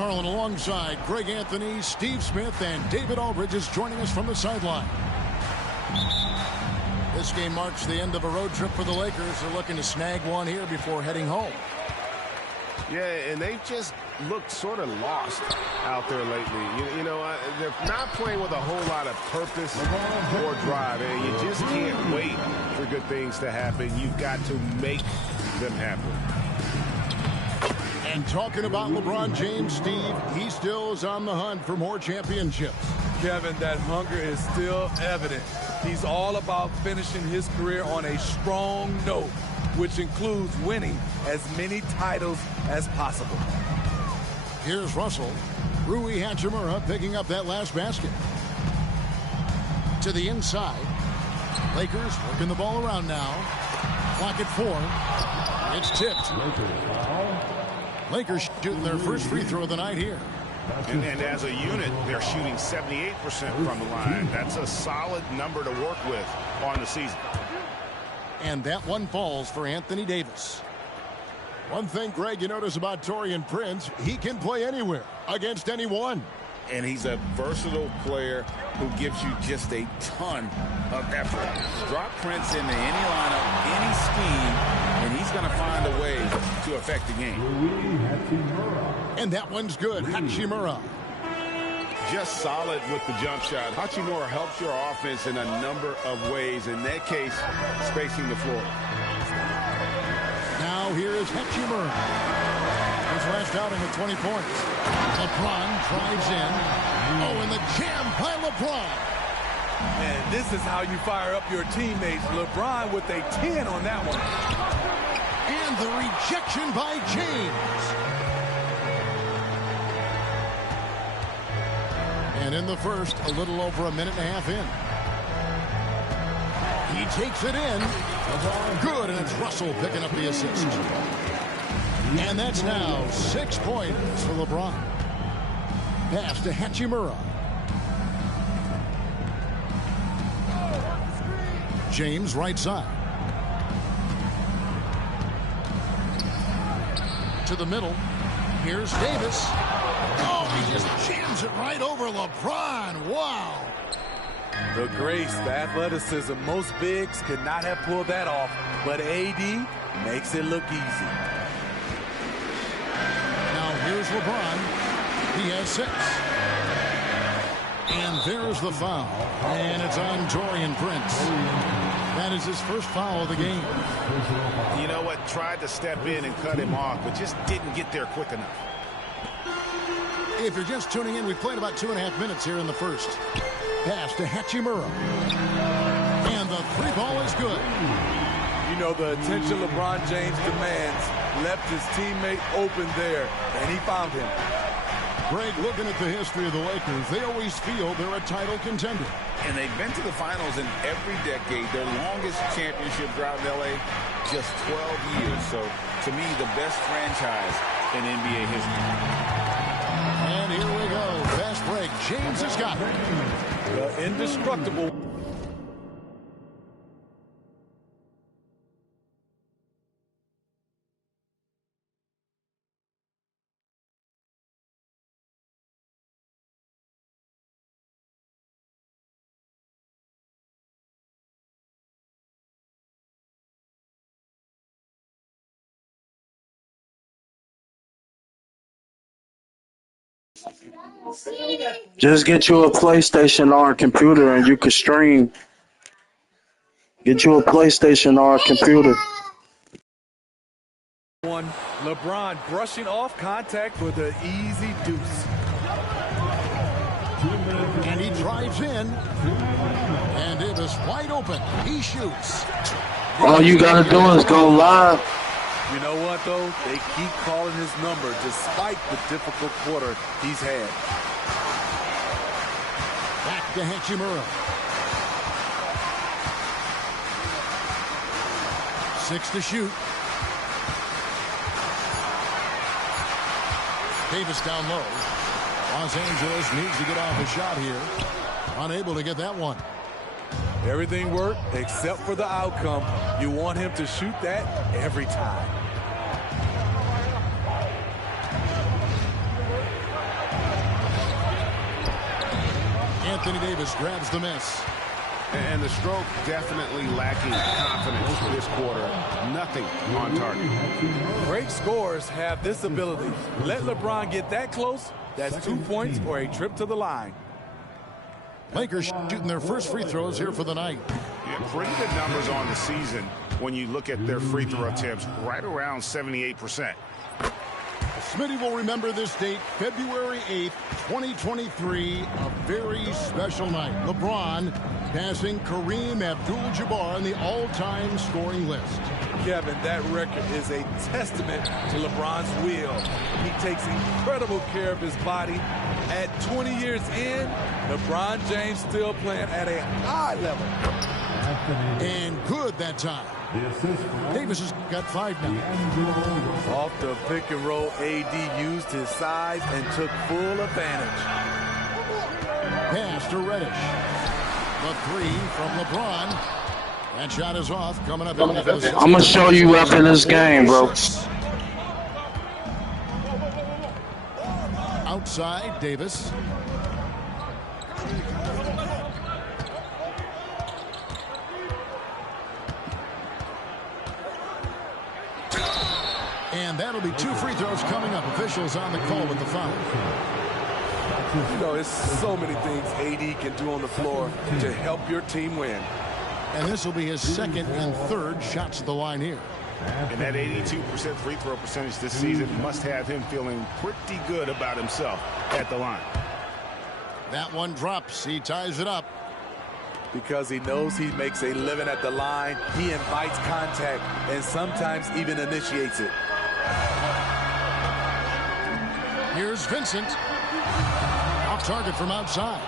Harlan alongside Greg Anthony, Steve Smith, and David Aldridge is joining us from the sideline. This game marks the end of a road trip for the Lakers. They're looking to snag one here before heading home. Yeah, and they've just looked sort of lost out there lately. You know, they're not playing with a whole lot of purpose or drive, and you just can't wait for good things to happen. You've got to make them happen. And talking about LeBron James, Steve, he still is on the hunt for more championships. Kevin, that hunger is still evident. He's all about finishing his career on a strong note, which includes winning as many titles as possible. Here's Russell. Rui Hachimura picking up that last basket. To the inside. Lakers working the ball around now. Clock at 4. It's tipped. Lakers shooting their first free throw of the night here. And as a unit, they're shooting 78% from the line. That's a solid number to work with on the season. And that one falls for Anthony Davis. One thing, Greg, you notice about Taurean Prince, he can play anywhere against anyone. And he's a versatile player who gives you just a ton of effort. Drop Prince into any lineup, any scheme, and he's going to find a way to affect the game. And that one's good. Hachimura. Just solid with the jump shot. Hachimura helps your offense in a number of ways. In that case, spacing the floor. Now here is Hachimura. His last outing with 20 points. LeBron drives in. Oh, and the jam by LeBron. And this is how you fire up your teammates. LeBron with a 10 on that one. And the rejection by James. And in the first, a little over a minute and a half in. He takes it in. Good, and it's Russell picking up the assist. And that's now 6 points for LeBron. Pass to Hachimura. James right side. To the middle. Here's Davis. Oh, he just jams it right over LeBron. Wow. The grace, the athleticism, most bigs could not have pulled that off, but AD makes it look easy. Now here's LeBron. He has 6. And there's the foul. And it's on Taurean Prince. That is his first foul of the game. You know what? Tried to step in and cut him off, but just didn't get there quick enough. If you're just tuning in, we've played about 2.5 minutes here in the first. Pass to Hachimura. And the 3 ball is good. You know, the attention LeBron James demands left his teammate open there, and he found him. Greg, looking at the history of the Lakers, they always feel they're a title contender. And they've been to the finals in every decade. Their longest championship drought in L.A., just 12 years. So, to me, the best franchise in NBA history. And here we go. Fast break. James has got it. The indestructible. Just get you a PlayStation or a computer and you can stream. Get you a PlayStation or a computer. One, LeBron brushing off contact with an easy deuce. And he drives in. And Davis wide open. He shoots. All you got to do is go live. You know what, though? They keep calling his number despite the difficult quarter he's had. Back to Hachimura. 6 to shoot. Davis down low. Los Angeles needs to get off a shot here. Unable to get that one. Everything worked except for the outcome. You want him to shoot that every time. Anthony Davis grabs the miss. And the stroke definitely lacking confidence this quarter. Nothing on target. Great scorers have this ability. Let LeBron get that close. That's 2 points or a trip to the line. Lakers shooting their first free throws here for the night. Yeah, pretty good numbers on the season when you look at their free throw attempts, right around 78%. Smitty will remember this date, February 8th, 2023, a very special night. LeBron passing Kareem Abdul-Jabbar on the all-time scoring list. Kevin, that record is a testament to LeBron's will. He takes incredible care of his body. At 20 years in, LeBron James still playing at a high level. And good that time. Davis has got 5 now. Off the pick and roll, AD used his size and took full advantage. Pass to Reddish. The 3 from LeBron. That shot is off. Coming up. I'm going to show you after this game, bro. Outside, Davis. And that'll be 2 free throws coming up. Officials on the call with the foul. You know, it's so many things AD can do on the floor to help your team win. And this will be his 2nd and 3rd shots at the line here. And that 82% free throw percentage this season must have him feeling pretty good about himself at the line. That one drops. He ties it up. Because he knows he makes a living at the line, he invites contact and sometimes even initiates it. Here's Vincent. Off target from outside.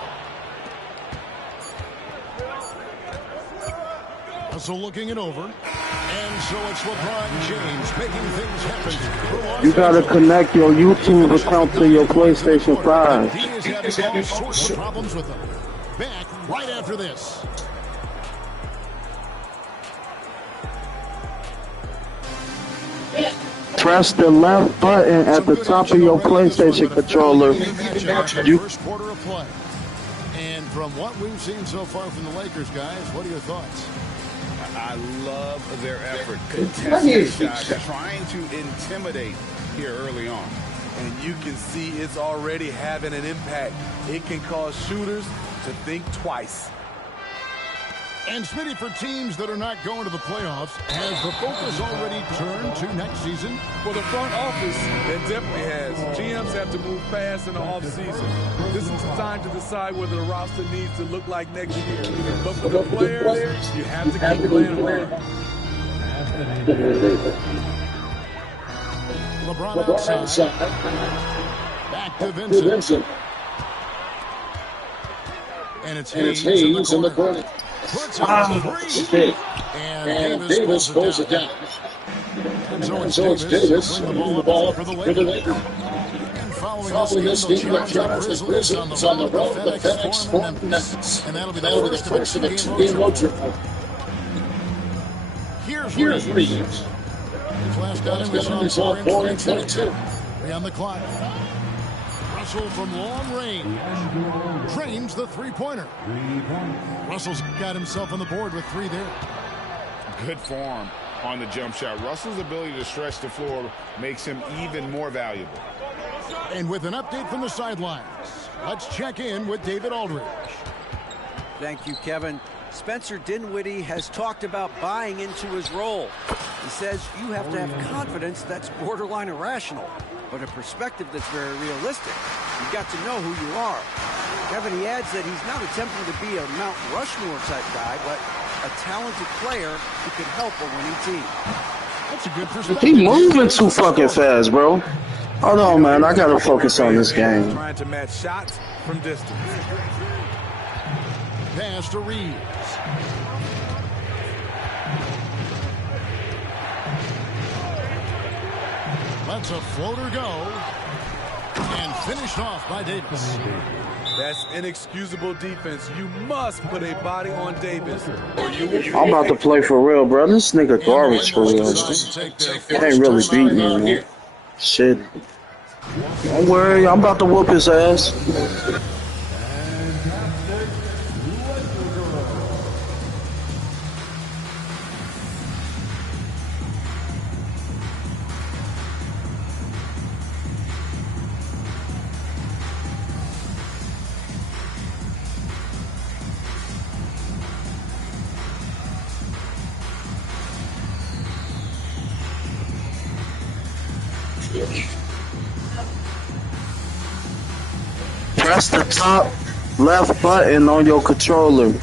Russell looking it over. And so it's LeBron James making things happen. You gotta connect your YouTube account to your PlayStation 5. He is having all sorts of problems with them. Back right after this. Press the left button at the top of your PlayStation controller. First quarter of play. And from what we've seen so far from the Lakers, guys, what are your thoughts? I love their effort. Contested shots, trying to intimidate here early on. And you can see it's already having an impact. It can cause shooters to think twice. And Smitty, for teams that are not going to the playoffs, has the focus already turned to next season? For the front office, it definitely has. GMs have to move fast in the offseason. This is the time to decide whether the roster needs to look like next year. But for the players, you have to keep playing hard. LeBron outside. Back to Vincent. And it's Hayes in the corner. Puts it three. And Davis pulls it down. And so it's Davis bringing the ball up for the Lakers. And following this game, they'll challenge the Grizzlies on the road, the FedEx Forum in Memphis. And that'll be the first of a 2-game road trip. Here's Reeves. Last down, we saw 4 and 22. 3 on the clock. Russell from long range drains the three-pointer. Russell's got himself on the board with 3 there. Good form on the jump shot. Russell's ability to stretch the floor makes him even more valuable. And with an update from the sidelines, let's check in with David Aldridge. Thank you, Kevin. Spencer Dinwiddie has talked about buying into his role. He says you have to have confidence that's borderline irrational, but a perspective that's very realistic. You've got to know who you are. Kevin, he adds that he's not attempting to be a Mount Rushmore type guy, but a talented player who can help a winning team. That's a good perspective. He moving too fucking fast, bro. Hold on, man. I gotta focus on this game. Trying to match shots from distance. Pass to Reeves. Lets a floater go. And finished off by Davis. That's inexcusable defense. You must put a body on Davis. I'm about to play for real, bro. This nigga garbage for real. It ain't really beat me, man. Shit. Don't worry, I'm about to whoop his ass. Press the top left button on your controller.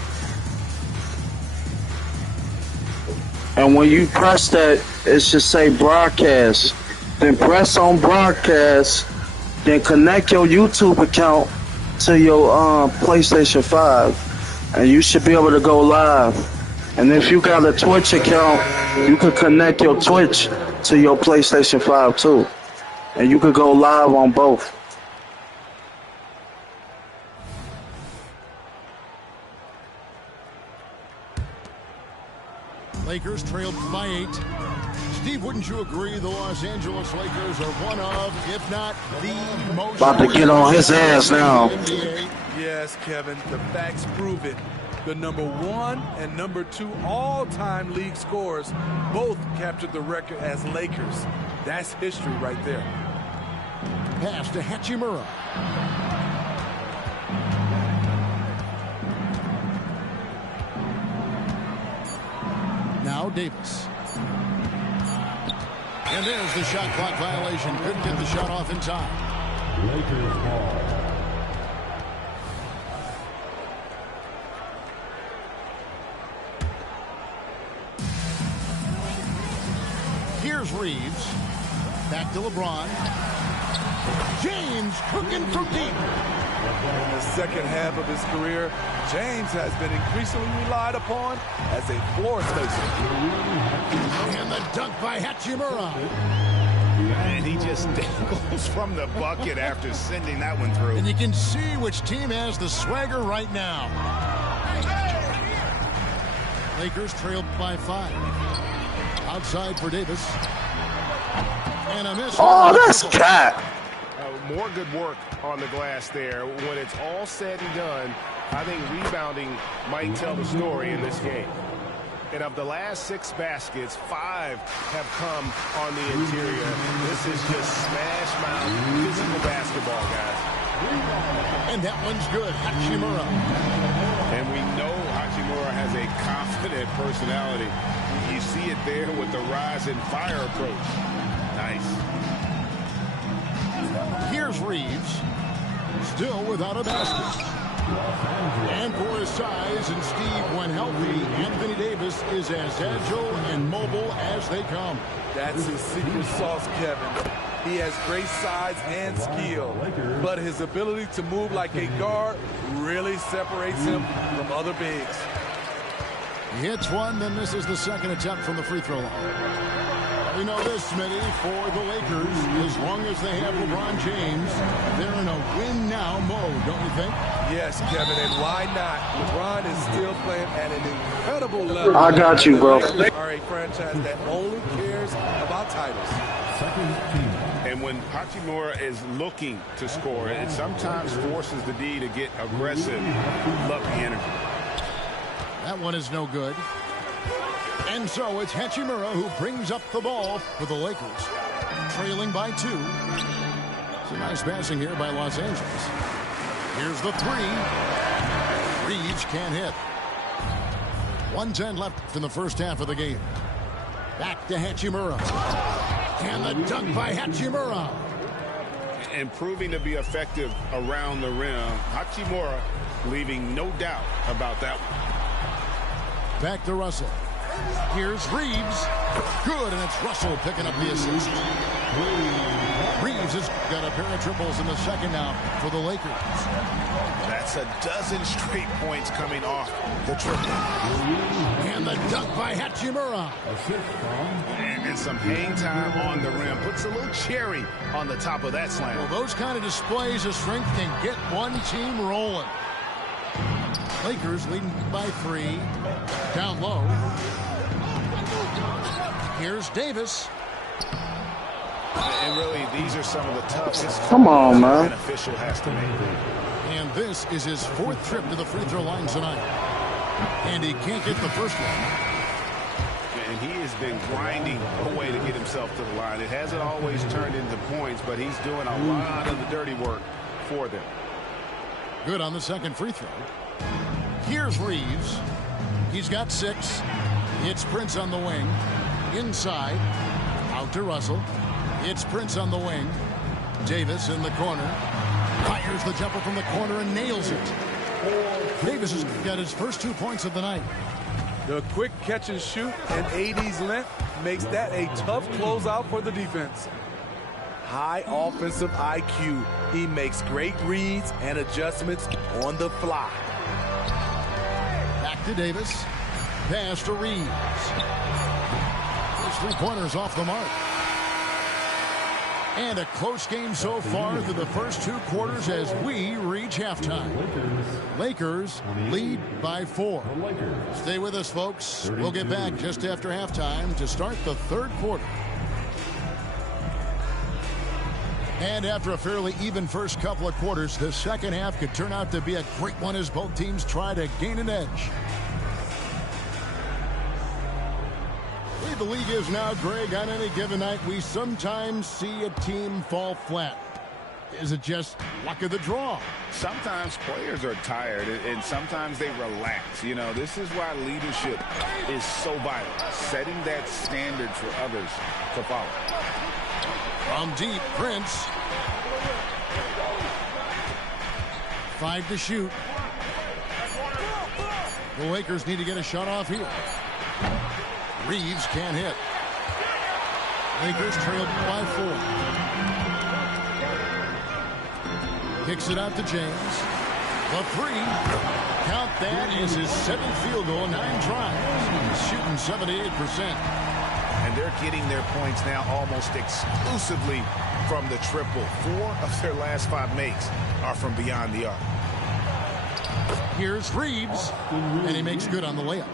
And when you press that, it should say broadcast. Then press on broadcast. Then connect your YouTube account to your PlayStation 5. And you should be able to go live. And if you got a Twitch account, you can connect your Twitch to your PlayStation 5 too. And you could go live on both. Lakers trailed by 8. Steve, wouldn't you agree the Los Angeles Lakers are one of, if not the most... About to get on his ass now. Yes, Kevin, the facts prove it. The #1 and #2 all-time league scorers both captured the record as Lakers. That's history right there. Pass to Hachimura. Now Davis. And there's the shot clock violation. Couldn't get the shot off in time. Lakers ball. Here's Reeves. Back to LeBron. James cooking from deep. In the second half of his career, James has been increasingly relied upon as a floor spacer. And the dunk by Hachimura. And he just dangles from the bucket after sending that one through. And you can see which team has the swagger right now. Lakers trailed by 5. Outside for Davis. And a miss. Oh, that's cat. More good work on the glass there. When it's all said and done, I think rebounding might tell the story in this game. And of the last 6 baskets, 5 have come on the interior. This is just smash mouth physical basketball, guys. And that one's good. Hachimura. And we know Hachimura has a confident personality. You see it there with the rise and fire approach. Nice. Here's Reeves. Still without a basket. And for his size and Steve, when healthy, Anthony Davis is as agile and mobile as they come. That's his secret sauce, Kevin. He has great size and skill, but his ability to move like a guard really separates him from other bigs. He hits one, then this is the second attempt from the free throw line. We know this, Smitty, for the Lakers, as long as they have LeBron James, they're in a win-now mode, don't you think? Yes, Kevin, and why not? LeBron is still playing at an incredible level. I got you, bro. Lakers are a franchise that only cares about titles. And when Hachimura is looking to score, it sometimes forces the D to get aggressive. Love the energy. That one is no good. And so it's Hachimura who brings up the ball for the Lakers. Trailing by 2. It's a nice passing here by Los Angeles. Here's the 3. Reeves can't hit. 1:10 left in the first half of the game. Back to Hachimura. And the dunk by Hachimura. And proving to be effective around the rim. Hachimura leaving no doubt about that one. Back to Russell. Here's Reeves. Good, and it's Russell picking up the assist. Reeves has got a pair of triples in the second now for the Lakers. That's a dozen straight points coming off the triple. And the dunk by Hachimura. And some hang time on the rim. Puts a little cherry on the top of that slam. Well, those kind of displays of strength can get one team rolling. Lakers leading by 3. Down low. Here's Davis. And really, these are some of the toughest Come on, man. an official has to make. And this is his 4th trip to the free throw line tonight. And he can't get the first one. And he has been grinding away to get himself to the line. It hasn't always turned into points, but he's doing a lot of the dirty work for them. Good on the second free throw. Here's Reeves. He's got 6. It's Prince on the wing. Inside. Out to Russell. It's Prince on the wing. Davis in the corner. Fires the jumper from the corner and nails it. Davis has got his first 2 points of the night. The quick catch and shoot and AD's length makes that a tough closeout for the defense. High offensive IQ. He makes great reads and adjustments on the fly. Back to Davis. Pass to Reeves. His three-pointers off the mark. And a close game so far through the first 2 quarters as we reach halftime. Lakers lead by 4. Stay with us, folks. We'll get back just after halftime to start the third quarter. And after a fairly even first couple of quarters, the second half could turn out to be a great one as both teams try to gain an edge. The way the league is now, Greg, on any given night, we sometimes see a team fall flat. Is it just luck of the draw? Sometimes players are tired, and sometimes they relax. You know, this is why leadership is so vital, setting that standard for others to follow. From deep, Prince. 5 to shoot. The Lakers need to get a shot off here. Reeves can't hit. Lakers trailed by 4. Kicks it out to James. The 3. Count that as his 7th field goal, 9 tries. He's shooting 78%. And they're getting their points now almost exclusively from the triple. 4 of their last 5 makes are from beyond the arc. Here's Reeves, and he makes good on the layup.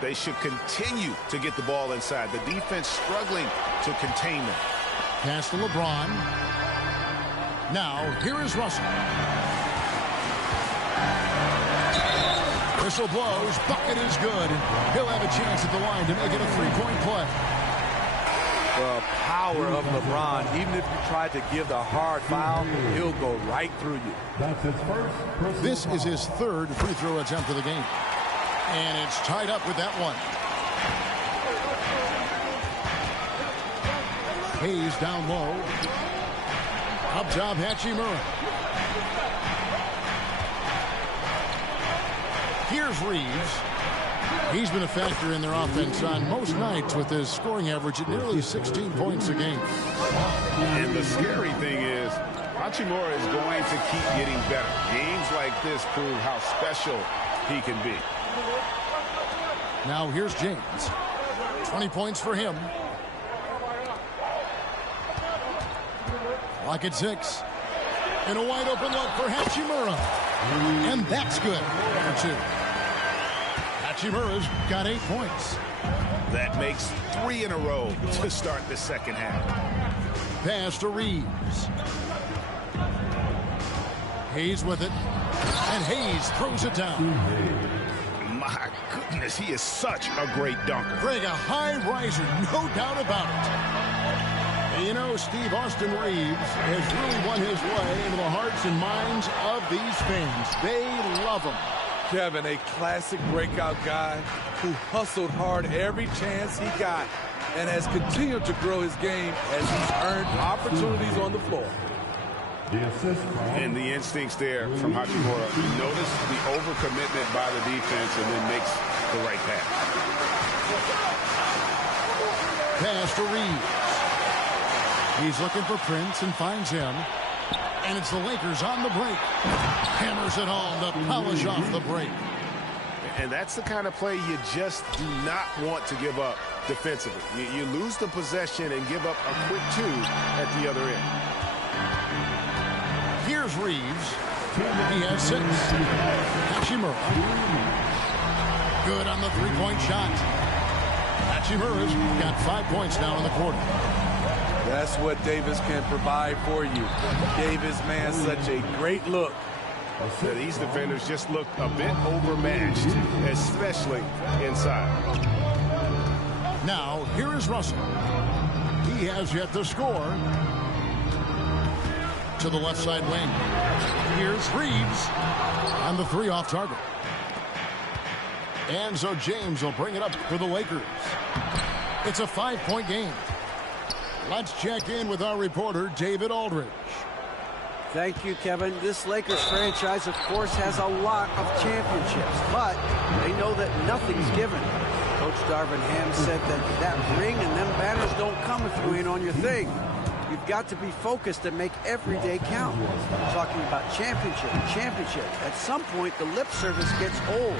They should continue to get the ball inside. The defense struggling to contain them. Pass to LeBron. Now, here is Russell. Whistle blows. Bucket is good. He'll have a chance at the line to make it a 3-point play. The power of LeBron. Even if you tried to give the hard foul, he'll go right through you. That's his first. This is his 3rd free throw attempt of the game. And it's tied up with that one. Hayes down low. Up top, Hachimura. Here's Reeves. He's been a factor in their offense on most nights with his scoring average at nearly 16 points a game. And the scary thing is, Hachimura is going to keep getting better. Games like this prove how special he can be. Now here's James. 20 points for him. Clock at 6. And a wide open look for Hachimura. And that's good for 2. Hachimura's got 8 points. That makes 3 in a row to start the second half. Pass to Reeves. Hayes with it. And Hayes throws it down. My goodness, he is such a great dunker. Greg, a high riser, no doubt about it. You know, Steve, Austin Reeves has really won his way into the hearts and minds of these fans. They love him. Kevin, a classic breakout guy who hustled hard every chance he got and has continued to grow his game as he's earned opportunities on the floor. And the instincts there from Hachimura. Notice the overcommitment by the defense and then makes the right pass. Pass to Reeves. He's looking for Prince and finds him. And it's the Lakers on the break. Hammers it home to polish off the break. And that's the kind of play you just do not want to give up defensively. You lose the possession and give up a quick 2 at the other end. Here's Reeves. He has 6. Hachimura. Good on the 3-point shot. Hachimura's got 5 points now in the quarter. That's what Davis can provide for you. Davis, man, such a great look. Yeah, these defenders just look a bit overmatched, especially inside. Now, here is Russell. He has yet to score. To the left side wing. Here's Reeves on the 3 off target. And so James will bring it up for the Lakers. It's a 5-point game. Let's check in with our reporter, David Aldridge. Thank you, Kevin. This Lakers franchise, of course, has a lot of championships, but they know that nothing's given. Coach Darvin Ham said that ring and them banners don't come if you ain't on your thing. You've got to be focused and make every day count. Talking about championship. At some point, the lip service gets old.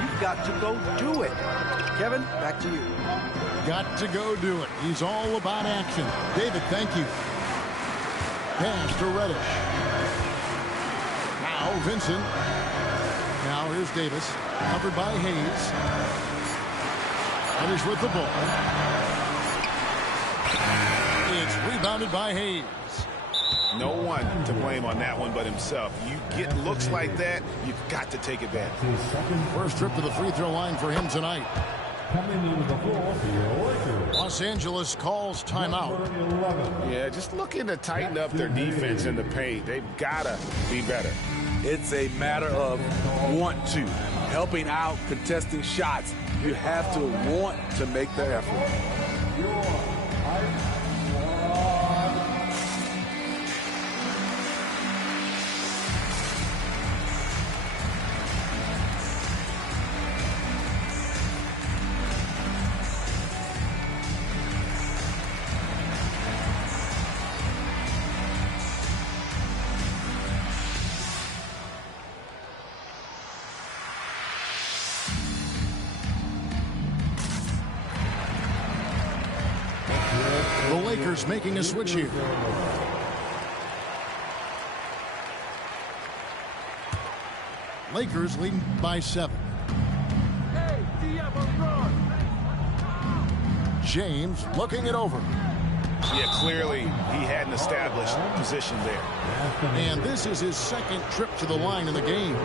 You've got to go do it. Kevin, back to you. Got to go do it. He's all about action. David, thank you. Pass to Reddish. Now Vincent. Now here's Davis. Covered by Hayes. Reddish with the ball. It's rebounded by Hayes. No one to blame on that one but himself. You get looks like that, you've got to take advantage. First trip to the free throw line for him tonight. Coming into the floor for your Lakers. Los Angeles calls timeout. Yeah, just looking to tighten up their defense in the paint. They've got to be better. It's a matter of want to. Helping out, contesting shots. You have to want to make the effort. Lakers making a switch here. Lakers leading by 7. James looking it over. Yeah, clearly he had an established position there. And this is his second trip to the line in the game.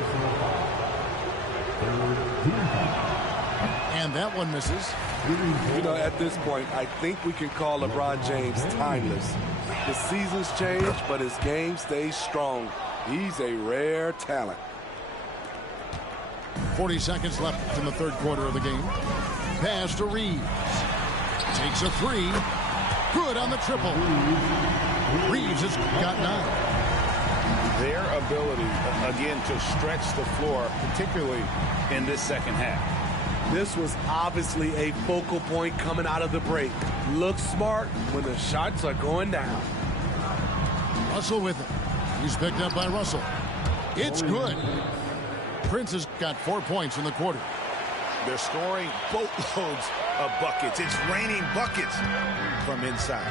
And that one misses. You know, at this point, I think we can call LeBron James timeless. The seasons change, but his game stays strong. He's a rare talent. 40 seconds left in the third quarter of the game. Pass to Reeves. Takes a 3. Good on the triple. Reeves has got 9. Their ability, again, to stretch the floor, particularly in this second half. This was obviously a focal point coming out of the break. Look smart when the shots are going down. Russell with it. He's picked up by Russell. It's good. Prince has got 4 points in the quarter. They're scoring boatloads of buckets. It's raining buckets from inside.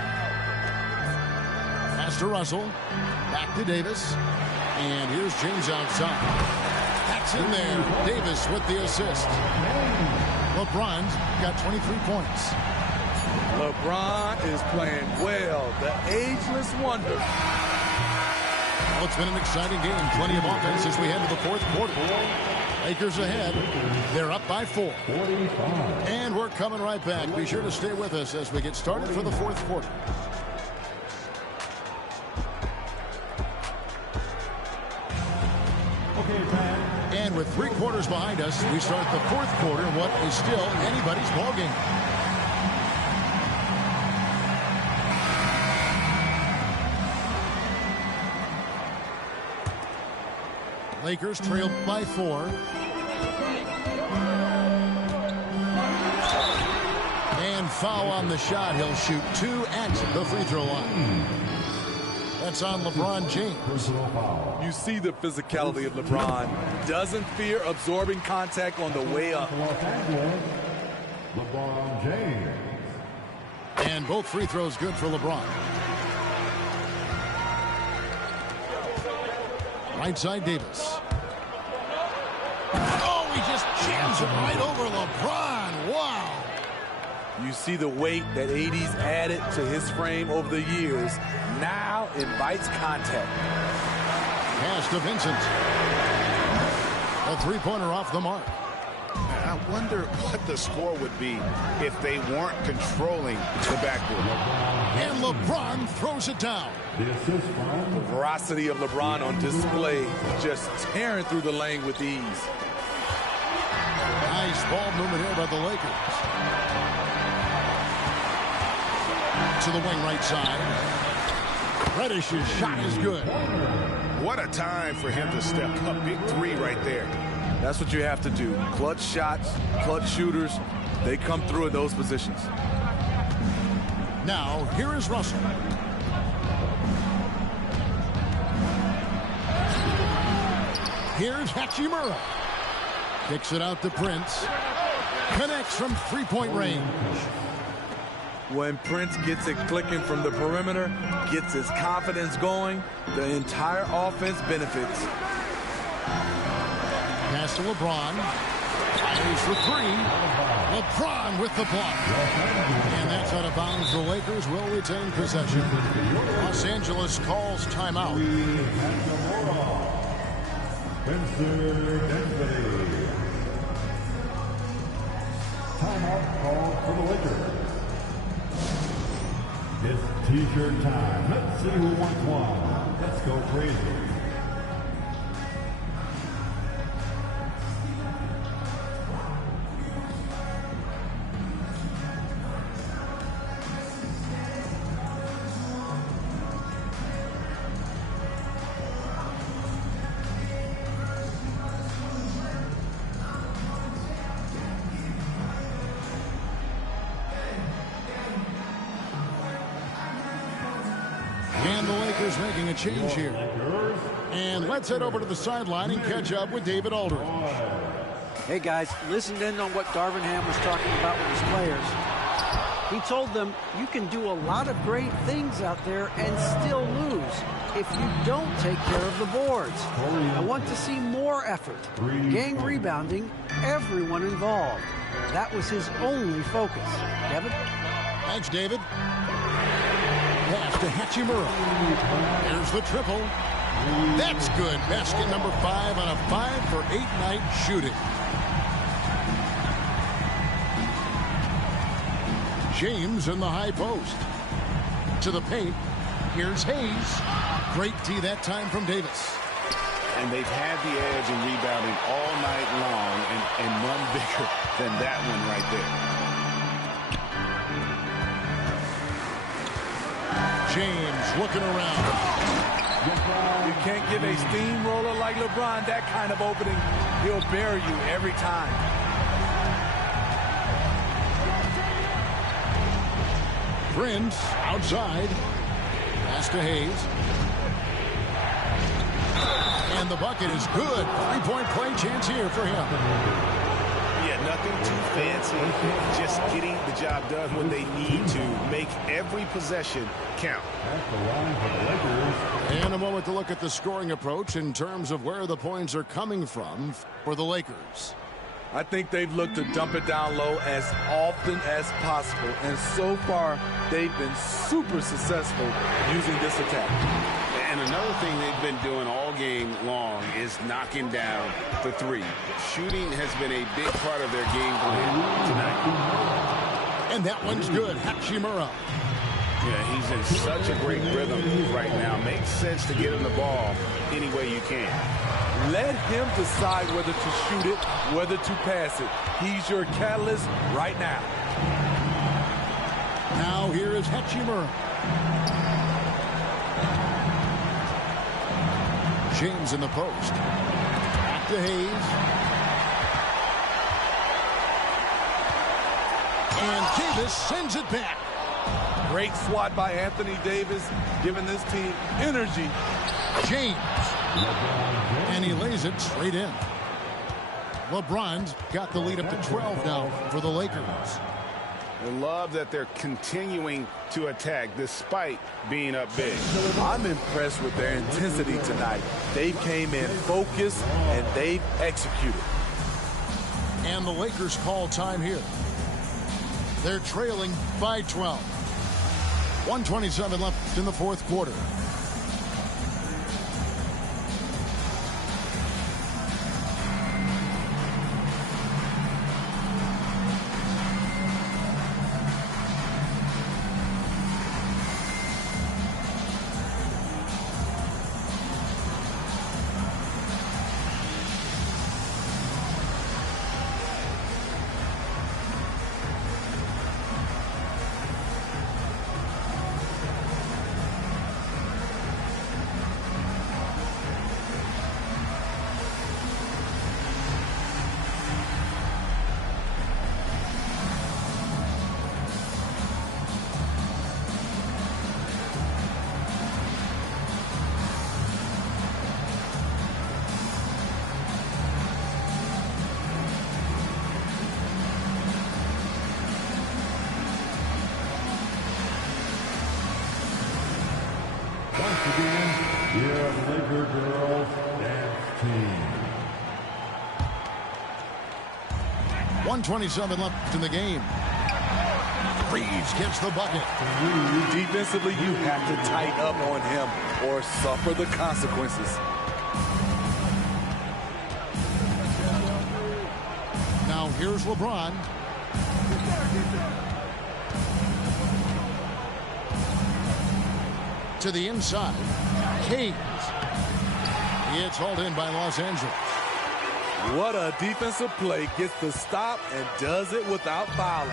Pass to Russell. Back to Davis. And here's James outside. That's in there. Davis with the assist. LeBron's got 23 points. LeBron is playing well. The ageless wonder. Well, it's been an exciting game. Plenty of offense as we head to the fourth quarter. Lakers ahead. They're up by 4. And we're coming right back. Be sure to stay with us as we get started for the fourth quarter. And with 3 quarters behind us, we start the fourth quarter in what is still anybody's ballgame. Lakers trailed by 4. And foul on the shot. He'll shoot 2 at the free throw line. That's on LeBron James. You see the physicality of LeBron. Doesn't fear absorbing contact on the way up. LeBron James. And both free throws good for LeBron. Right side Davis. Oh, he just jams it right over LeBron. Wow. You see the weight that AD's added to his frame over the years. Now invites contact. Pass to Vincent. A three-pointer off the mark. I wonder what the score would be if they weren't controlling the backboard. And LeBron throws it down. The veracity of LeBron on display, just tearing through the lane with ease. Nice ball movement here by the Lakers. To the wing right side. Reddish's shot is good. What a time for him to step up. Big three right there. That's what you have to do. Clutch shots, clutch shooters, they come through in those positions. Now, here is Russell. Here's Hachimura. Kicks it out to Prince. Connects from three-point range. When Prince gets it clicking from the perimeter, gets his confidence going, the entire offense benefits. Pass to LeBron. Fires for three. LeBron with the block. And that's out of bounds. The Lakers will retain possession. Los Angeles calls timeout. Timeout called for the Lakers. It's t-shirt time. Let's see who wants one. Let's go crazy. And the Lakers making a change here. And let's head over to the sideline and catch up with David Aldridge. Hey guys, listened in on what Darvin Ham was talking about with his players. He told them you can do a lot of great things out there and still lose if you don't take care of the boards. I want to see more effort, gang rebounding, everyone involved. That was his only focus. Kevin? Thanks, David. Pass to Hachimura. Here's the triple. That's good. Basket number 5 on a 5-for-8 night shooting. James in the high post. To the paint. Here's Hayes. Great tee that time from Davis. And they've had the edge in rebounding all night long, and none bigger than that one right there. James looking around. You can't give a steamroller like LeBron that kind of opening. He'll bury you every time. Prince outside. Pass to Hayes. And the bucket is good. Three-point play chance here for him. Yeah, nothing too fancy. Just getting the job done when they need to. Make every possession count. That's the line for the Lakers. And a moment to look at the scoring approach in terms of where the points are coming from for the Lakers. I think they've looked to dump it down low as often as possible. And so far, they've been super successful using this attack. And another thing they've been doing all game long is knocking down the three. Shooting has been a big part of their game plan tonight. And that one's good. Hachimura. Yeah, he's in such a great rhythm right now. Makes sense to get him the ball any way you can. Let him decide whether to shoot it, whether to pass it. He's your catalyst right now. Now here is Hachimura. James in the post. Back to Hayes. And Davis sends it back. Great swat by Anthony Davis, giving this team energy. James. And he lays it straight in. LeBron's got the lead up to 12 now for the Lakers. I love that they're continuing to attack despite being up big. I'm impressed with their intensity tonight. They came in focused and they've executed. And the Lakers call time here. They're trailing by 12. 1:27 left in the fourth quarter. 1:27 left in the game. Reeves gets the bucket. Defensively, you have to tighten up on him or suffer the consequences. Now here's LeBron. To the inside. Hayes. It's hauled in by Los Angeles. What a defensive play. Gets the stop and does it without fouling.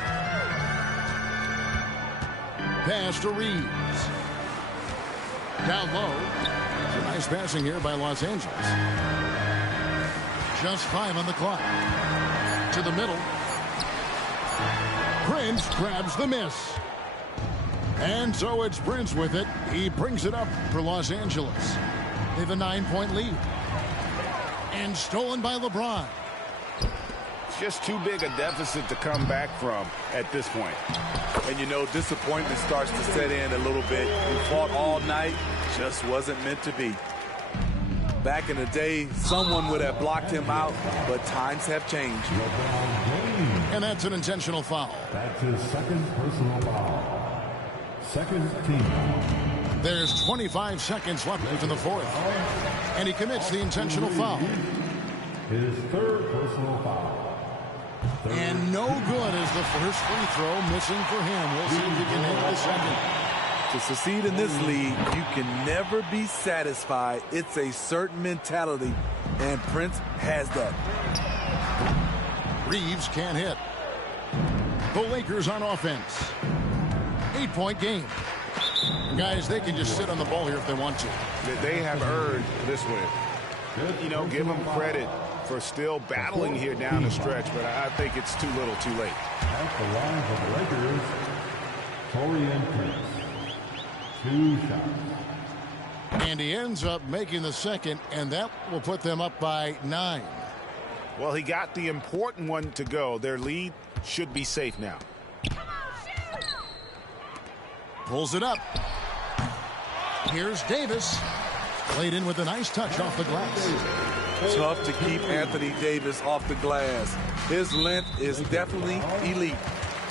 Pass to Reeves. Down low. Nice passing here by Los Angeles. Just 5 on the clock. To the middle. Prince grabs the miss. And so it's Prince with it. He brings it up for Los Angeles. They have a 9-point lead. And stolen by LeBron. It's just too big a deficit to come back from at this point. And you know, disappointment starts to set in a little bit. We fought all night, just wasn't meant to be. Back in the day, someone would have blocked him out, but times have changed. And that's an intentional foul. That's his second personal foul. Second team. There's 25 seconds left in the fourth. And he commits the intentional foul. His third personal foul. And no good is the first free throw missing for him. We'll see if he can hit the second. To succeed in this league, you can never be satisfied. It's a certain mentality, and Prince has that. Reeves can't hit. The Lakers on offense. 8-point game. Guys, they can just sit on the ball here if they want to. They have earned this win. You know, give them credit for still battling here down the stretch, but I think it's too little too late. At the line for the Lakers, Taurean Prince. 2 shots. And he ends up making the second, and that will put them up by 9. Well, he got the important one to go. Their lead should be safe now. Pulls it up. Here's Davis. Played in with a nice touch off the glass. Tough to keep Anthony Davis off the glass. His length is definitely elite.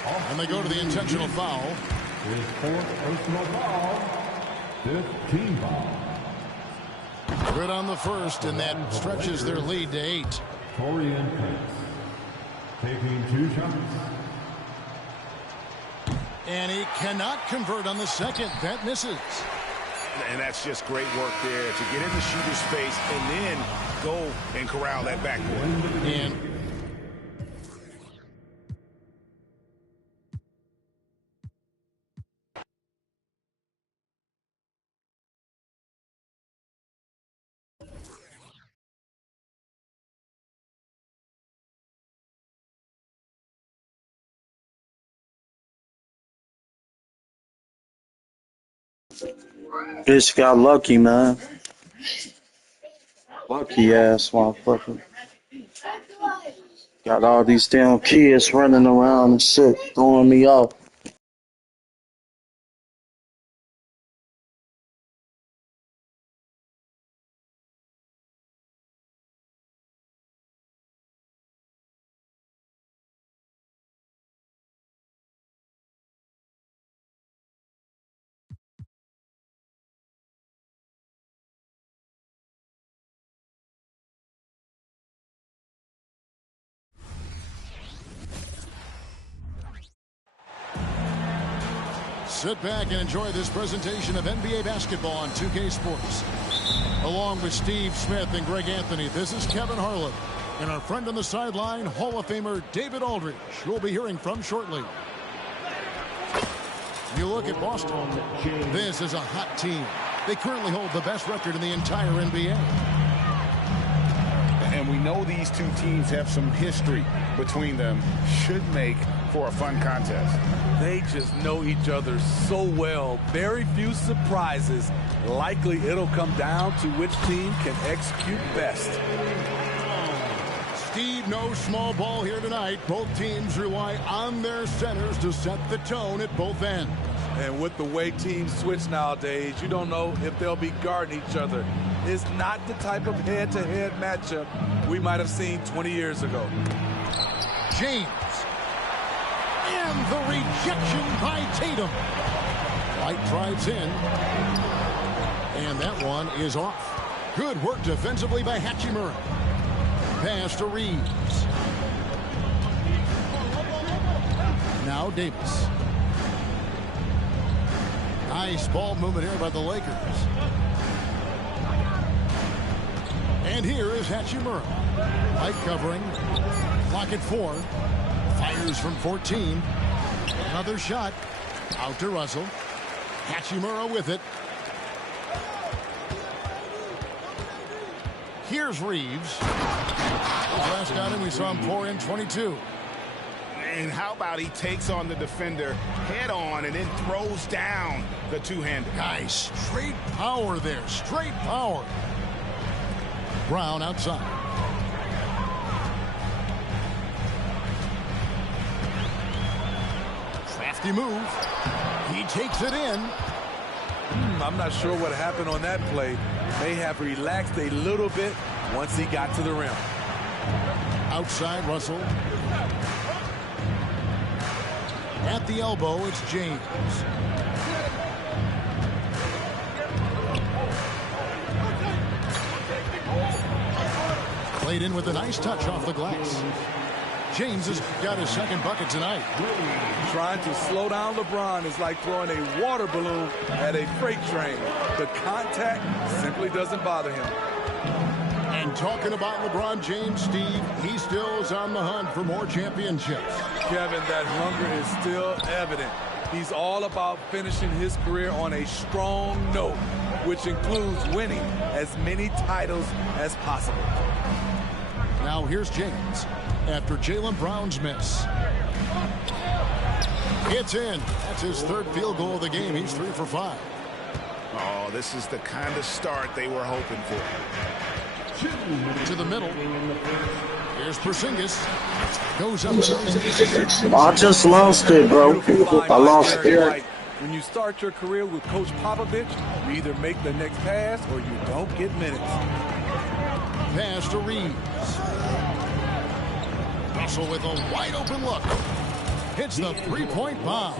And they go to the intentional foul. His fourth personal foul. 15 foul. Good on the first, and that stretches their lead to 8. Taurean Prince. Taking 2 shots. And he cannot convert on the second. That misses. And that's just great work there to get in the shooter's face and then go and corral that backboard. And Bitch got lucky, man. Lucky ass motherfucker. Got all these damn kids running around and shit, throwing me off. sit back and enjoy this presentation of NBA basketball on 2K Sports. Along with Steve Smith and Greg Anthony, this is Kevin Harlan. And our friend on the sideline, Hall of Famer David Aldridge, who we'll be hearing from shortly. You look at Boston. This is a hot team. They currently hold the best record in the entire NBA. And we know these two teams have some history between them. Should make for a fun contest. They just know each other so well. Very few surprises. Likely it'll come down to which team can execute best. Steve, no small ball here tonight. Both teams rely on their centers to set the tone at both ends. And with the way teams switch nowadays, you don't know if they'll be guarding each other. It's not the type of head-to-head matchup we might have seen 20 years ago. James. And the rejection by Tatum. White drives in. And that one is off. Good work defensively by Hachimura. Pass to Reeves. Now Davis. Nice ball movement here by the Lakers. And here is Hachimura. Light covering. Clock at 4. Fires from 14. Another shot. Out to Russell. Hachimura with it. Here's Reeves. Last outing we saw him pour in 22. And how about he takes on the defender head on and then throws down the two-hander. Nice. Straight power there. Straight power. Brown outside. Crafty move. He takes it in. I'm not sure what happened on that play. May have relaxed a little bit once he got to the rim. Outside Russell. At the elbow, it's James. Played in with a nice touch off the glass. James has got his second bucket tonight. Trying to slow down LeBron is like throwing a water balloon at a freight train. The contact simply doesn't bother him. And talking about LeBron James, Steve, he still is on the hunt for more championships. Kevin, that hunger is still evident. He's all about finishing his career on a strong note, which includes winning as many titles as possible. Now here's James after Jaylen Brown's miss. It's in. That's his third field goal of the game. He's 3 for 5. Oh, this is the kind of start they were hoping for. To the middle. Here's Porzingis. Goes up. I just lost it, bro. I lost it. When you start your career with Coach Popovich, you either make the next pass or you don't get minutes. Pass to Reeves. Russell with a wide open look. Hits the three-point bomb.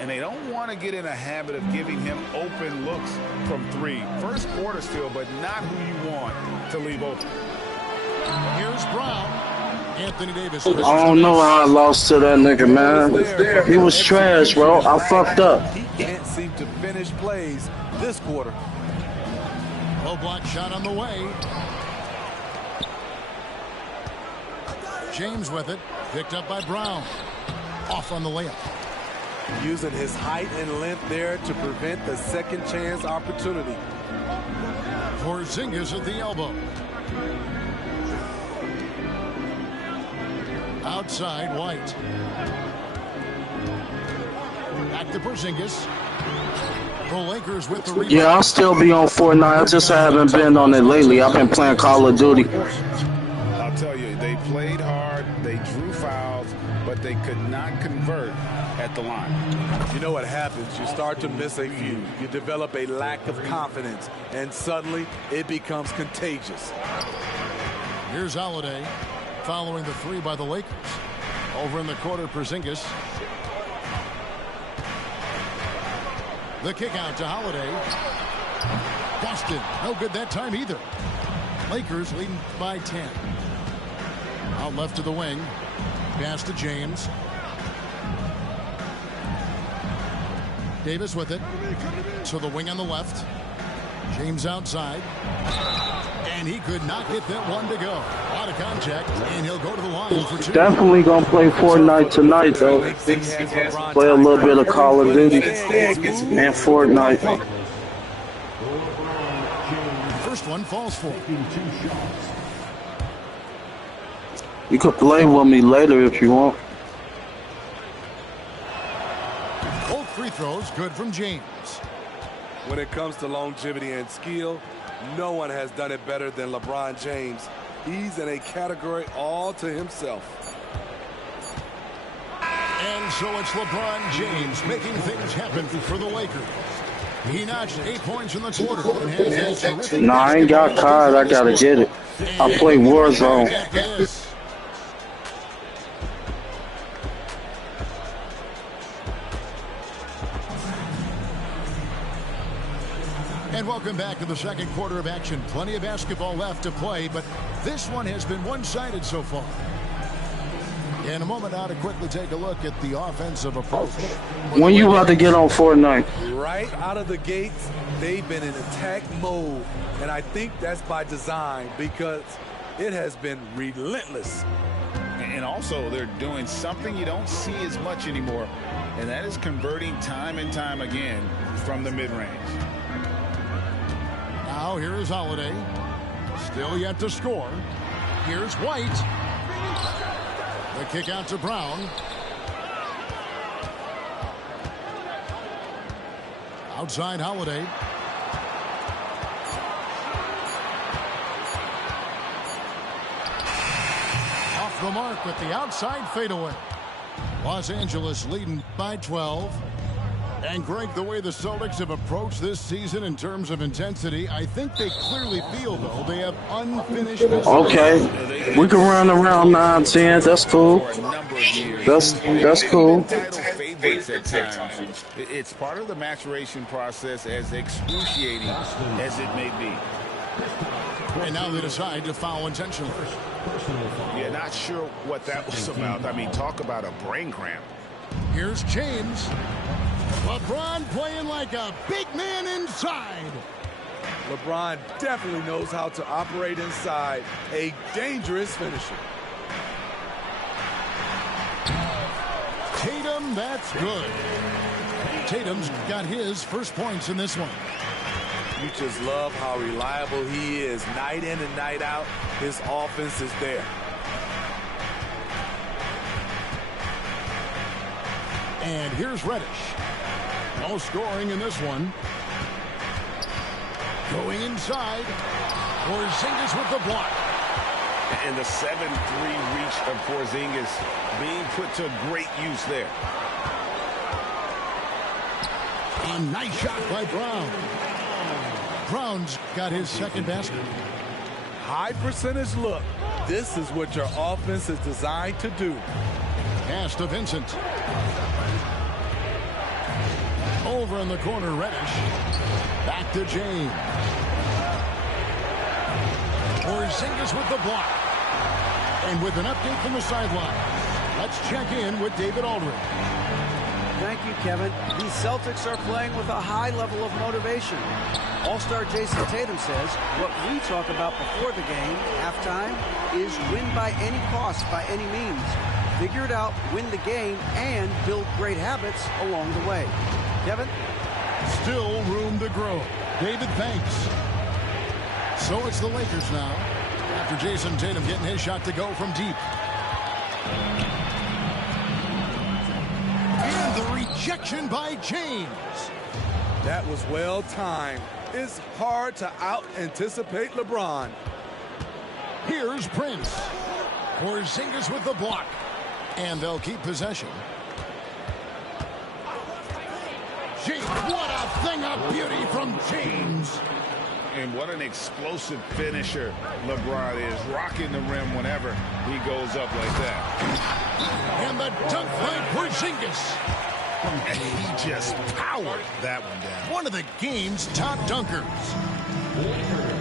And they don't want to get in a habit of giving him open looks from 3. First quarter still, but not who you want to leave open. Here's Brown. Anthony Davis. I don't know how I lost to that nigga, man. He was trash, bro. I fucked up. He can't seem to finish plays this quarter. Low block shot on the way. James with it. Picked up by Brown. Off on the layup. Using his height and length there to prevent the second chance opportunity. Porzingis at the elbow. Outside White. Back to Porzingis. The Lakers with the rebound. Yeah, I'll still be on Fortnite. I just haven't been on it lately. I've been playing Call of Duty. I'll tell you, they played hard, they drew fouls, but they could not convert at the line. You know what happens? You start to miss a few. You develop a lack of confidence, and suddenly it becomes contagious. Here's Holiday following the 3 by the Lakers. Over in the corner, Porzingis. The kick out to Holiday. Boston, no good that time either. Lakers leading by 10. Out left to the wing. Pass to James. Davis with it. To the wing on the left. James outside. And he could not get that one to go. A lot of contact, and he'll go to the line for 2. Definitely gonna play Fortnite tonight, though. Play a little bit of Call of Duty and Fortnite. First one falls for. You could play with me later if you want. Both free throws good from James. When it comes to longevity and skill, no one has done it better than LeBron James. He's in a category all to himself. And so it's LeBron James making things happen for the Lakers. He notched 8 points in the quarter and has a terrific. Nah, I ain't got card. I gotta get it. I play Warzone. Welcome back to the second quarter of action. Plenty of basketball left to play, but this one has been one-sided so far. In a moment now to quickly take a look at the offensive approach. When you about to get on Fortnite? Right out of the gates, they've been in attack mode, and I think that's by design because it has been relentless. And also, they're doing something you don't see as much anymore, and that is converting time and time again from the mid-range. Now here is Holiday. Still yet to score. Here's White. The kick out to Brown. Outside Holiday. Off the mark with the outside fadeaway. Los Angeles leading by 12. And Greg, the way the Celtics have approached this season in terms of intensity, I think they clearly feel, though, they have unfinished business. Okay. We can run around 9-10. That's cool. That's cool. It's part of the maturation process, as excruciating as it may be. And now they decide to foul intentionally. Yeah, not sure what that was about. I mean, talk about a brain cramp. Here's James. LeBron playing like a big man inside. LeBron definitely knows how to operate inside. A dangerous finisher. Tatum, that's good. Tatum's got his first points in this one. You just love how reliable he is. Night in and night out, his offense is there. And here's Reddish. No scoring in this one. Going inside. Porzingis with the block. And the 7-3 reach of Porzingis being put to great use there. A nice shot by Brown. Brown's got his second basket. High percentage look. This is what your offense is designed to do. Pass to Vincent. Over in the corner, Reddish. Back to James. Porzingis with the block. And with an update from the sideline, let's check in with David Aldridge. Thank you, Kevin. These Celtics are playing with a high level of motivation. All-star Jason Tatum says what we talk about before the game, halftime, is win by any cost, by any means. Figure it out, win the game, and build great habits along the way. Kevin? Still room to grow. David, thanks. So it's the Lakers now, after Jason Tatum getting his shot to go from deep. And the rejection by James. That was well timed. It's hard to out-anticipate LeBron. Here's Prince. Porzingis with the block. And they'll keep possession. James, what a thing of beauty from James. And what an explosive finisher LeBron is, rocking the rim whenever he goes up like that. And the dunk by Porzingis. And he just powered that one down. One of the game's top dunkers.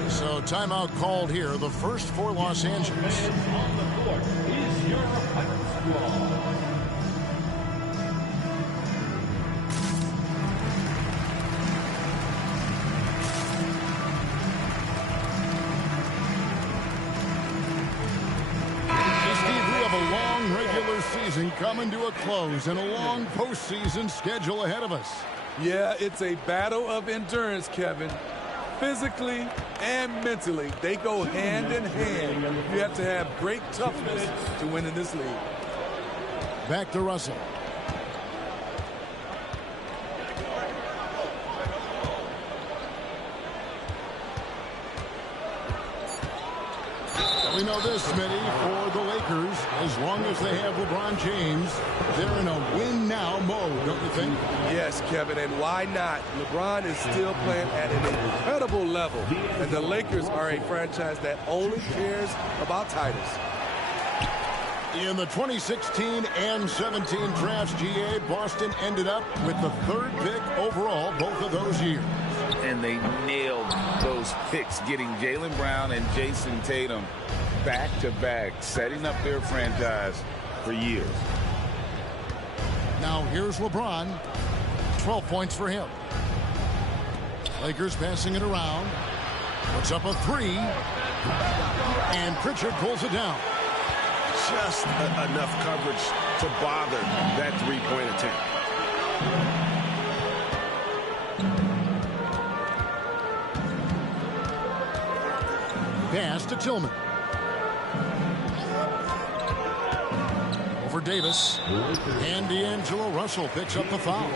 So timeout called here, the first for Los Angeles. On the court is your squad. Season coming to a close and a long postseason schedule ahead of us. Yeah, it's a battle of endurance, Kevin. Physically and mentally, they go hand in hand. You have to have great toughness to win in this league. Back to Russell. We know this, Smitty, for the Lakers, as long as they have LeBron James, they're in a win-now mode, don't you think? Yes, Kevin, and why not? LeBron is still playing at an incredible level, and the Lakers are a franchise that only cares about titles. In the 2016 and 17 drafts, GA, Boston ended up with the third pick overall both of those years. and they nailed those picks, getting Jaylen Brown and Jason Tatum back-to-back, setting up their franchise for years. Now here's LeBron. 12 points for him. Lakers passing it around. Puts up a three. And Pritchard pulls it down. Just enough coverage to bother that three-point attempt. Pass to Tillman. Over Davis. And D'Angelo Russell picks up the foul.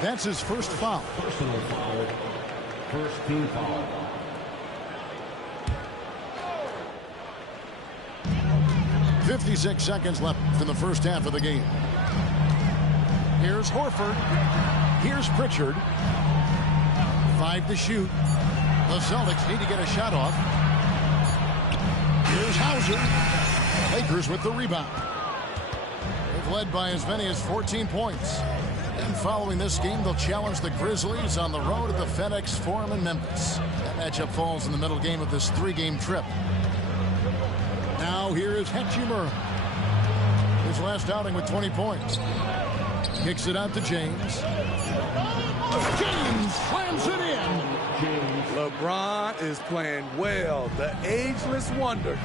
That's his first foul. Personal foul. First team foul. .56 seconds left in the first half of the game. Here's Horford. Here's Pritchard. 5 to shoot. The Celtics need to get a shot off. Here's Hauser. Lakers with the rebound. They've led by as many as 14 points. And following this game, they'll challenge the Grizzlies on the road at the FedEx Forum in Memphis. That matchup falls in the middle game of this 3-game trip. Now here is Hachimura. His last outing with 20 points. Kicks it out to James. James slams it in. LeBron is playing well. The ageless wonder.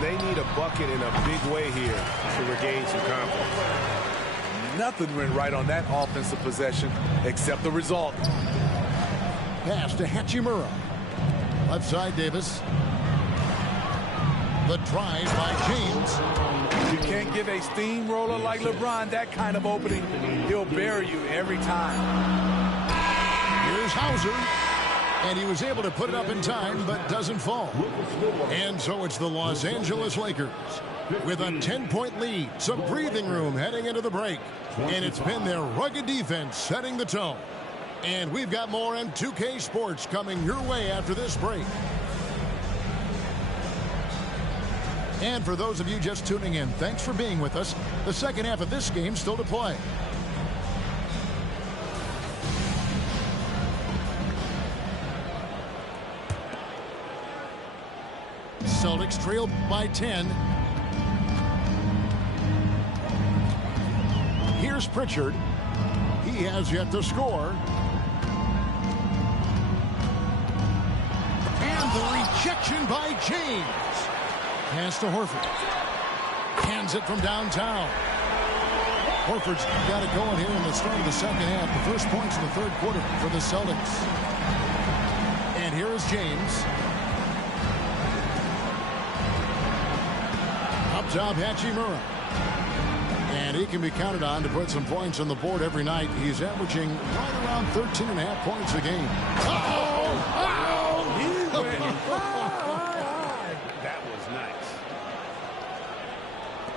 They need a bucket in a big way here to regain some confidence. Nothing went right on that offensive possession except the result. Pass to Hachimura. Left side, Davis. The drive by James. You can't give a steamroller like LeBron that kind of opening. He'll bury you every time. Here's Hauser. And he was able to put it up in time, but doesn't fall. And so it's the Los Angeles Lakers with a 10-point lead. Some breathing room heading into the break. And it's been their rugged defense setting the tone. And we've got more M2K Sports coming your way after this break. And for those of you just tuning in, thanks for being with us. The second half of this game still to play. Celtics trailed by 10. Here's Pritchard. He has yet to score. And the rejection by James. Pass to Horford. Hands it from downtown. Horford's got it going here in the start of the second half. The first points in the third quarter for the Celtics. And here is James. Up top, Hachimura. And he can be counted on to put some points on the board every night. He's averaging right around 13.5 points a game. That was nice.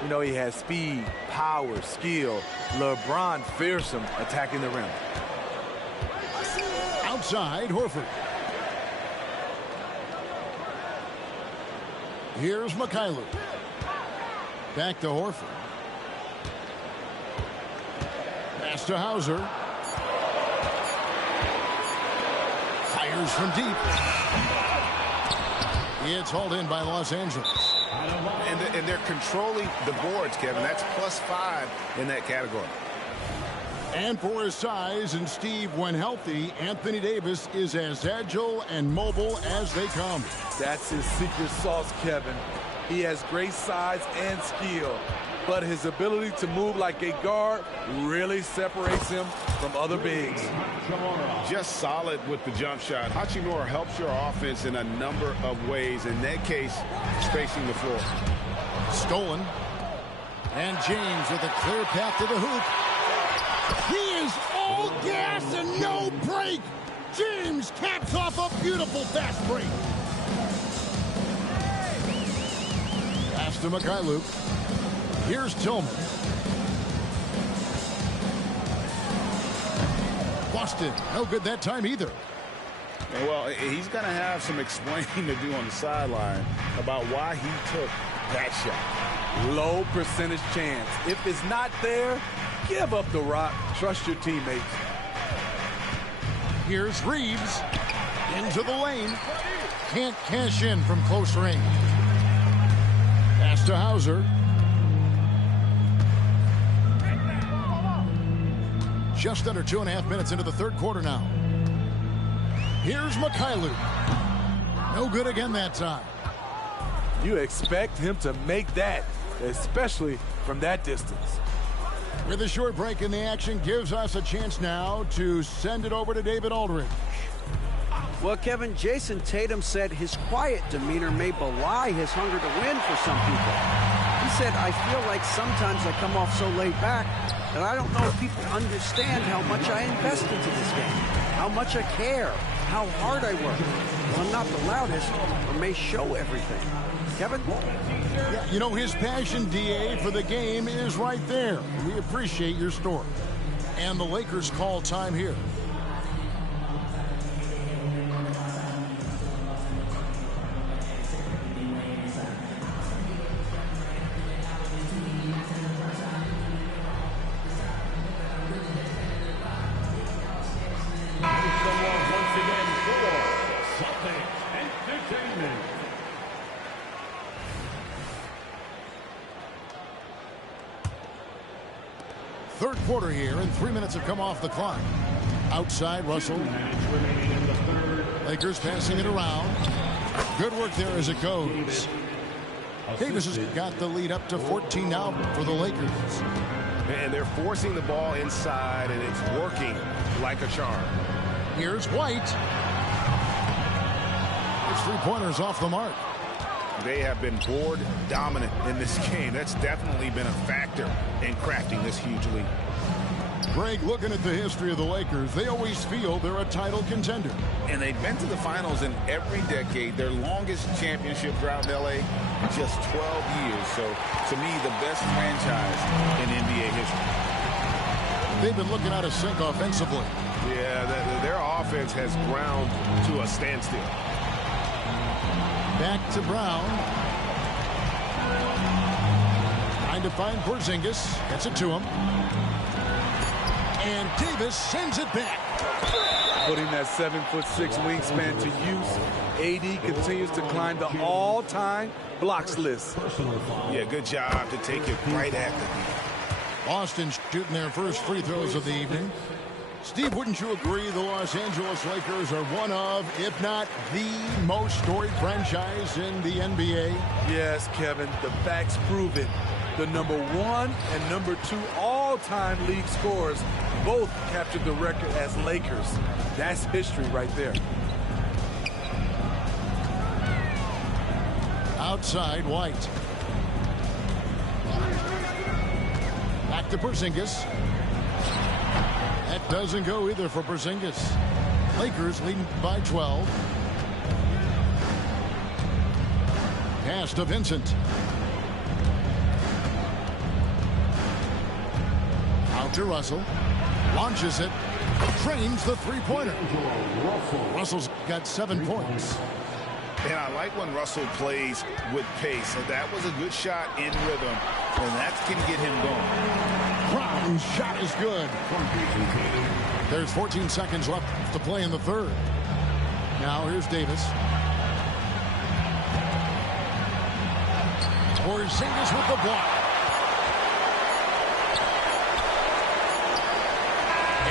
You know, he has speed, power, skill. LeBron fearsome attacking the rim. Outside, Horford. Here's Mikhailuk. Back to Horford. Pass to Hauser. Fires from deep. It's hauled in by Los Angeles. And they're controlling the boards, Kevin. That's +5 in that category. And for his size and Steve, when healthy, Anthony Davis is as agile and mobile as they come. That's his secret sauce, Kevin. He has great size and skill, but his ability to move like a guard really separates him from other bigs. Just solid with the jump shot. Hachimura helps your offense in a number of ways. In that case, spacing the floor. Stolen. And James with a clear path to the hoop. He is all gas and no break. James caps off a beautiful fast break. Pass to Mikhailuk. Here's Tillman. Boston, no good that time either. Well, he's going to have some explaining to do on the sideline about why he took that shot. Low percentage chance. If it's not there, give up the rock. Trust your teammates. Here's Reeves into the lane. Can't cash in from close range. Pass to Hauser. Just under 2.5 minutes into the third quarter now. Here's Mikhailu. No good again that time. You expect him to make that, especially from that distance. With a short break in the action, gives us a chance now to send it over to David Aldridge. Well, Kevin, Jason Tatum said his quiet demeanor may belie his hunger to win for some people. He said, I feel like sometimes I come off so laid back that I don't know if people understand how much I invest into this game, how much I care, how hard I work. Well, I'm not the loudest or may show everything. Kevin? Yeah, you know, his passion, DA, for the game is right there. We appreciate your story. And the Lakers call time here. Third quarter here, and 3 minutes have come off the clock. Outside, Russell. Lakers passing it around. Good work there as it goes. Davis has got the lead up to 14 now for the Lakers. And they're forcing the ball inside, and it's working like a charm. Here's White. His three-pointers off the mark. They have been board dominant in this game. That's definitely been a factor in crafting this huge lead. Greg, looking at the history of the Lakers, they always feel they're a title contender. And they've been to the finals in every decade. Their longest championship drought in L.A., just 12 years. So, to me, the best franchise in NBA history. They've been looking out of sync offensively. Yeah, their offense has ground to a standstill. Back to Brown. Trying to find Porzingis. Gets it to him. And Davis sends it back. Putting that 7'6" wingspan to use, AD continues to climb the all-time blocks list. Yeah, good job to take it right at the knee. Boston shooting their first free throws of the evening. Steve, wouldn't you agree the Los Angeles Lakers are one of, if not the most storied franchise in the NBA? Yes, Kevin, the facts prove it. The #1 and #2 all-time league scorers both captured the record as Lakers. That's history right there. Outside, White. Back to Porzingis. That doesn't go either for Porzingis. Lakers leading by 12. Pass to Vincent. Out to Russell. Launches it. Trains the three-pointer. Russell's got 7 points. And I like when Russell plays with pace. So that was a good shot in rhythm, and that can get him going. Brown's shot is good. There's 14 seconds left to play in the third. Now here's Davis. Porzingis with the block.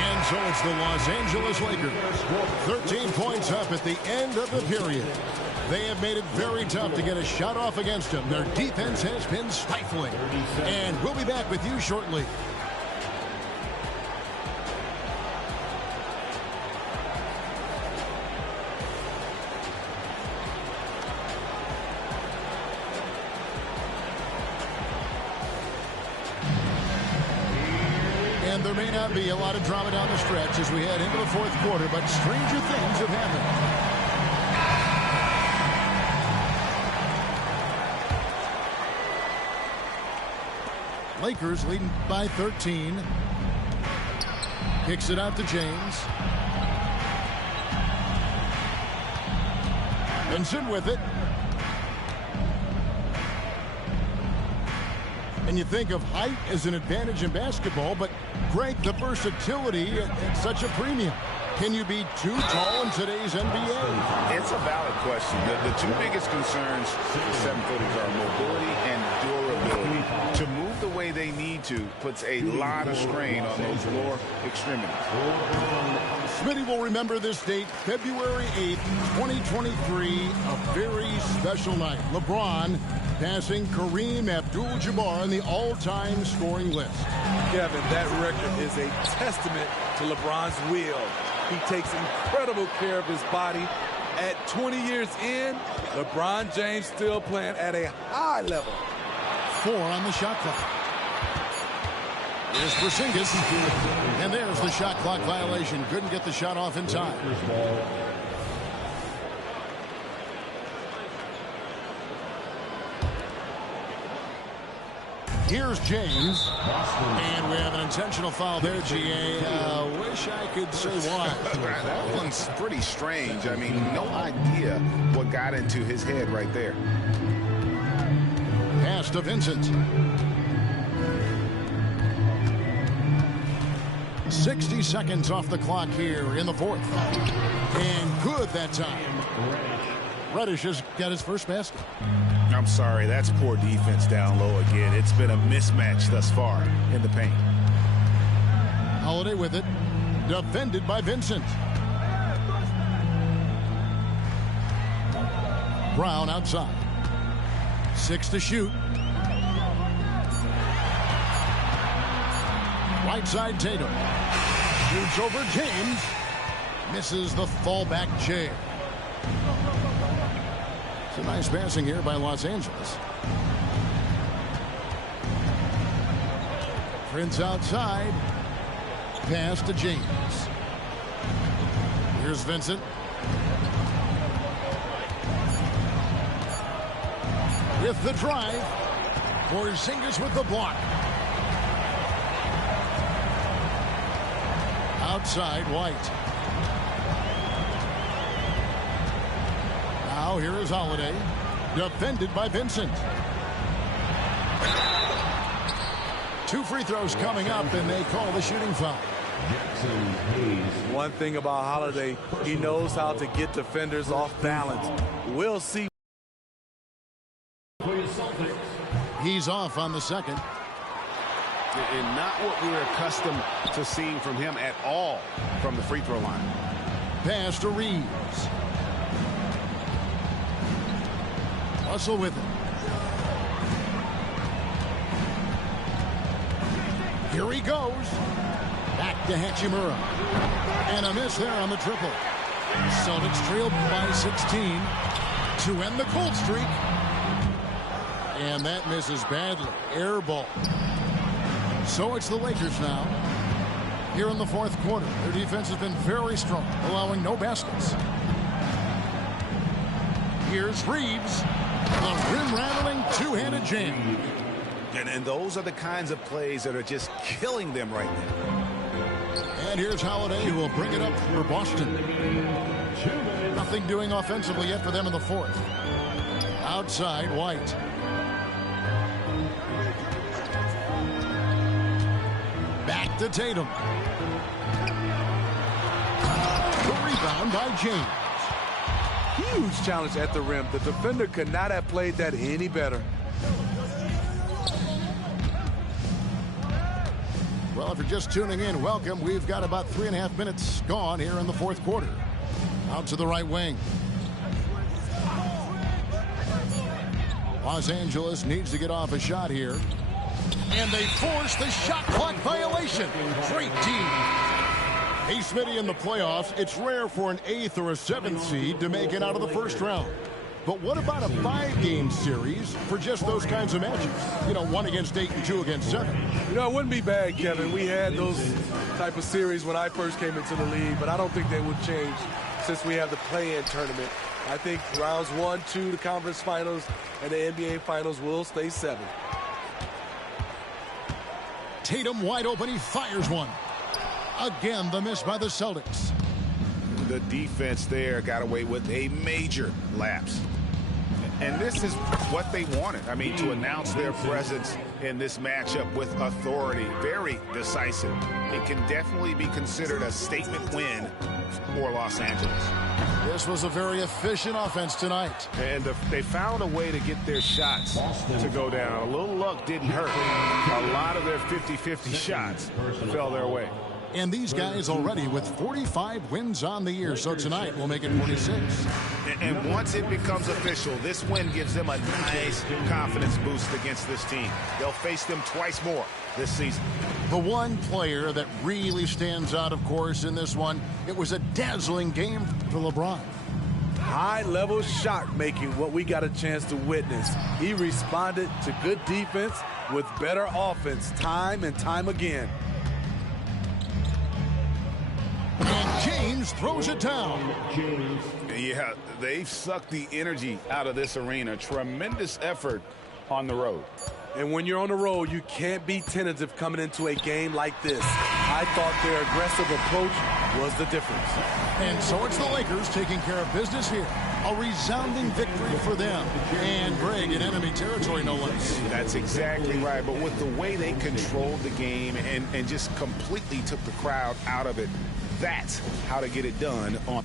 And so it's the Los Angeles Lakers. 13 points up at the end of the period. They have made it very tough to get a shot off against them. Their defense has been stifling. And we'll be back with you shortly. And there may not be a lot of drama down the stretch as we head into the fourth quarter, but stranger things have happened. Lakers leading by 13. Kicks it out to James. Vincent with it. And you think of height as an advantage in basketball, but Greg, the versatility at such a premium. Can you be too tall in today's NBA? It's a valid question. The two biggest concerns for 7-footers are mobility and durability. To move the way they need to puts a lot of strain on those lower extremities. Smitty will remember this date, February 8th, 2023, a very special night. LeBron passing Kareem Abdul-Jabbar in the all-time scoring list. Kevin, that record is a testament to LeBron's will. He takes incredible care of his body. At 20 years in, LeBron James still playing at a high level. 4 on the shot clock. There's Porzingis, and there's the shot clock violation. Couldn't get the shot off in time. Here's James, and we have an intentional foul there, GA. Wish I could say why. That one's pretty strange. I mean, no idea what got into his head right there. Pass to Vincent. 60 seconds off the clock here in the fourth. And good that time. Reddish has got his first basket. I'm sorry, that's poor defense down low again. It's been a mismatch thus far in the paint. Holiday with it. Defended by Vincent. Brown outside. 6 to shoot. Right side Tatum. Shoots over James. Misses the fallback chair. It's a nice passing here by Los Angeles. Prince outside. Pass to James. Here's Vincent. With the drive. Porzingis with the block. Outside White. Now here is Holiday. Defended by Vincent. 2 free throws coming up, and they call the shooting foul. One thing about Holiday, he knows how to get defenders off balance. We'll see. He's off on the second. And not what we're accustomed to seeing from him at all from the free throw line. Pass to Reeves. Russell with it. Here he goes. Back to Hachimura. And a miss there on the triple. Celtics trailed by 16 to end the cold streak. And that misses badly. Air ball. So it's the Lakers now. Here in the fourth quarter, their defense has been very strong, allowing no baskets. Here's Reeves. A rim-rattling two-handed jam. And those are the kinds of plays that are just killing them right now. And here's Holiday, who will bring it up for Boston. Nothing doing offensively yet for them in the fourth. Outside, White. Back to Tatum. The rebound by James. Huge challenge at the rim. The defender could not have played that any better. Well, if you're just tuning in, welcome. We've got about 3.5 minutes gone here in the fourth quarter. Out to the right wing. Los Angeles needs to get off a shot here. And they force the shot clock violation. Great team. Hey, Smitty, in the playoffs, it's rare for an 8th or a 7th seed to make it out of the first round. But what about a 5-game series for just those kinds of matches? You know, 1 against 8 and 2 against 7. You know, it wouldn't be bad, Kevin. We had those type of series when I first came into the league, but I don't think they would change since we have the play-in tournament. I think rounds 1, 2, the conference finals, and the NBA finals will stay 7. Tatum wide open. He fires one. Again, the miss by the The defense there got away with a major lapse. And this is what they wanted. I mean, to announce their presence in this matchup with authority, very decisive. It can definitely be considered a statement win for Los Angeles. This was a very efficient offense tonight. And they found a way to get their shots to go down. A little luck didn't hurt. A lot of their 50-50 shots fell their way. And these guys already with 45 wins on the year, so tonight we'll make it 46. And once it becomes official, this win gives them a nice confidence boost against this team. They'll face them twice more this season. The one player that really stands out, of course, in this one, it was a dazzling game for LeBron. High-level shot making, what we got a chance to witness. He responded to good defense with better offense time and time again. And James throws it down. Yeah, they've sucked the energy out of this arena. Tremendous effort on the road. And when you're on the road, you can't be tentative coming into a game like this. I thought their aggressive approach was the difference. And so it's the Lakers taking care of business here. A resounding victory for them. And Greg in enemy territory, no less. That's exactly right. But with the way they controlled the game and just completely took the crowd out of it, that's how to get it done on.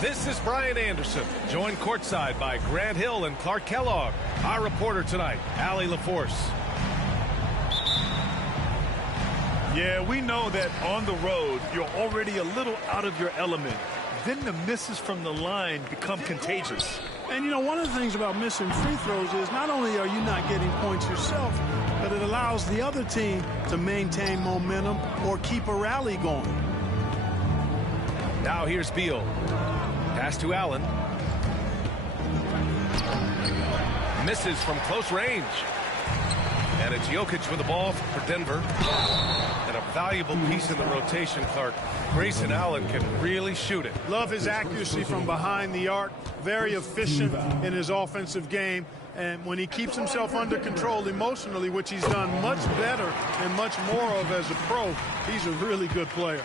This is Brian Anderson, joined courtside by Grant Hill and Clark Kellogg. Our reporter tonight, Allie LaForce. Yeah, we know that on the road, you're already a little out of your element. Then the misses from the line become contagious. And, you know, one of the things about missing free throws is not only are you not getting points yourself, but it allows the other team to maintain momentum or keep a rally going. Now here's Beal. Pass to Allen. Misses from close range. And it's Jokic with the ball for Denver. And a valuable piece in the rotation, Clark. Grayson Allen can really shoot it. Love his accuracy from behind the arc. Very efficient in his offensive game. And when he keeps himself under control emotionally, which he's done much better and much more of as a pro, he's a really good player.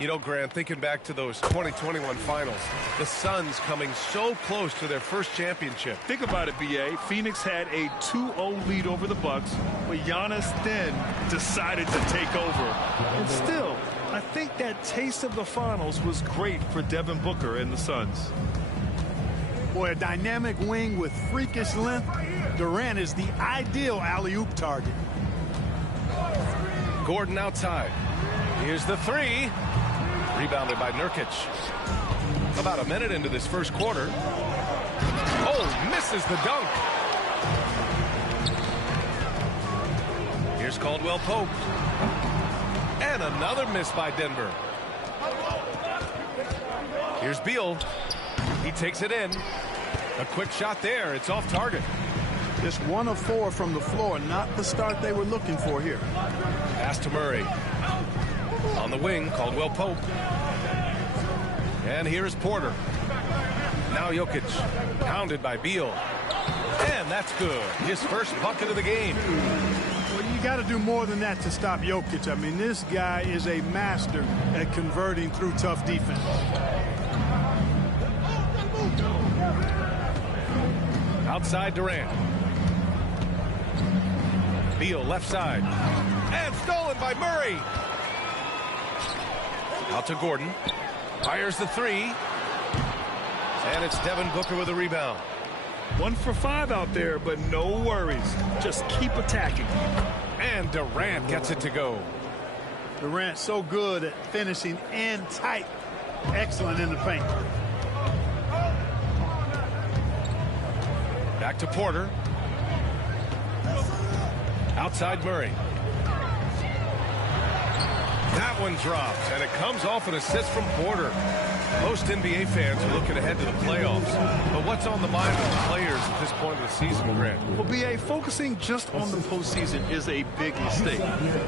You know, Grant, thinking back to those 2021 finals, the Suns coming so close to their first championship. Think about it, B.A. Phoenix had a 2-0 lead over the Bucks, but Giannis then decided to take over. And still, I think that taste of the finals was great for Devin Booker and the Suns. Boy, a dynamic wing with freakish length. Durant is the ideal alley-oop target. Gordon outside. Here's the three. Rebounded by Nurkic. About a minute into this first quarter. Oh, misses the dunk. Here's Caldwell Pope. And another miss by Denver. Here's Beal. He takes it in. A quick shot there. It's off target. Just 1 of 4 from the floor. Not the start they were looking for here. Pass to Murray. On the wing, Caldwell Pope. And here's Porter. Now Jokic. Pounded by Beal. And that's good. His first bucket of the game. Well, you got to do more than that to stop Jokic. I mean, this guy is a master at converting through tough defense. Outside Durant. Beal left side. And stolen by Murray. Out to Gordon. Fires the three. And it's Devin Booker with a rebound. 1 for 5 out there, but no worries. Just keep attacking. And Durant gets it to go. Durant so good at finishing and tight. Excellent in the paint. Back to Porter. Outside Murray. That one drops, and it comes off an assist from Porter. Most NBA fans are looking ahead to the playoffs. But what's on the mind of the players at this point of the season, Grant? Well, BA, focusing just on the postseason is a big mistake.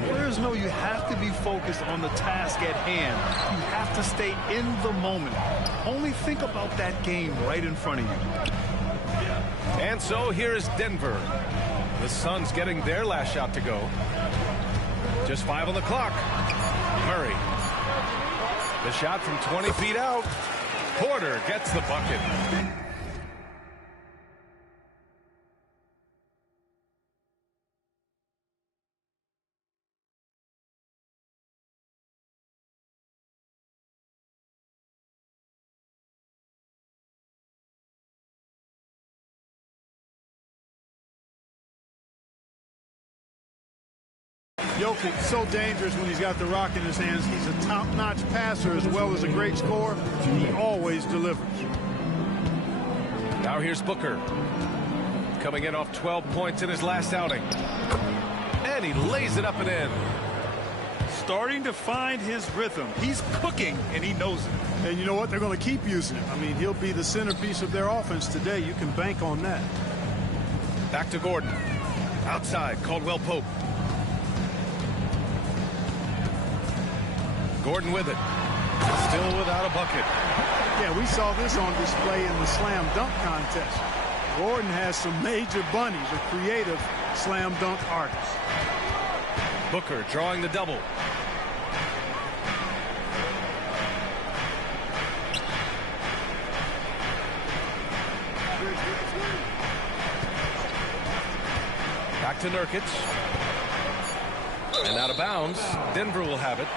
Players know you have to be focused on the task at hand. You have to stay in the moment. Only think about that game right in front of you. And so here is Denver. The Suns getting their last shot to go. Just 5 on the clock. Murray. The shot from 20 feet out. Porter gets the bucket. Jokic so dangerous when he's got the rock in his hands. He's a top-notch passer as well as a great scorer. He always delivers. Now here's Booker. Coming in off 12 points in his last outing. And he lays it up and in. Starting to find his rhythm. He's cooking, and he knows it. And you know what? They're going to keep using him. I mean, he'll be the centerpiece of their offense today. You can bank on that. Back to Gordon. Outside, Caldwell Pope. Gordon with it. Still without a bucket. Yeah, we saw this on display in the slam dunk contest. Gordon has some major bunnies, a creative slam dunk artist. Booker drawing the double. Back to Nurkic. And out of bounds. Denver will have it.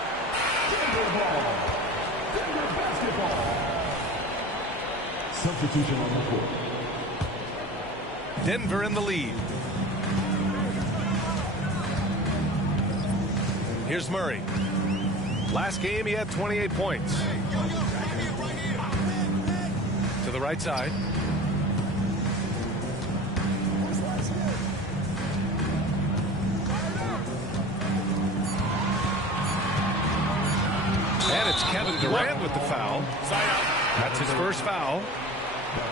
Denver basketball. Substitution on the court. Denver in the lead. Here's Murray. Last game he had 28 points. To the right side. And it's Kevin Durant with the foul. That's his first foul.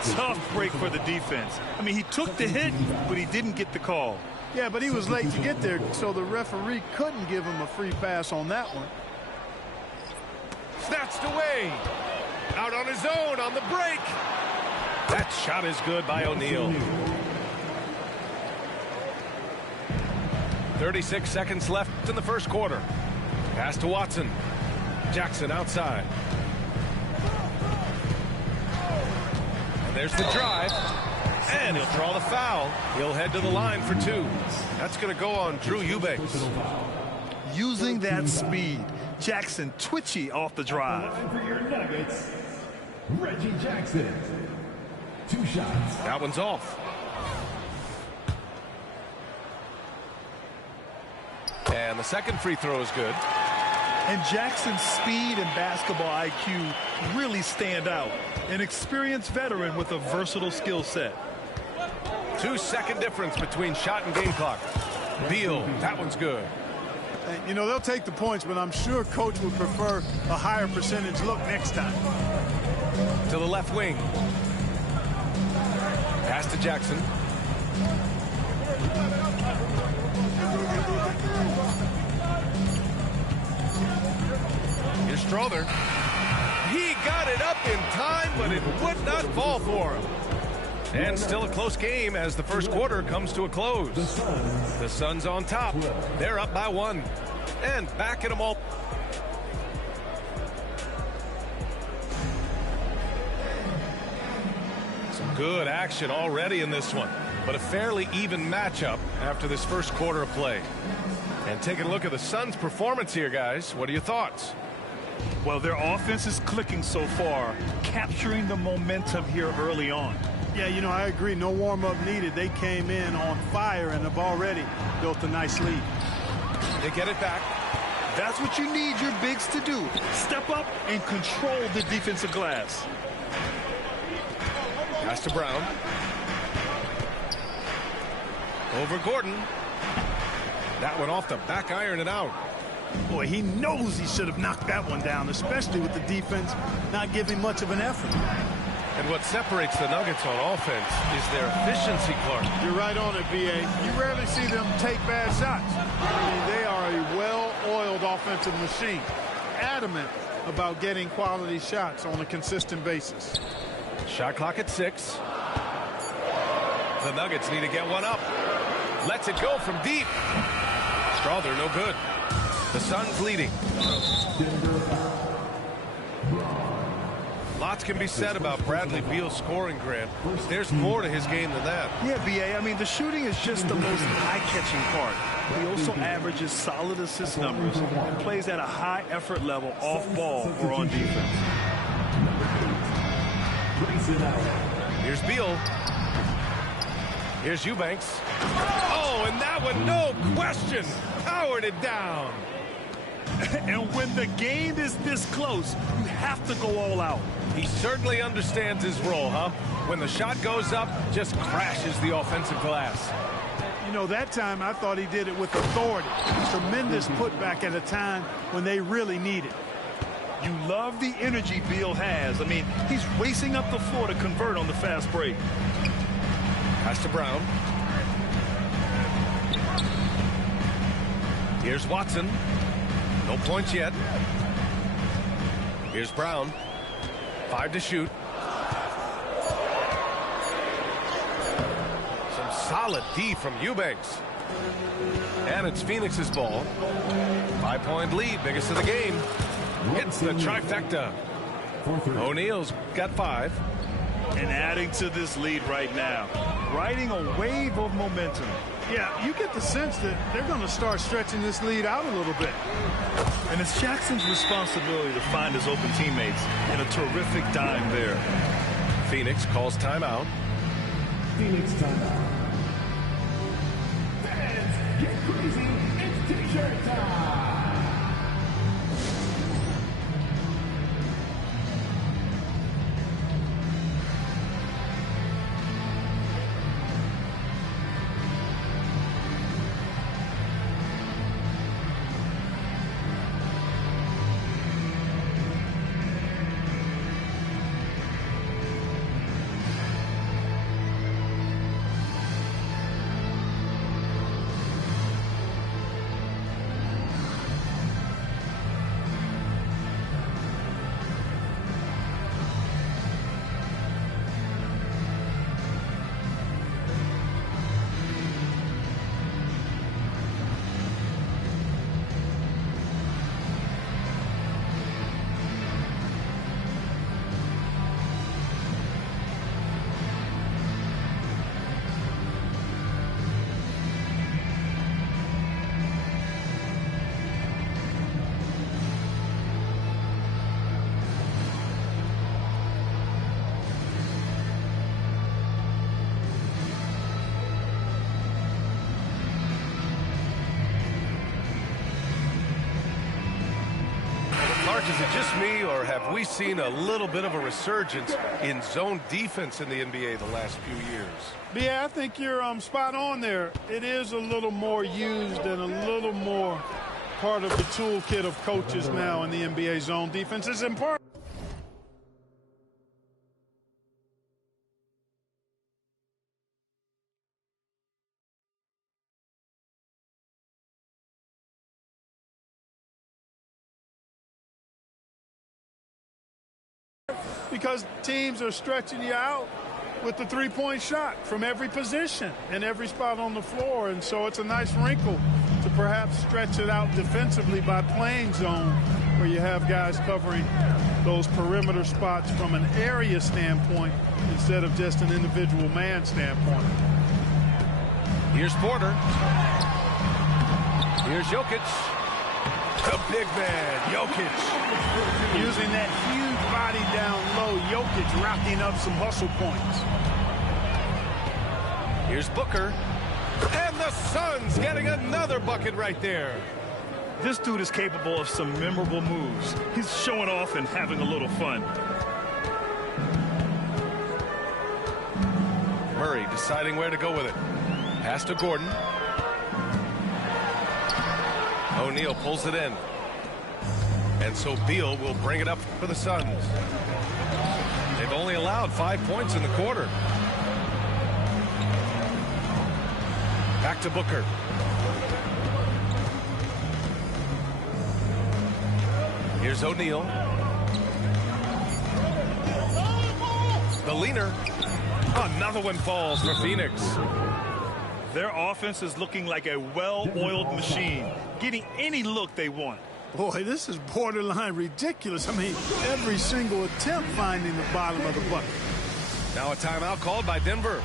Tough break for the defense. I mean, he took the hit, but he didn't get the call. Yeah, but he was late to get there, so the referee couldn't give him a free pass on that one. Snatched away. Out on his own on the break. That shot is good by O'Neal. 36 seconds left in the first quarter. Pass to Watson. Jackson outside. And there's the drive. And he'll draw the foul. He'll head to the line for 2. That's going to go on Drew Eubanks. Using that speed. Jackson twitchy off the drive. For your Nuggets, Reggie Jackson. 2 shots. That one's off. And the second free throw is good. And Jackson's speed and basketball IQ really stand out. An experienced veteran with a versatile skill set. 2-second difference between shot and game clock. Beal, that one's good. And, you know, they'll take the points, but I'm sure coach would prefer a higher percentage look next time. To the left wing. Pass to Jackson. Here's Strother. He got it up in time, but it would not fall for him. And still a close game as the first quarter comes to a close. The Suns on top. They're up by 1. And back at them all. Good action already in this one, but a fairly even matchup after this first quarter of play. And taking a look at the Suns' performance here, guys, what are your thoughts? Well, their offense is clicking so far, capturing the momentum here early on. Yeah, you know, I agree. No warm-up needed. They came in on fire and have already built a nice lead. They get it back. That's what you need your bigs to do. Step up and control the defensive glass. Pass to Brown. Over Gordon. That one off the back iron and out. Boy, he knows he should have knocked that one down, especially with the defense not giving much of an effort. And what separates the Nuggets on offense is their efficiency, Clark. You're right on it, B.A. You rarely see them take bad shots. I mean, they are a well-oiled offensive machine, adamant about getting quality shots on a consistent basis. Shot clock at 6. The Nuggets need to get one up. Lets it go from deep. Strawther, no good. The Suns leading. Lots can be said about Bradley Beal's scoring, Grant. There's more to his game than that. Yeah, B.A., I mean, the shooting is just the most eye-catching part. He also averages solid assist numbers and plays at a high effort level off ball or on defense. Here's Beal. Here's Eubanks. Oh, and that one, no question, powered it down. And when the game is this close, you have to go all out. He certainly understands his role, huh? When the shot goes up, just crashes the offensive glass. You know, that time I thought he did it with authority. Tremendous putback at a time when they really need it. You love the energy Beal has. I mean, he's racing up the floor to convert on the fast break. Pass to Brown. Here's Watson. No points yet. Here's Brown. 5 to shoot. Some solid D from Eubanks. And it's Phoenix's ball. 5-point lead, biggest of the game. Hits the trifecta. O'Neal's got 5. And adding to this lead right now, riding a wave of momentum. Yeah, you get the sense that they're going to start stretching this lead out a little bit. And it's Jackson's responsibility to find his open teammates, and a terrific dime there. Phoenix calls timeout. Phoenix timeout. Fans, get crazy. It's t-shirt time. Is it just me, or have we seen a little bit of a resurgence in zone defense in the NBA the last few years? Yeah, I think you're spot on there. It is a little more used and a little more part of the toolkit of coaches now in the NBA. Zone defense is important. Because teams are stretching you out with the three-point shot from every position and every spot on the floor. And so it's a nice wrinkle to perhaps stretch it out defensively by playing zone where you have guys covering those perimeter spots from an area standpoint instead of just an individual man standpoint. Here's Porter. Here's Jokic. The big man, Jokic. Using that huge body down low, Jokic racking up some hustle points. Here's Booker. And the Suns getting another bucket right there. This dude is capable of some memorable moves. He's showing off and having a little fun. Murray deciding where to go with it. Pass to Gordon. O'Neal pulls it in. And so Beal will bring it up for the Suns. They've only allowed 5 points in the quarter. Back to Booker. Here's O'Neal. The leaner. Another one falls for Phoenix. Their offense is looking like a well-oiled machine, getting any look they want. Boy, this is borderline ridiculous. I mean, every single attempt finding the bottom of the bucket. Now a timeout called by Denver.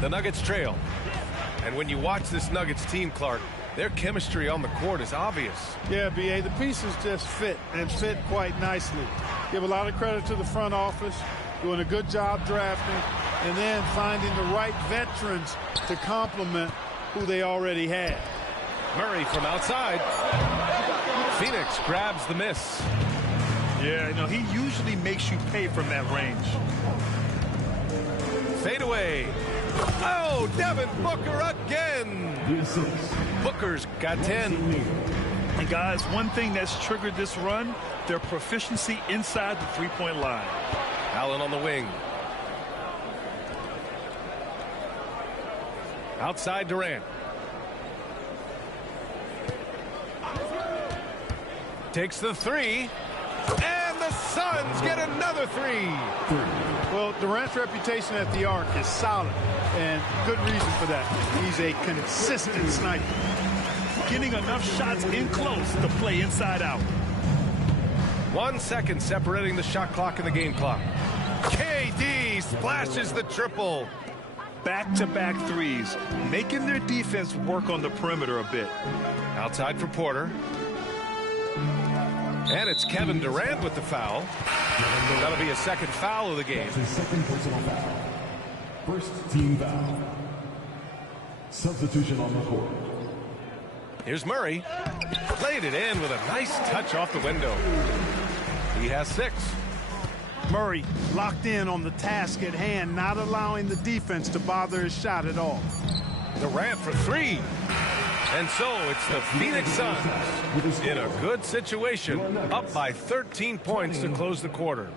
The Nuggets trail. And when you watch this Nuggets team, Clark, their chemistry on the court is obvious. Yeah, B.A., the pieces just fit, and fit quite nicely. Give a lot of credit to the front office, doing a good job drafting, and then finding the right veterans to complement who they already had. Murray from outside. Phoenix grabs the miss. Yeah, you know, he usually makes you pay from that range. Fade away. Oh, Devin Booker again. Booker's got 10. And guys, one thing that's triggered this run, their proficiency inside the three-point line. Allen on the wing. Outside Durant. Takes the three. And the Suns get another three. Well, Durant's reputation at the arc is solid, and good reason for that. He's a consistent sniper. Getting enough shots in close to play inside out. 1 second separating the shot clock and the game clock. KD splashes the triple. Back-to-back threes, making their defense work on the perimeter a bit. Outside for Porter. And it's Kevin Durant with the foul. That'll be a second foul of the game. His second personal foul. First team foul. Substitution on the court. Here's Murray. Played it in with a nice touch off the window. He has 6. Murray locked in on the task at hand, not allowing the defense to bother his shot at all. Durant for 3. And so it's the Phoenix Suns in a good situation, up by 13 points to close the quarter.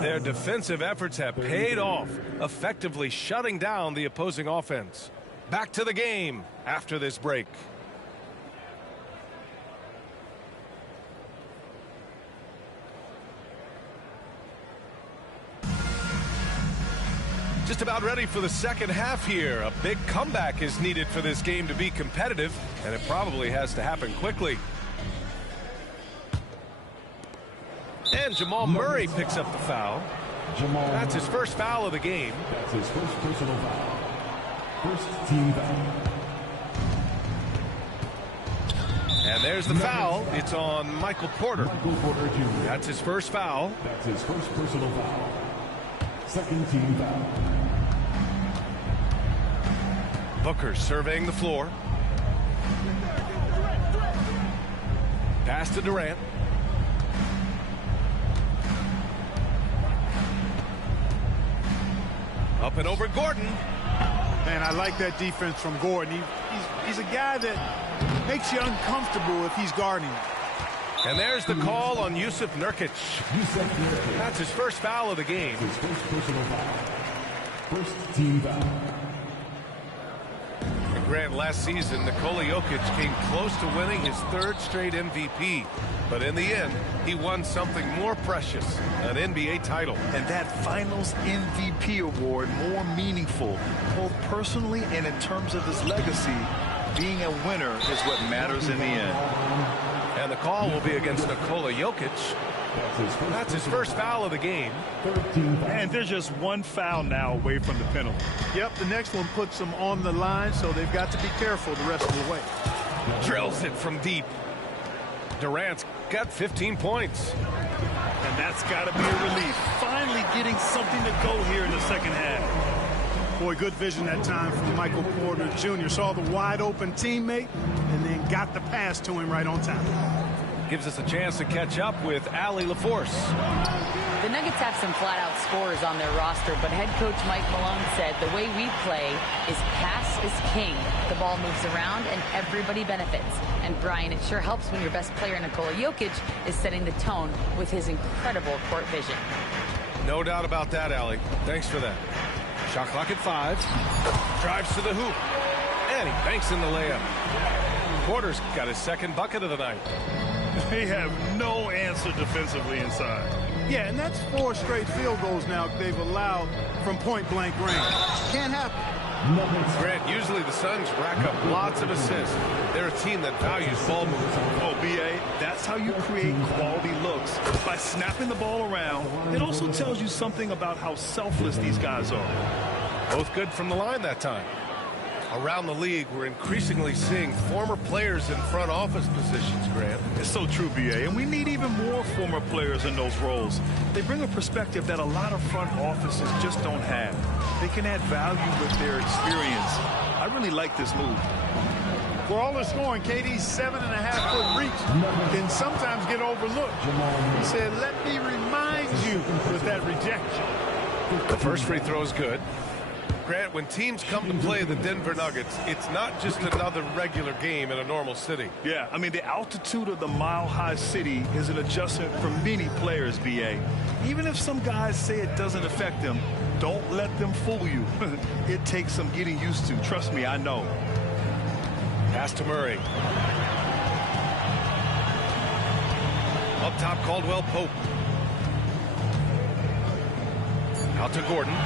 Their defensive efforts have paid off, effectively shutting down the opposing offense. Back to the game after this break. Just about ready for the second half here. A big comeback is needed for this game to be competitive, and it probably has to happen quickly. And Jamal Murray picks up the foul. That's his first foul of the game. That's his first personal foul. First team foul. And there's the foul. It's on Michael Porter. Michael Porter Jr. That's his first foul. That's his first personal foul. Second team foul. Booker surveying the floor. Pass to Durant. Up and over Gordon. Man, I like that defense from Gordon. He's a guy that makes you uncomfortable if he's guarding. And there's the call on Jusuf Nurkic. That's his first foul of the game. His first personal foul. First team foul. Grant, last season, Nikola Jokic came close to winning his 3rd straight MVP. But in the end, he won something more precious, an NBA title. And that Finals MVP award more meaningful, both personally and in terms of his legacy. Being a winner is what matters in the end. And the call will be against Nikola Jokic. That's his first foul of the game. And there's just one foul now away from the penalty. Yep, the next one puts them on the line, so they've got to be careful the rest of the way. Drills it from deep. Durant's got 15 points. And that's got to be a relief. Finally getting something to go here in the second half. Boy, good vision that time from Michael Porter Jr. Saw the wide open teammate and then got the pass to him right on time. Gives us a chance to catch up with Allie LaForce. The Nuggets have some flat-out scorers on their roster, but head coach Mike Malone said the way we play is pass is king. The ball moves around and everybody benefits. And Brian, it sure helps when your best player, Nikola Jokic, is setting the tone with his incredible court vision. No doubt about that, Allie. Thanks for that. Shot clock at 5. Drives to the hoop. And he banks in the layup. Porter's got his 2nd bucket of the night. They have no answer defensively inside. Yeah, and that's 4 straight field goals now they've allowed from point-blank range. Can't happen. Grant, usually the Suns rack up lots of assists. They're a team that values ball movement. Oh, B.A., that's how you create quality looks, by snapping the ball around. It also tells you something about how selfless these guys are. Both good from the line that time. Around the league, we're increasingly seeing former players in front office positions, Grant. It's so true, B.A., and we need even more former players in those roles. They bring a perspective that a lot of front offices just don't have. They can add value with their experience. I really like this move. For all the scoring, KD's 7.5-foot reach can sometimes get overlooked. He said, let me remind you with that rejection. The first free throw is good. Grant, when teams come to play the Denver Nuggets, it's not just another regular game in a normal city. Yeah, I mean, the altitude of the mile-high city is an adjustment for many players, B.A. Even if some guys say it doesn't affect them, don't let them fool you. It takes some getting used to. Trust me, I know. Pass to Murray. Up top, Caldwell Pope. Out to Gordon.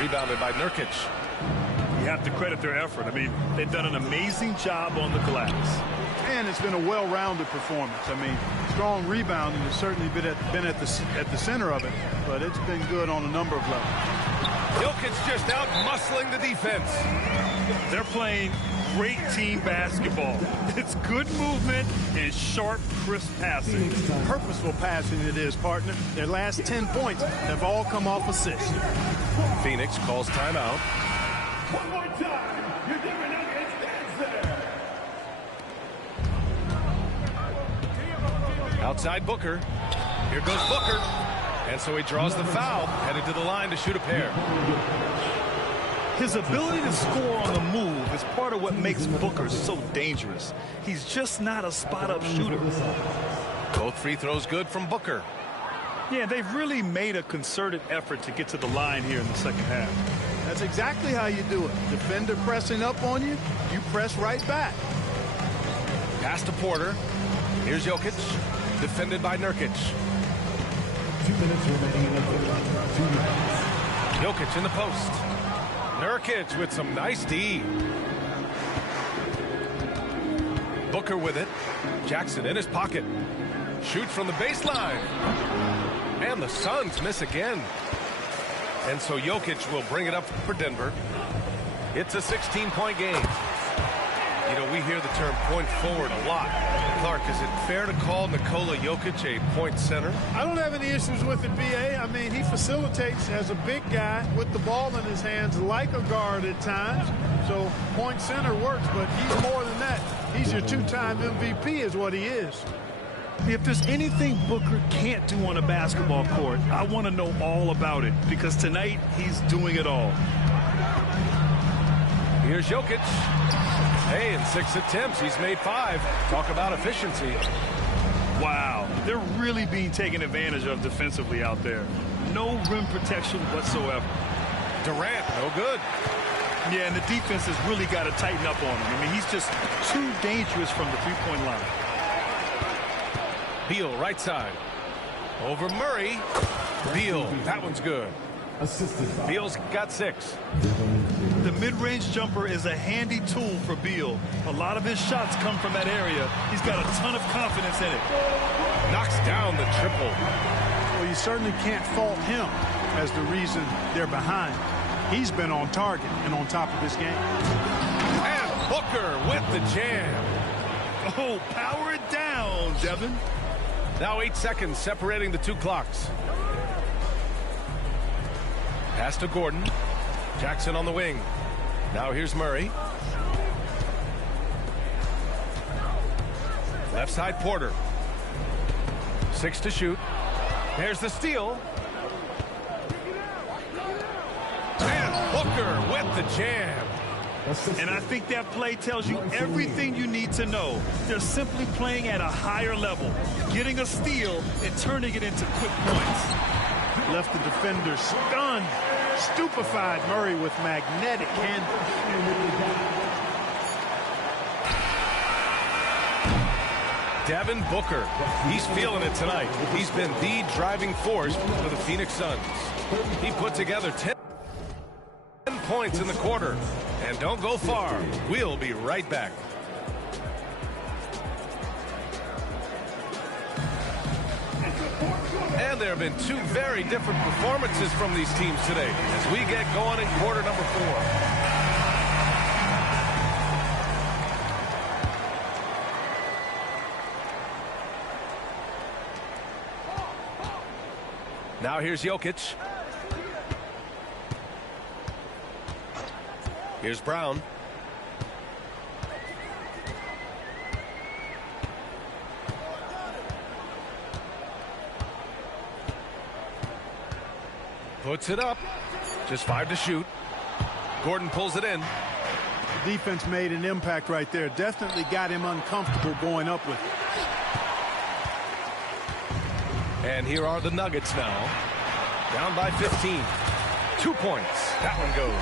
Rebounded by Nurkic. You have to credit their effort. I mean, they've done an amazing job on the glass. And it's been a well-rounded performance. I mean, strong rebounding has certainly been at the center of it, but it's been good on a number of levels. Jokic just out muscling the defense. They're playing great team basketball. It's good movement and sharp, crisp passing. Purposeful passing it is, partner. Their last 10 points have all come off assists. Phoenix calls timeout. One more time. Your Denver Nuggets is there. Outside Booker. Here goes Booker. And so he draws the foul, headed to the line to shoot a pair. His ability to score on the move is part of what makes Booker so dangerous. He's just not a spot-up shooter. Both free throws good from Booker. Yeah, they've really made a concerted effort to get to the line here in the second half. That's exactly how you do it. Defender pressing up on you, you press right back. Pass to Porter. Here's Jokic, defended by Nurkic. 2 minutes remaining in the third. 2 minutes. Jokic in the post. Nurkic with some nice D. Booker with it. Jackson in his pocket. Shoots from the baseline. And the Suns miss again. And so Jokic will bring it up for Denver. It's a 16-point game. You know, we hear the term point forward a lot. Clark, is it fair to call Nikola Jokic a point center? I don't have any issues with it, B.A. I mean, he facilitates as a big guy with the ball in his hands like a guard at times. So point center works, but he's more than that. He's your 2-time MVP is what he is. If there's anything Booker can't do on a basketball court, I want to know all about it, because tonight he's doing it all. Here's Jokic. Hey, in 6 attempts, he's made 5. Talk about efficiency. Wow, they're really being taken advantage of defensively out there. No rim protection whatsoever. Durant, no good. Yeah, and the defense has really got to tighten up on him. I mean, he's just too dangerous from the three-point line. Beal, right side. Over Murray. Beal, that one's good. Beal's got 6. The mid-range jumper is a handy tool for Beal. A lot of his shots come from that area. He's got a ton of confidence in it. Knocks down the triple. Well, you certainly can't fault him as the reason they're behind. He's been on target and on top of his game. And Booker with the jam. Oh, power it down, Devin. Now 8 seconds separating the 2 clocks. Pass to Gordon. Jackson on the wing. Now here's Murray. Left side Porter. 6 to shoot. There's the steal. And Booker with the jam. And I think that play tells you everything you need to know. They're simply playing at a higher level, getting a steal and turning it into quick points. Left the defender stunned, stupefied. Murray with magnetic handle. Devin Booker, he's feeling it tonight. He's been the driving force for the Phoenix Suns. He put together 10 points in the quarter. And don't go far. We'll be right back. And there have been 2 very different performances from these teams today as we get going in quarter number 4. Now here's Jokic. Here's Brown. Puts it up. Just 5 to shoot. Gordon pulls it in. The defense made an impact right there. Definitely got him uncomfortable going up with it. And here are the Nuggets now. Down by 15. 2 points. That one goes.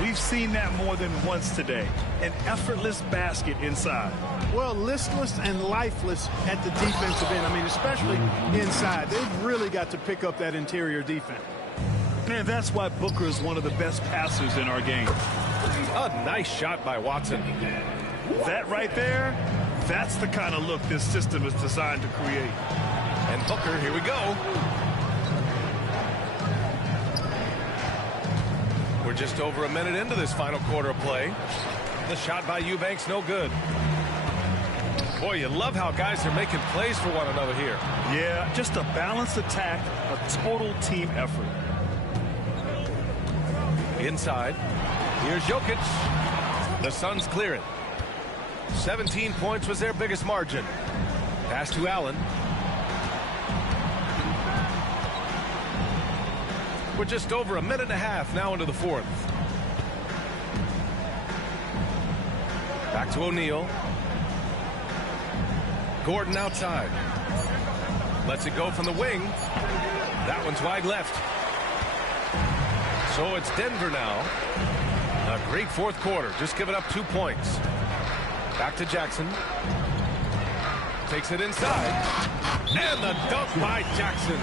We've seen that more than once today. An effortless basket inside. Well, listless and lifeless at the defensive end. I mean, especially inside. They've really got to pick up that interior defense. Man, that's why Booker is one of the best passers in our game. A nice shot by Watson. That right there, that's the kind of look this system is designed to create. And Booker, here we go. We're just over a minute into this final quarter of play. The shot by Eubanks, no good. Boy, you love how guys are making plays for one another here. Yeah, just a balanced attack, a total team effort. Inside, here's Jokic. The Suns clear it. 17 points was their biggest margin. Pass to Allen. We're just over a minute and a half now into the 4th. Back to O'Neal. Gordon outside. Lets it go from the wing. That one's wide left. So it's Denver now. A great 4th quarter. Just giving up 2 points. Back to Jackson. Takes it inside. And the dunk by Jackson.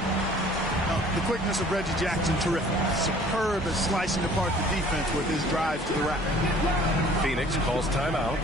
The quickness of Reggie Jackson, terrific. Superb at slicing apart the defense with his drive to the rack. Phoenix calls timeout.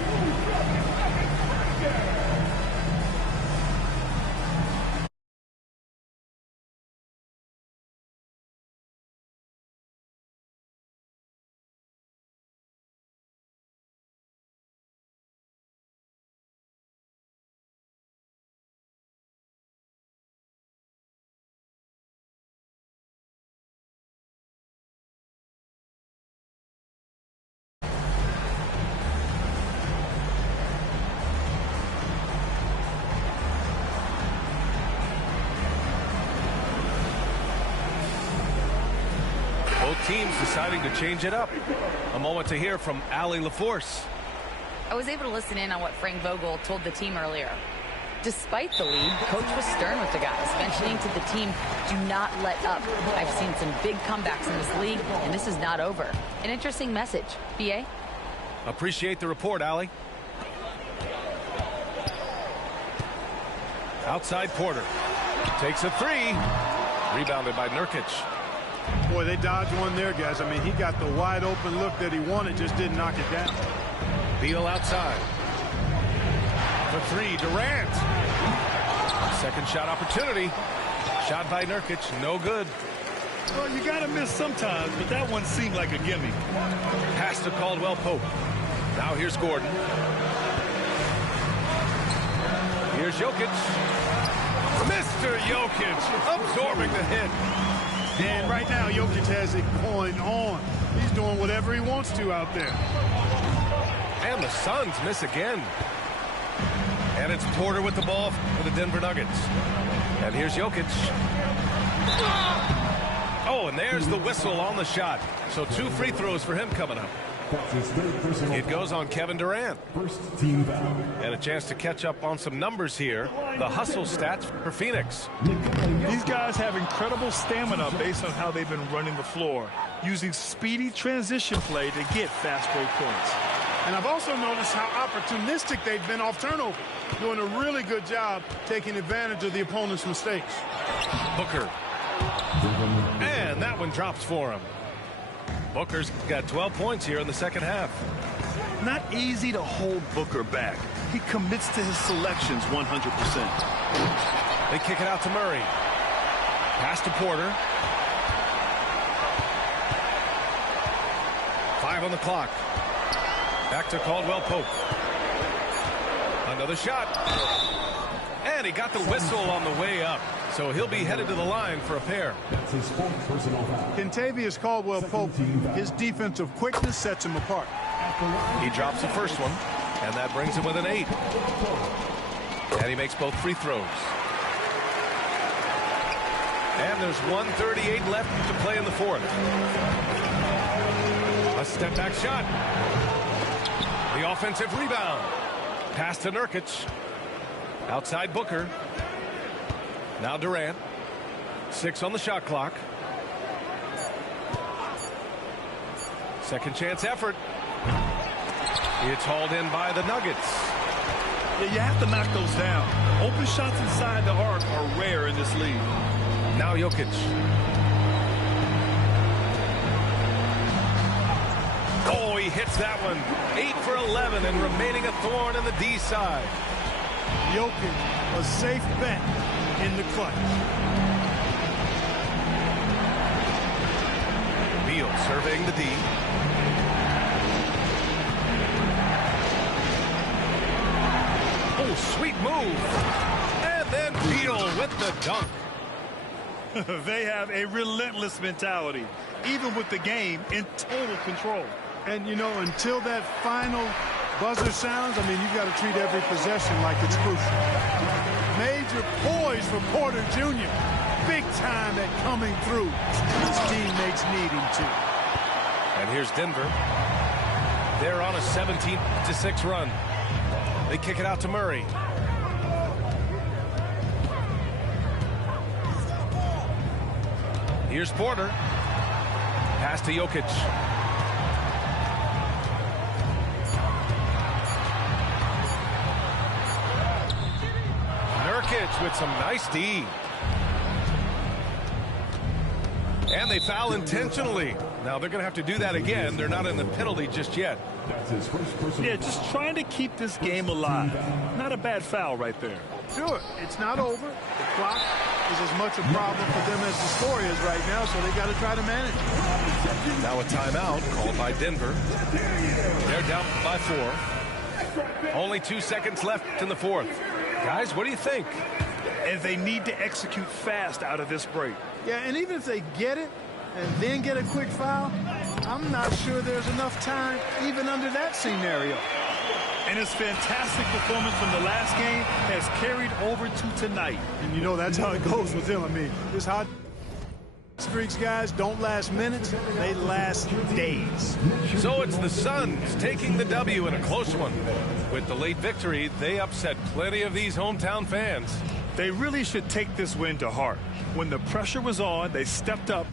Teams deciding to change it up. A moment to hear from Allie LaForce. I was able to listen in on what Frank Vogel told the team earlier. Despite the lead, coach was stern with the guys, mentioning to the team, do not let up. I've seen some big comebacks in this league, and this is not over. An interesting message. BA? Appreciate the report, Allie. Outside Porter. Takes a three. Rebounded by Nurkic. Boy, they dodged one there, guys. I mean, he got the wide open look that he wanted, just didn't knock it down. Beal outside. For three, Durant. Second shot opportunity. Shot by Nurkic, no good. Well, you got to miss sometimes, but that one seemed like a gimme. Pass to Caldwell Pope. Now here's Gordon. Here's Jokic. Mr. Jokic absorbing the hit. And right now, Jokic has it going on. He's doing whatever he wants to out there. And the Suns miss again. And it's Porter with the ball for the Denver Nuggets. And here's Jokic. Oh, and there's the whistle on the shot. So 2 free throws for him coming up. It goes on Kevin Durant. First team foul. And a chance to catch up on some numbers here. The hustle stats for Phoenix. These guys have incredible stamina based on how they've been running the floor, using speedy transition play to get fast break points. And I've also noticed how opportunistic they've been off turnover, doing a really good job taking advantage of the opponent's mistakes. Booker. And that one drops for him. Booker's got 12 points here in the second half. Not easy to hold Booker back. He commits to his selections 100%. They kick it out to Murray. Pass to Porter. 5 on the clock. Back to Caldwell Pope. Another shot. And he got the whistle on the way up. So he'll be headed to the line for a pair. That's his fourth personal foul. Kentavious Caldwell Pope, his defensive quickness sets him apart. He drops the first one, and that brings him with an 8. And he makes both free throws. And there's 1:38 left to play in the fourth. A step back shot. The offensive rebound. Pass to Nurkic. Outside Booker. Now Durant. 6 on the shot clock. Second chance effort. It's hauled in by the Nuggets. Yeah, you have to knock those down. Open shots inside the arc are rare in this league. Now Jokic. Oh, he hits that one. 8 for 11 and remaining a thorn in the D side. Jokic, a safe bet in the clutch. Beal surveying the D. Oh, sweet move. And then Beal with the dunk. They have a relentless mentality, even with the game in total control. And, you know, until that final buzzer sounds, I mean, you've got to treat every possession like it's crucial. Major poise for Porter Jr. Big time at coming through. His teammates need him to. And here's Denver. They're on a 17-6 run. They kick it out to Murray. Here's Porter. Pass to Jokic. Nurkic with some nice D. And they foul intentionally. Now they're going to have to do that again. They're not in the penalty just yet. That's his first personal Yeah, just trying to keep this game alive. Not a bad foul right there. Sure, it's not over. The clock is as much a problem for them as the score is right now, so they got to try to manage it. Now a timeout called by Denver. They're down by 4. Only 2 seconds left in the fourth. Guys, what do you think? And they need to execute fast out of this break. Yeah, and even if they get it and then get a quick foul, I'm not sure there's enough time even under that scenario. And his fantastic performance from the last game has carried over to tonight. And you know that's how it goes with him. I mean, this hot Streaks, guys, don't last minutes, they last days. So it's the Suns taking the W in a close one. With the late victory, they upset plenty of these hometown fans. They really should take this win to heart. When the pressure was on, they stepped up.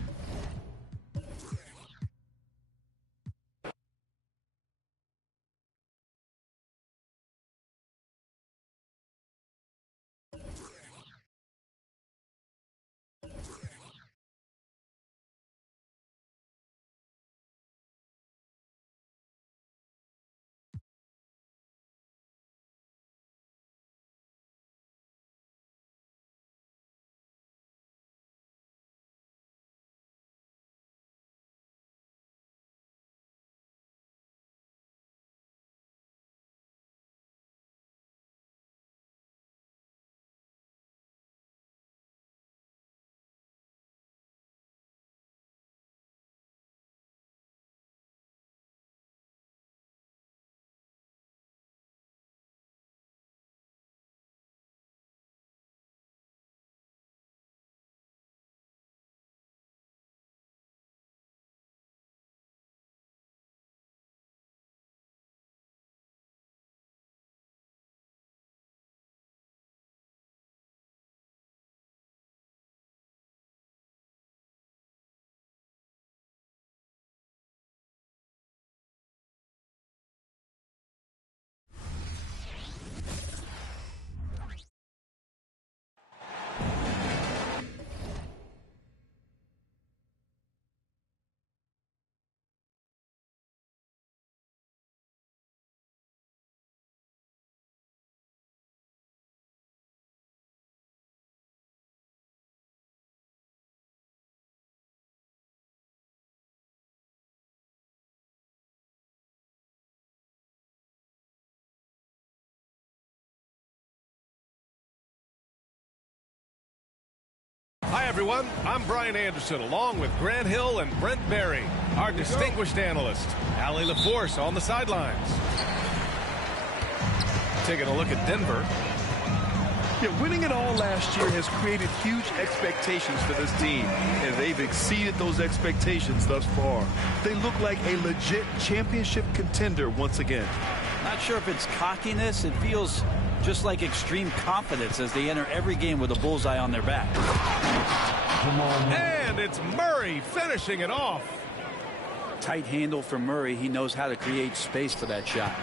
Hi, everyone. I'm Brian Anderson, along with Grant Hill and Brent Berry, our distinguished analyst. Allie LaForce on the sidelines. Taking a look at Denver. Yeah, winning it all last year has created huge expectations for this team, and they've exceeded those expectations thus far. They look like a legit championship contender once again. Not sure if it's cockiness. It feels just like extreme confidence as they enter every game with a bullseye on their back. And it's Murray finishing it off. Tight handle for Murray. He knows how to create space for that shot.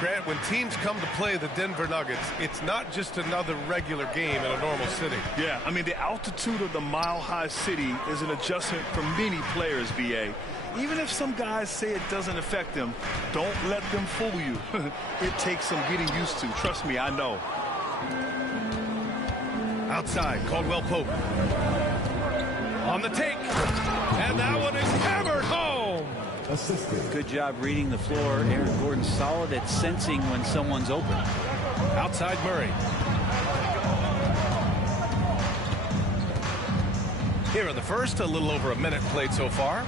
Grant, when teams come to play the Denver Nuggets, it's not just another regular game in a normal city. Yeah, I mean, the altitude of the mile-high city is an adjustment for many players, BA. Even if some guys say it doesn't affect them, don't let them fool you. It takes some getting used to. Trust me, I know. Outside, Caldwell Pope. On the take. And that one is hammered home. Good job reading the floor. Aaron Gordon solid at sensing when someone's open. Outside Murray. Here in the first, a little over a minute played so far.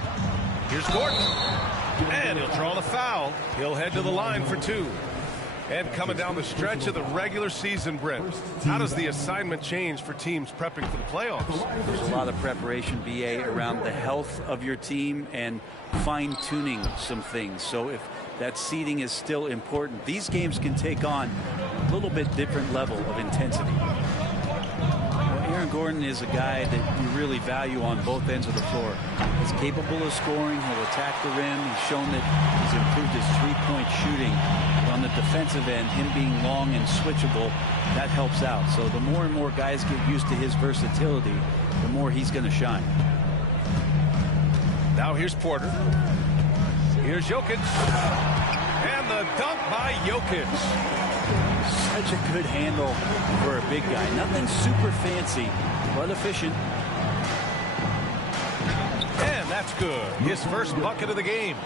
Here's Gordon. And he'll draw the foul. He'll head to the line for two. And coming down the stretch of the regular season, Brent, how does the assignment change for teams prepping for the playoffs? There's a lot of preparation, BA, around the health of your team and fine-tuning some things. So if that seeding is still important, these games can take on a little bit different level of intensity. Aaron Gordon is a guy that you really value on both ends of the floor. He's capable of scoring. He'll attack the rim. He's shown that he's improved his three-point shooting. But on the defensive end, him being long and switchable, that helps out. So the more and more guys get used to his versatility, the more he's going to shine. Now here's Porter. Here's Jokic. And the dunk by Jokic. Such a good handle for a big guy. Nothing super fancy, but efficient. And that's good. His first bucket of the game.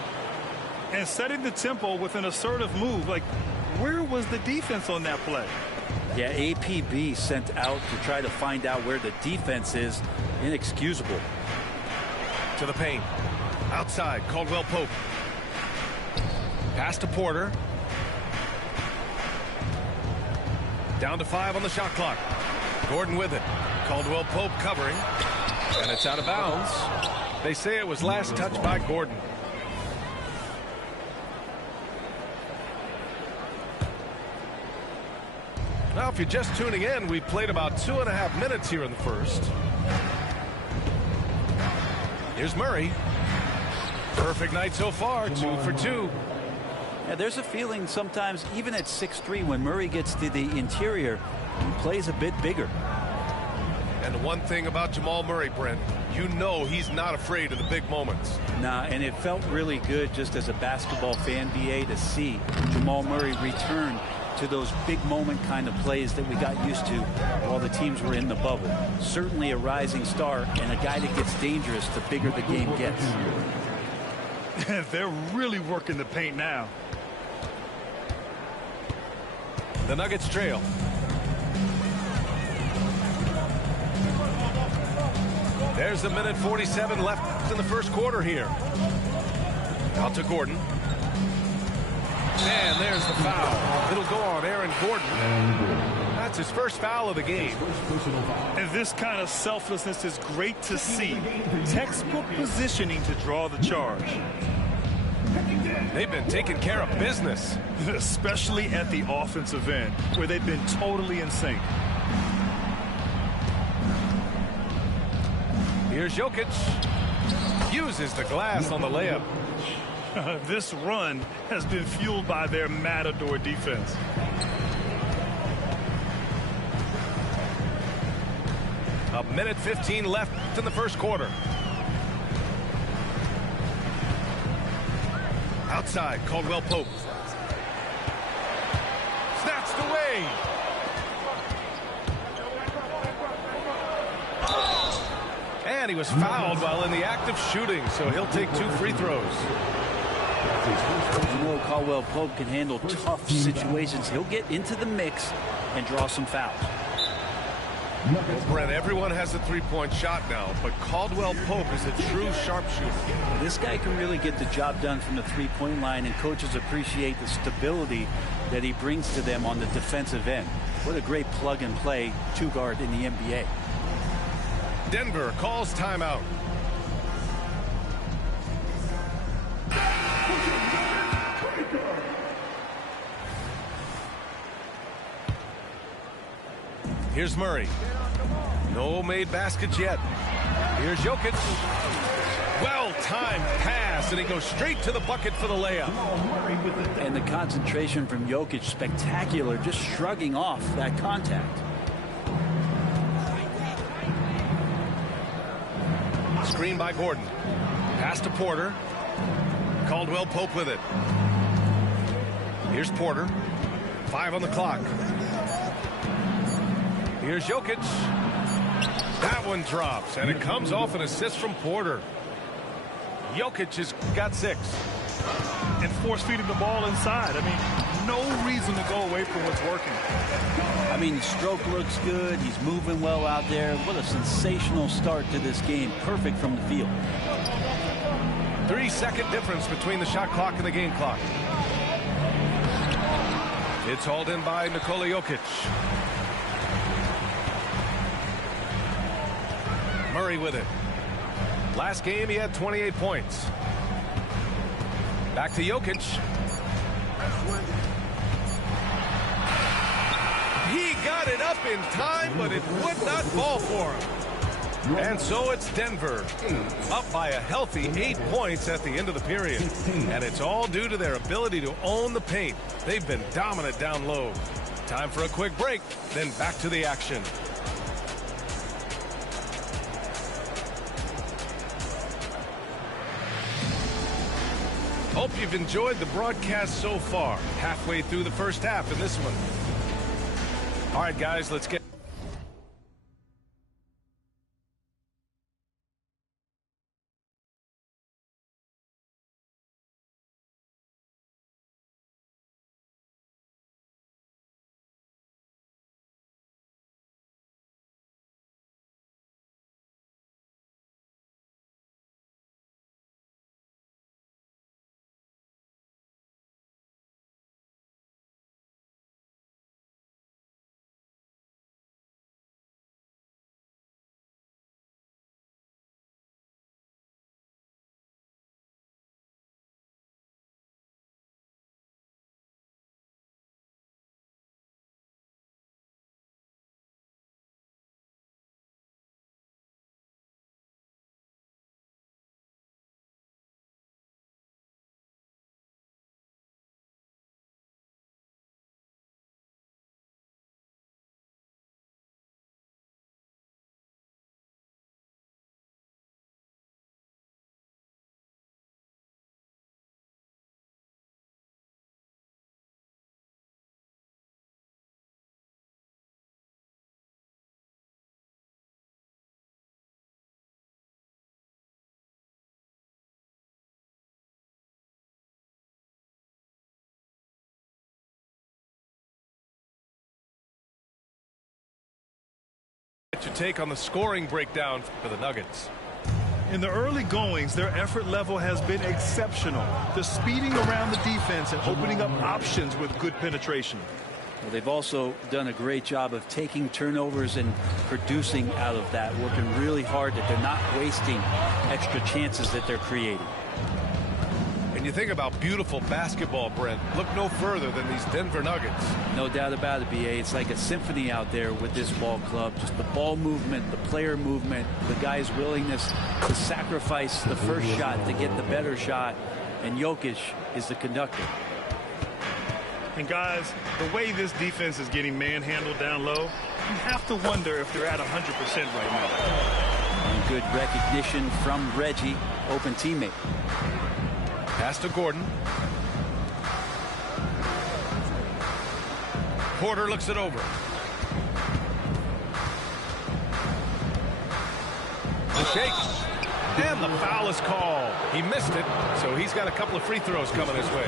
And setting the tempo with an assertive move. Like, where was the defense on that play? Yeah, APB sent out to try to find out where the defense is. Inexcusable. To the paint. Outside, Caldwell Pope. Pass to Porter. Down to 5 on the shot clock. Gordon with it. Caldwell Pope covering. And it's out of bounds. They say it was last touched by Gordon. Now, if you're just tuning in, we've played about 2.5 minutes here in the first. Here's Murray. Perfect night so far, 2 for 2. Yeah, there's a feeling sometimes, even at 6'3", when Murray gets to the interior, he plays a bit bigger. And the one thing about Jamal Murray, Brent, you know he's not afraid of the big moments. Nah, and it felt really good just as a basketball fan, BA, to see Jamal Murray return to those big moment kind of plays that we got used to while the teams were in the bubble. Certainly a rising star and a guy that gets dangerous the bigger the game gets. They're really working the paint now. The Nuggets trail. There's a minute 47 left in the first quarter here. Out to Gordon. And there's the foul. It'll go on Aaron Gordon. That's his first foul of the game. And this kind of selflessness is great to see. Textbook positioning to draw the charge. They've been taking care of business. Especially at the offensive end, where they've been totally in sync. Here's Jokic. Uses the glass on the layup. This run has been fueled by their matador defense. A minute 15 left in the first quarter. Outside, Caldwell Pope. Snatched away. And he was fouled while in the act of shooting, so he'll take 2 free throws. You know Caldwell Pope can handle tough situations. He'll get into the mix and draw some fouls. Well, Brent, everyone has a three-point shot now, but Caldwell Pope is a true sharpshooter. This guy can really get the job done from the three-point line, and coaches appreciate the stability that he brings to them on the defensive end. What a great plug-and-play two-guard in the NBA. Denver calls timeout. Here's Murray. No made baskets yet. Here's Jokic. Well-timed pass, and he goes straight to the bucket for the layup. And the concentration from Jokic, spectacular, just shrugging off that contact. Screen by Gordon. Pass to Porter. Caldwell Pope with it. Here's Porter. 5 on the clock. Here's Jokic. That one drops, and it comes off an assist from Porter. Jokic has got 6. And force-feeding the ball inside. I mean, no reason to go away from what's working. I mean, the stroke looks good. He's moving well out there. What a sensational start to this game. Perfect from the field. 3-second difference between the shot clock and the game clock. It's hauled in by Nikola Jokic. Murray with it. Last game, he had 28 points. Back to Jokic. He got it up in time, but it would not fall for him. And so it's Denver, up by a healthy 8 points at the end of the period. And it's all due to their ability to own the paint. They've been dominant down low. Time for a quick break, then back to the action. Hope you've enjoyed the broadcast so far. Halfway through the first half in this one. All right, guys, let's get your take on the scoring breakdown for the Nuggets? In the early goings, their effort level has been exceptional. The speeding around the defense and opening up options with good penetration. Well, they've also done a great job of taking turnovers and producing out of that, working really hard that they're not wasting extra chances that they're creating. And you think about beautiful basketball, Brent. Look no further than these Denver Nuggets. No doubt about it, BA. It's like a symphony out there with this ball club. Just the ball movement, the player movement, the guy's willingness to sacrifice the first shot to get the better shot. And Jokic is the conductor. And guys, the way this defense is getting manhandled down low, you have to wonder if they're at 100% right now. And good recognition from Reggie, open teammate. Pass to Gordon. Porter looks it over. The shake. And the foul is called. He missed it, so he's got a couple of free throws coming his way.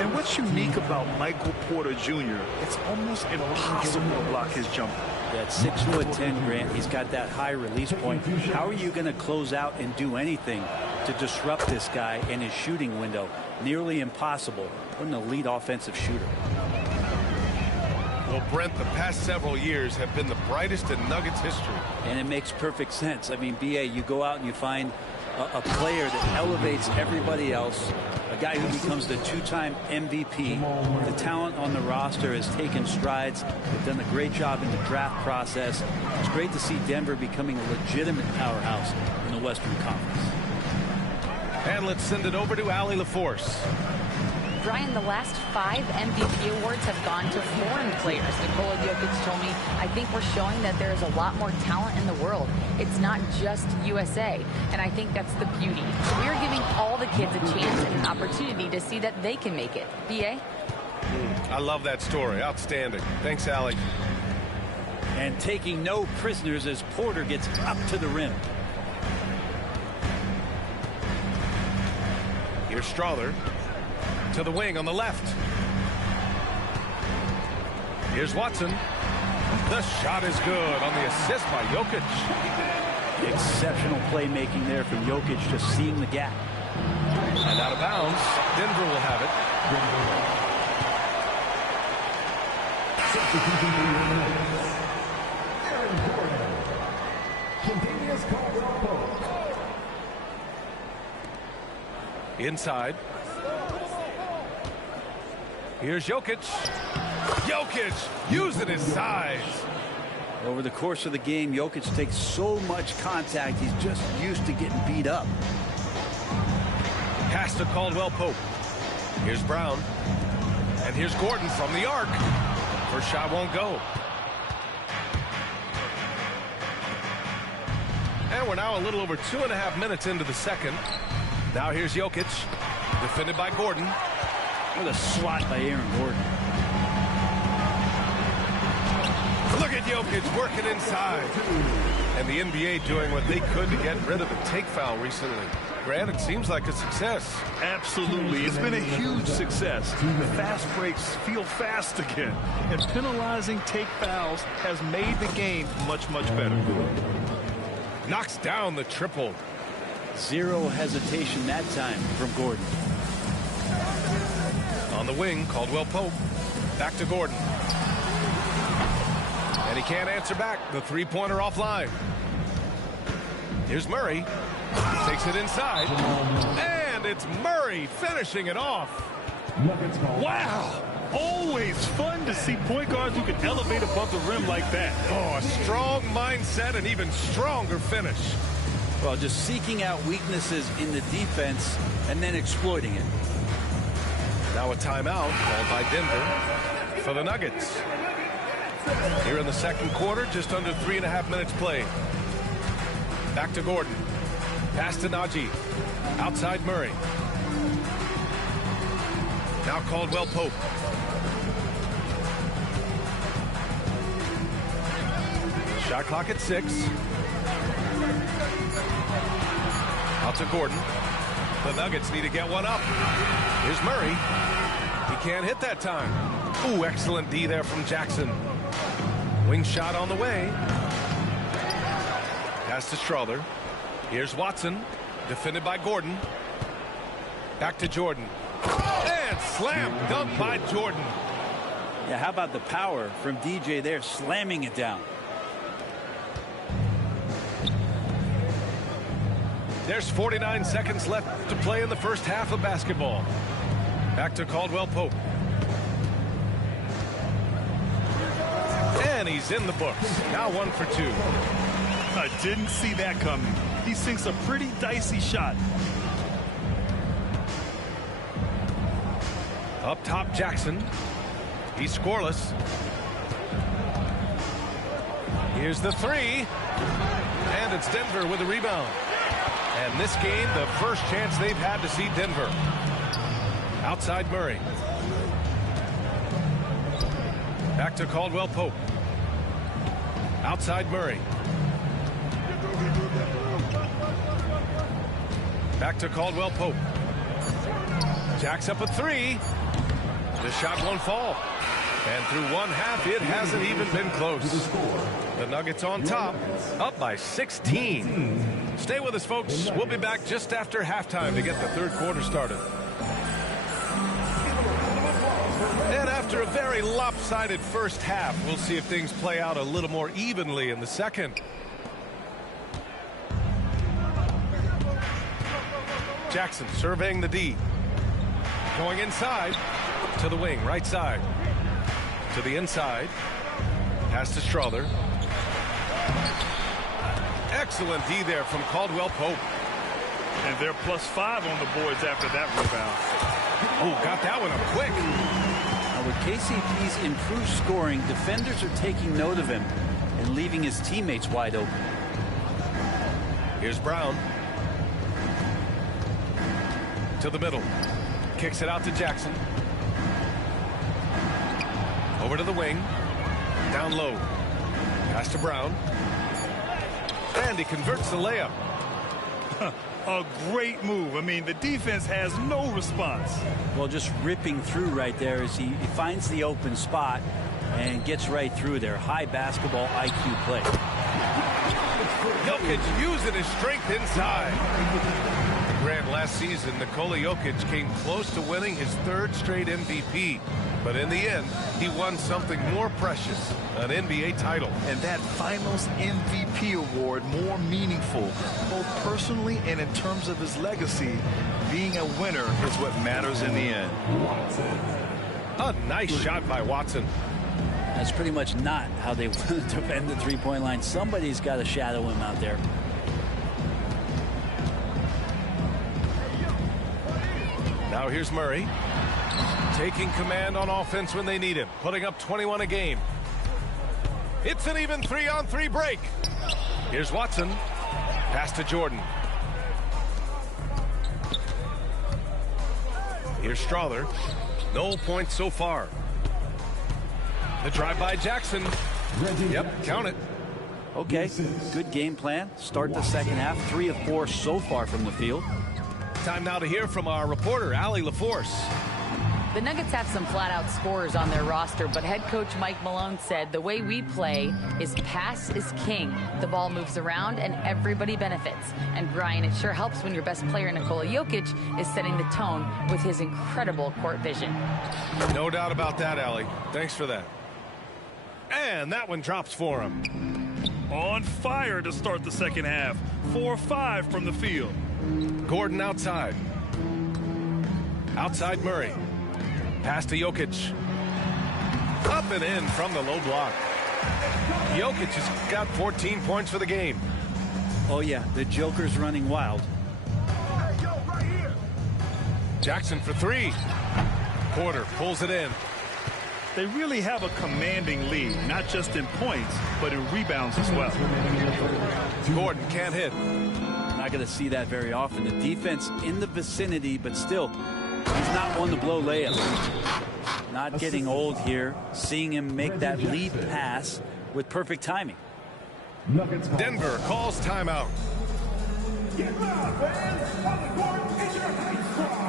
And what's unique about Michael Porter Jr., it's almost impossible to block his jumper. At 6'10", Grant, he's got that high release point. How are you going to close out and do anything to disrupt this guy in his shooting window? Nearly impossible. What an elite offensive shooter. Well, Brent, the past several years have been the brightest in Nuggets history. And it makes perfect sense. I mean, BA, you go out and you find a player that elevates everybody else, a guy who becomes the two-time MVP. The talent on the roster has taken strides. They've done a great job in the draft process. It's great to see Denver becoming a legitimate powerhouse in the Western Conference. And let's send it over to Allie LaForce. Brian, the last 5 MVP awards have gone to foreign players. Nikola Jokic told me, I think we're showing that there is a lot more talent in the world. It's not just USA. And I think that's the beauty. We are giving all the kids a chance and an opportunity to see that they can make it. BA? I love that story. Outstanding. Thanks, Allie. And taking no prisoners as Porter gets up to the rim. Here's Strother. To the wing on the left. Here's Watson. The shot is good on the assist by Jokic. Exceptional playmaking there from Jokic, just seeing the gap. And out of bounds. Denver will have it. Inside. Here's Jokic. Jokic using his size. Over the course of the game, Jokic takes so much contact, he's just used to getting beat up. Pass to Caldwell Pope. Here's Brown. And here's Gordon from the arc. First shot won't go. And we're now a little over 2.5 minutes into the second. Now here's Jokic. Defended by Gordon. What a swat by Aaron Gordon. Look at Jokic working inside. And the NBA doing what they could to get rid of the take foul recently. Grant, it seems like a success. Absolutely. It's been a huge success. Fast breaks feel fast again. And penalizing take fouls has made the game much, much better. Knocks down the triple. Zero hesitation that time from Gordon. On the wing, Caldwell Pope. Back to Gordon. And he can't answer back. The three-pointer offline. Here's Murray. Takes it inside. And it's Murray finishing it off. Wow. Always fun to see point guards who can elevate above the rim like that. Oh, a strong mindset and even stronger finish. Well, just seeking out weaknesses in the defense and then exploiting it. Now a timeout called by Denver for the Nuggets. Here in the second quarter, just under 3.5 minutes played. Back to Gordon. Pass to Najee. Outside Murray. Now Caldwell Pope. Shot clock at 6. Out to Gordon. The Nuggets need to get one up. Here's Murray. He can't hit that time. Ooh, excellent D there from Jackson. Wing shot on the way. Pass to Strother. Here's Watson, defended by Gordon. Back to Jordan. And slam dunk by Jordan. Yeah, how about the power from DJ there, slamming it down. There's 49 seconds left to play in the first half of basketball. Back to Caldwell Pope. And he's in the books. Now 1 for 2. I didn't see that coming. He sinks a pretty dicey shot. Up top, Jackson. He's scoreless. Here's the three. And it's Denver with a rebound. And this game, the first chance they've had to see Denver. Outside Murray. Back to Caldwell Pope. Outside Murray. Back to Caldwell Pope. Jacks up a three. The shot won't fall. And through one half, it hasn't even been close. The Nuggets on top, up by 16. Stay with us, folks. We'll be back just after halftime to get the third quarter started. And after a very lopsided first half, we'll see if things play out a little more evenly in the second. Jackson surveying the D. Going inside to the wing, right side. To the inside. Pass to Strother. Excellent D there from Caldwell Pope. And they're +5 on the boards after that rebound. Oh, got that one up quick. Now with KCP's improved scoring, defenders are taking note of him and leaving his teammates wide open. Here's Brown. To the middle. Kicks it out to Jackson. Over to the wing. Down low. Pass to Brown. And he converts the layup. A great move. I mean, the defense has no response. Well, just ripping through right there as he finds the open spot and gets right through there. High basketball IQ play. Jokic using his strength inside. Grant, last season, Nikola Jokic came close to winning his third straight MVP. But in the end, he won something more precious, an NBA title. And that Finals MVP award more meaningful, both personally and in terms of his legacy. Being a winner is what matters in the end. A nice shot by Watson. That's pretty much not how they want to defend the three-point line. Somebody's got to shadow him out there. Now here's Murray. Taking command on offense when they need him. Putting up 21 a game. It's an even 3-on-3 break. Here's Watson. Pass to Jordan. Here's Strother. No points so far. The drive by Jackson. Yep, count it. Okay, good game plan. Start the second half. 3 of 4 so far from the field. Time now to hear from our reporter, Allie LaForce. The Nuggets have some flat-out scorers on their roster, but head coach Mike Malone said the way we play is pass is king. The ball moves around and everybody benefits. And Brian, it sure helps when your best player, Nikola Jokic, is setting the tone with his incredible court vision. No doubt about that, Allie. Thanks for that. And that one drops for him. On fire to start the second half. 4-5 from the field. Gordon outside. Outside Murray. Pass to Jokic. Up and in from the low block. Jokic has got 14 points for the game. Oh, yeah, the Joker's running wild. Jackson for three. Porter pulls it in. They really have a commanding lead, not just in points, but in rebounds as well. Gordon can't hit. Not going to see that very often. The defense in the vicinity, but still, he's not one to blow layups. Not getting old here. Seeing him make that lead pass with perfect timing. Denver calls timeout. Get loud, fans! On the court, it's your Heights Squad!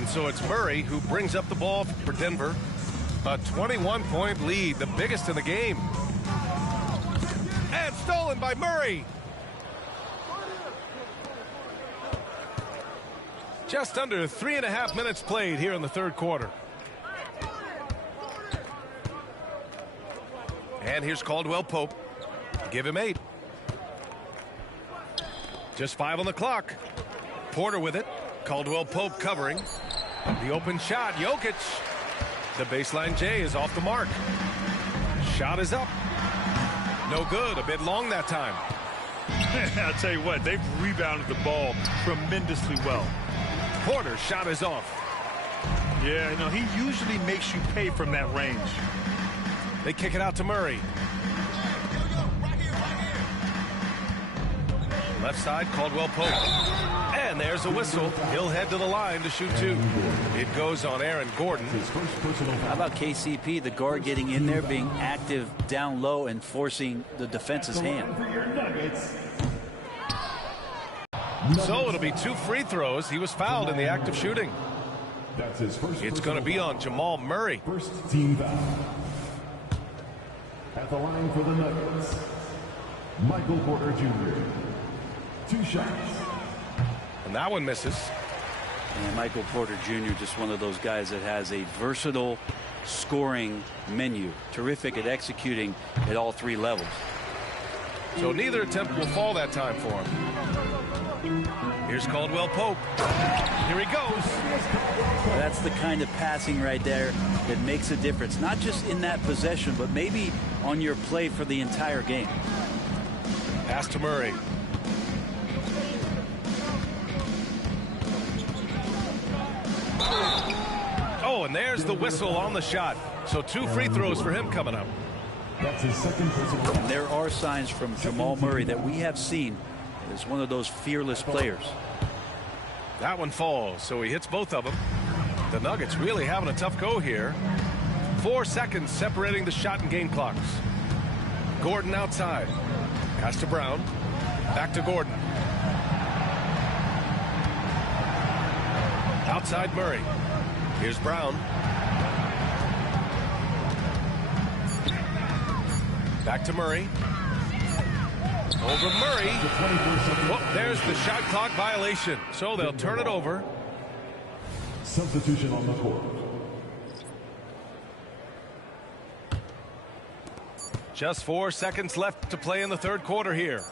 And so it's Murray who brings up the ball for Denver. A 21-point lead, the biggest in the game. And stolen by Murray. Just under 3.5 minutes played here in the third quarter. And here's Caldwell Pope. Give him 8. Just 5 on the clock. Porter with it. Caldwell Pope covering. The open shot. Jokic. The baseline J is off the mark. Shot is up. No good. A bit long that time. I'll tell you what, they've rebounded the ball tremendously well. Porter's shot is off. Yeah, no, he usually makes you pay from that range. They kick it out to Murray. Left side, Caldwell Pope. And there's a whistle. He'll head to the line to shoot 2. It goes on Aaron Gordon. How about KCP, the guard getting in there, being active down low and forcing the defense's hand? So it'll be 2 free throws. He was fouled in the act of shooting. It's going to be on Jamal Murray. First team foul. At the line for the Nuggets, Michael Porter Jr. 2 shots. And that one misses. And Michael Porter Jr., just one of those guys that has a versatile scoring menu. Terrific at executing at all 3 levels. So neither attempt will fall that time for him. Here's Caldwell Pope. Here he goes. That's the kind of passing right there that makes a difference. Not just in that possession, but maybe on your play for the entire game. Pass to Murray. Oh, and there's the whistle on the shot. So 2 free throws for him coming up. That's his second personal. And there are signs from Jamal Murray that we have seen as one of those fearless players. That one falls, so he hits both of them. The Nuggets really having a tough go here. 4 seconds separating the shot and game clocks. Gordon outside. Pass to Brown. Back to Gordon. Outside Murray. Here's Brown. Back to Murray. Over Murray. Oh, there's the shot clock violation. So they'll turn it over. Substitution on the court. Just 4 seconds left to play in the third quarter here.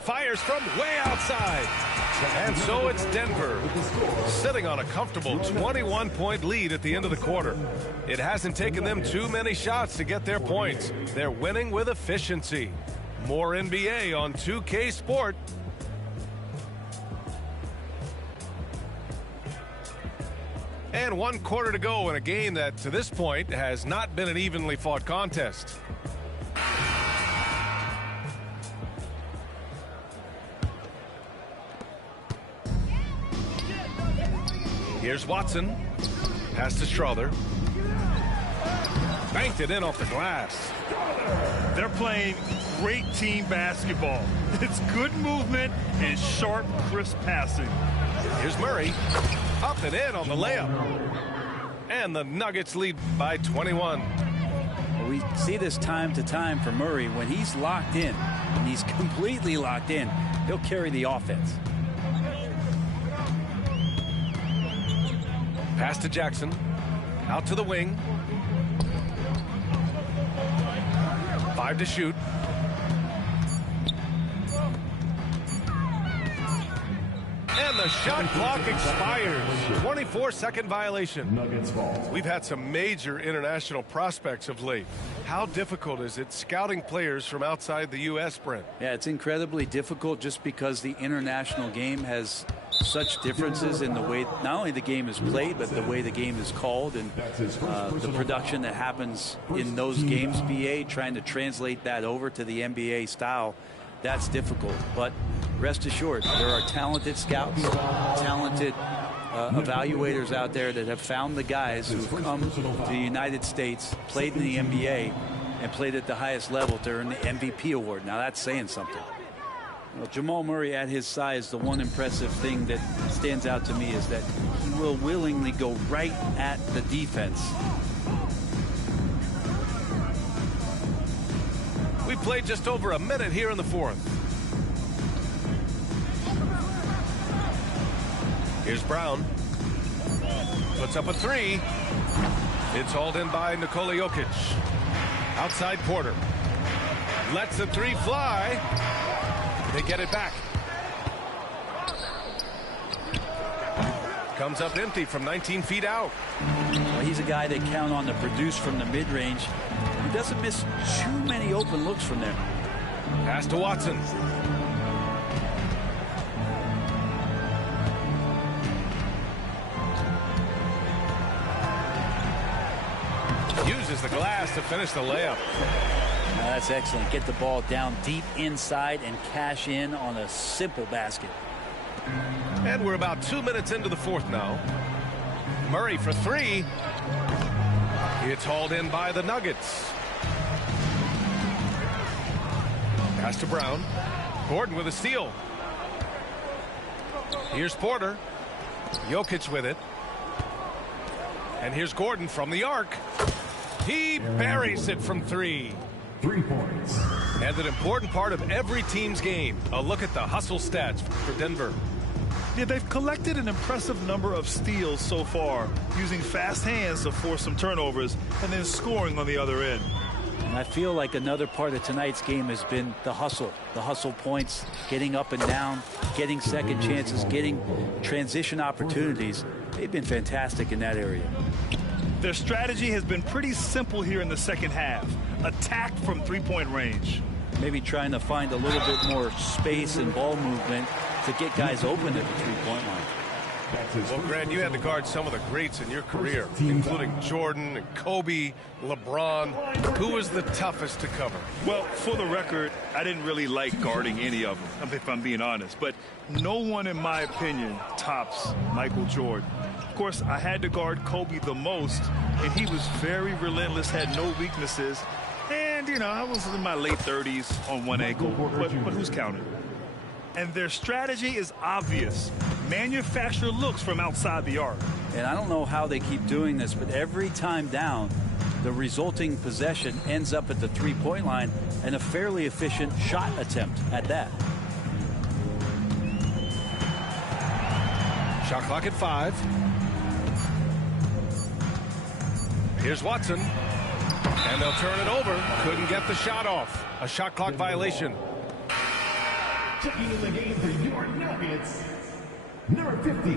Fires from way outside. And so it's Denver sitting on a comfortable 21-point lead at the end of the quarter. It hasn't taken them too many shots to get their points. They're winning with efficiency. More NBA on 2K Sport. And 1 quarter to go in a game that to this point has not been an evenly fought contest. Here's Watson. Pass to Strother. Banked it in off the glass. They're playing great team basketball. It's good movement and sharp, crisp passing. Here's Murray. Up and in on the layup. And the Nuggets lead by 21. We see this time to time for Murray. When he's locked in, and he's completely locked in, he'll carry the offense. Pass to Jackson. Out to the wing. 5 to shoot. And the shot clock expires. 24-second violation. Nuggets ball. We've had some major international prospects of late. How difficult is it scouting players from outside the U.S., Brent? Yeah, it's incredibly difficult just because the international game has such differences in the way not only the game is played, but the way the game is called, and the production that happens in those games, BA, trying to translate that over to the NBA style. That's difficult, but rest assured, there are talented scouts, talented evaluators out there that have found the guys who've come to the United States, played in the NBA, and played at the highest level to earn the MVP award. Now that's saying something. Well, Jamal Murray at his size, the one impressive thing that stands out to me is that he will willingly go right at the defense. We played just over a minute here in the fourth. Here's Brown. Puts up a three. It's hauled in by Nikola Jokic. Outside Porter. Lets the three fly. They get it back. Comes up empty from 19 feet out. Well, he's a guy they count on to produce from the mid-range. He doesn't miss too many open looks from there. Pass to Watson. Uses the glass to finish the layup. Now that's excellent. Get the ball down deep inside and cash in on a simple basket. And we're about 2 minutes into the fourth now. Murray for three. It's hauled in by the Nuggets. Pass to Brown. Gordon with a steal. Here's Porter. Jokic with it. And here's Gordon from the arc. He buries it from three. 3 points. And an important part of every team's game. A look at the hustle stats for Denver. Yeah, they've collected an impressive number of steals so far, using fast hands to force some turnovers and then scoring on the other end. And I feel like another part of tonight's game has been the hustle points, getting up and down, getting second chances, getting transition opportunities. They've been fantastic in that area. Their strategy has been pretty simple here in the second half. Attack from three-point range. Maybe trying to find a little bit more space and ball movement to get guys open at the three-point line. Well, Grant, you had to guard some of the greats in your career, including Jordan, Kobe, LeBron. Who was the toughest to cover? Well, for the record, I didn't really like guarding any of them, if I'm being honest. But no one, in my opinion, tops Michael Jordan. Of course, I had to guard Kobe the most, and he was very relentless, had no weaknesses. And, you know, I was in my late 30s on one ankle, but who's counting? And their strategy is obvious. Manufacture looks from outside the arc. And I don't know how they keep doing this, but every time down, the resulting possession ends up at the three-point line and a fairly efficient shot attempt at that. Shot clock at 5. Here's Watson. And they'll turn it over. Couldn't get the shot off. A shot clock violation. Checking in the game for your Nuggets, number 50,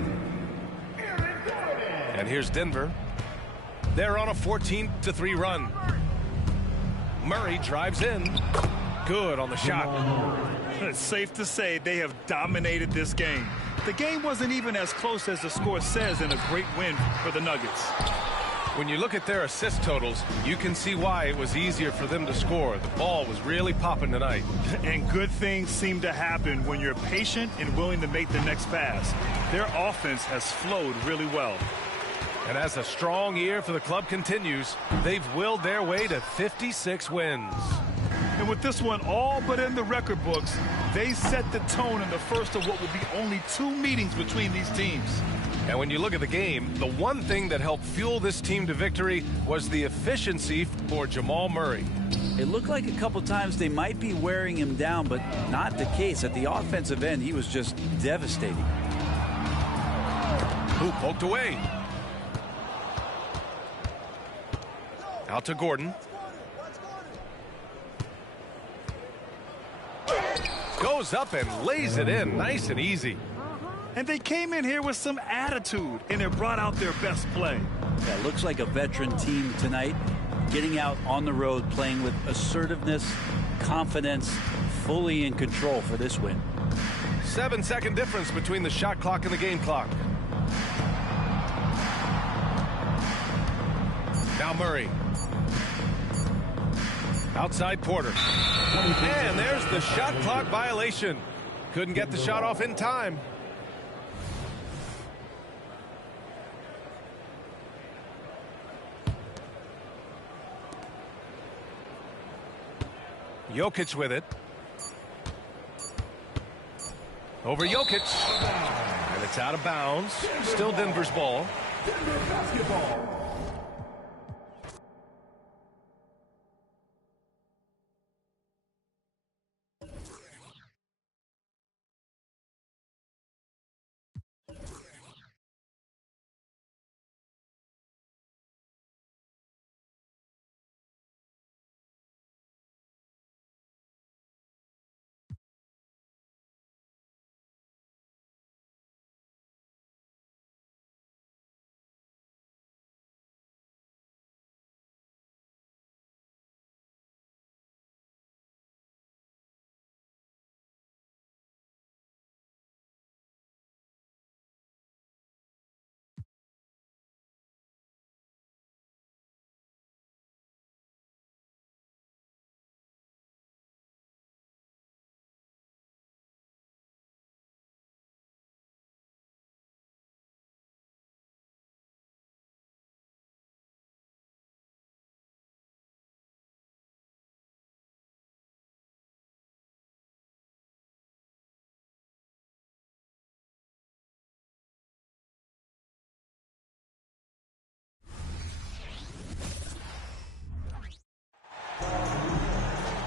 Aaron Gordon. And here's Denver. They're on a 14-3 run. Murray drives in. Good on the shot. It's safe to say they have dominated this game. The game wasn't even as close as the score says in a great win for the Nuggets. When you look at their assist totals, you can see why it was easier for them to score. The ball was really popping tonight. And good things seem to happen when you're patient and willing to make the next pass. Their offense has flowed really well. And as a strong year for the club continues, they've willed their way to 56 wins. And with this one all but in the record books, they set the tone in the first of what will be only 2 meetings between these teams. And when you look at the game, the one thing that helped fuel this team to victory was the efficiency for Jamal Murray. It looked like a couple times they might be wearing him down, but not the case. At the offensive end, he was just devastating. Who poked away? Out to Gordon. Goes up and lays it in nice and easy. And they came in here with some attitude, and it brought out their best play. Yeah, looks like a veteran team tonight, getting out on the road, playing with assertiveness, confidence, fully in control for this win. 7-second difference between the shot clock and the game clock. Now Murray. Outside Porter. And there's the shot clock violation. Couldn't get the shot off in time. Jokic with it. Over Jokic. And It's out of bounds. Still Denver's ball. Denver basketball.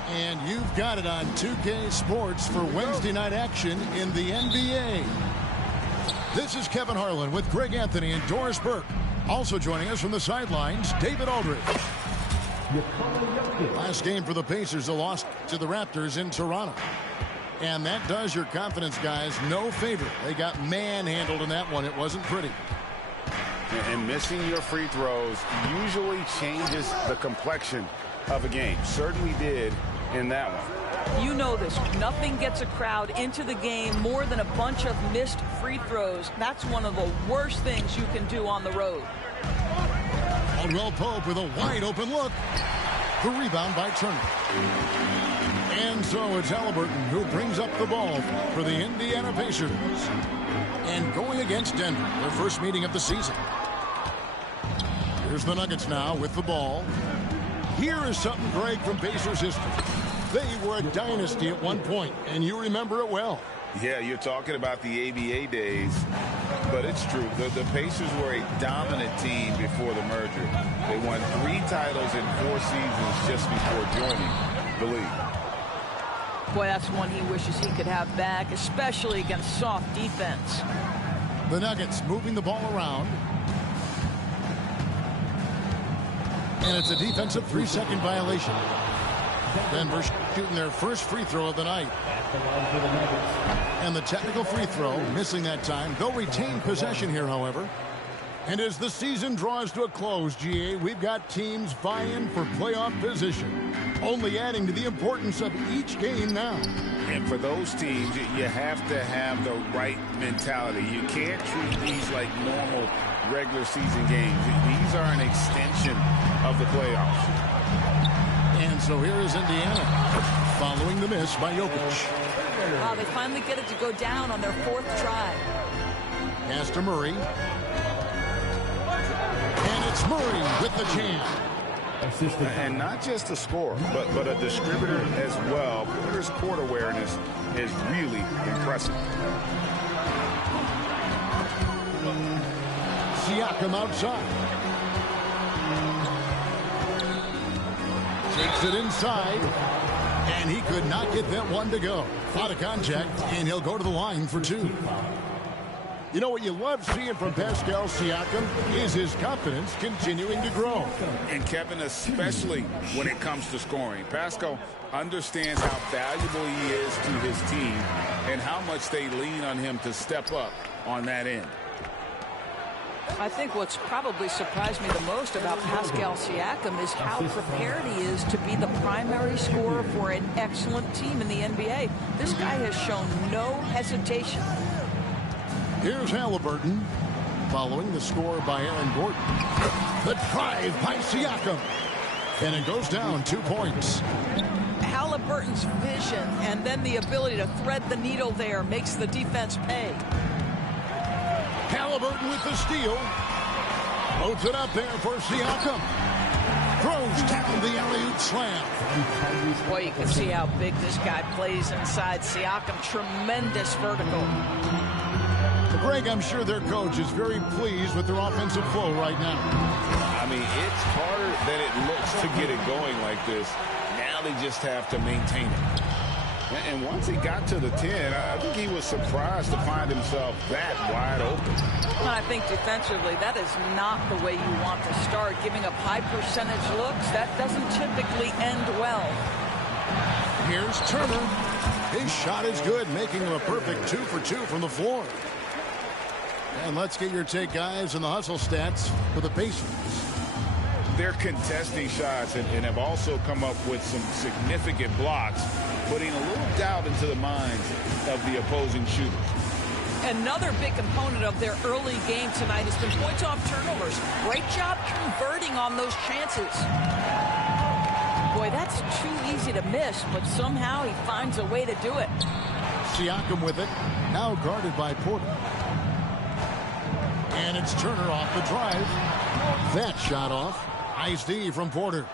And you've got it on 2K Sports for Wednesday night action in the NBA. This is Kevin Harlan with Greg Anthony and Doris Burke. Also joining us from the sidelines, David Aldridge. Last game for the Pacers, a loss to the Raptors in Toronto. And that does your confidence guys no favor. They got manhandled in that one. It wasn't pretty. And missing your free throws usually changes the complexion of a game. Certainly did in that one. You know this. Nothing gets a crowd into the game more than a bunch of missed free throws. That's one of the worst things you can do on the road. Caldwell Pope with a wide open look. The rebound by Turner. And so it's Halliburton who brings up the ball for the Indiana Pacers. And going against Denver, their first meeting of the season. Here's the Nuggets now with the ball. Here is something, Greg, from Pacers history. They were a dynasty at one point, and you remember it well. Yeah, you're talking about the ABA days, but it's true. The Pacers were a dominant team before the merger. They won 3 titles in 4 seasons just before joining the league. Boy, that's one he wishes he could have back, especially against soft defense. The Nuggets moving the ball around. And it's a defensive 3-second violation. Denver shooting their first free throw of the night. And the technical free throw, missing that time. They'll retain possession here, however. And as the season draws to a close, GA, we've got teams vying for playoff position, only adding to the importance of each game now. And for those teams, you have to have the right mentality. You can't treat these like normal regular season games. These are an extension of the playoffs. And so here is Indiana, following the miss by Jokic. Wow, they finally get it to go down on their 4th try. Pass to Murray. And it's Murray with the jam. And not just a scorer, but a distributor as well. His court awareness is really impressive. Siakam outside. Takes it inside. And he could not get that one to go. Out of contact, and he'll go to the line for 2. You know what you love seeing from Pascal Siakam is his confidence continuing to grow. And Kevin, especially when it comes to scoring. Pascal understands how valuable he is to his team and how much they lean on him to step up on that end. I think what's probably surprised me the most about Pascal Siakam is how prepared he is to be the primary scorer for an excellent team in the NBA. This guy has shown no hesitation. Here's Halliburton, following the score by Aaron Gordon. The drive by Siakam. And it goes down 2 points. Halliburton's vision and then the ability to thread the needle there makes the defense pay. Halliburton with the steal. Loads it up there for Siakam. Throws down the alley-oop slam. Boy, you can see how big this guy plays inside. Siakam, tremendous vertical. Greg, I'm sure their coach is very pleased with their offensive flow right now. I mean, it's harder than it looks to get it going like this. Now they just have to maintain it. And once he got to the 10, I think he was surprised to find himself that wide open. I think defensively, that is not the way you want to start. Giving up high percentage looks, that doesn't typically end well. Here's Turner. His shot is good, making him a perfect 2 for 2 from the floor. And let's get your take, guys, on the hustle stats for the Pacers. They're contesting shots and have also come up with some significant blocks, putting a little doubt into the minds of the opposing shooters. Another big component of their early game tonight has been points off turnovers. Great job converting on those chances. Boy, that's too easy to miss, but somehow he finds a way to do it. Siakam with it, now guarded by Porter. And it's Turner off the drive. That shot off. Nice D from Porter.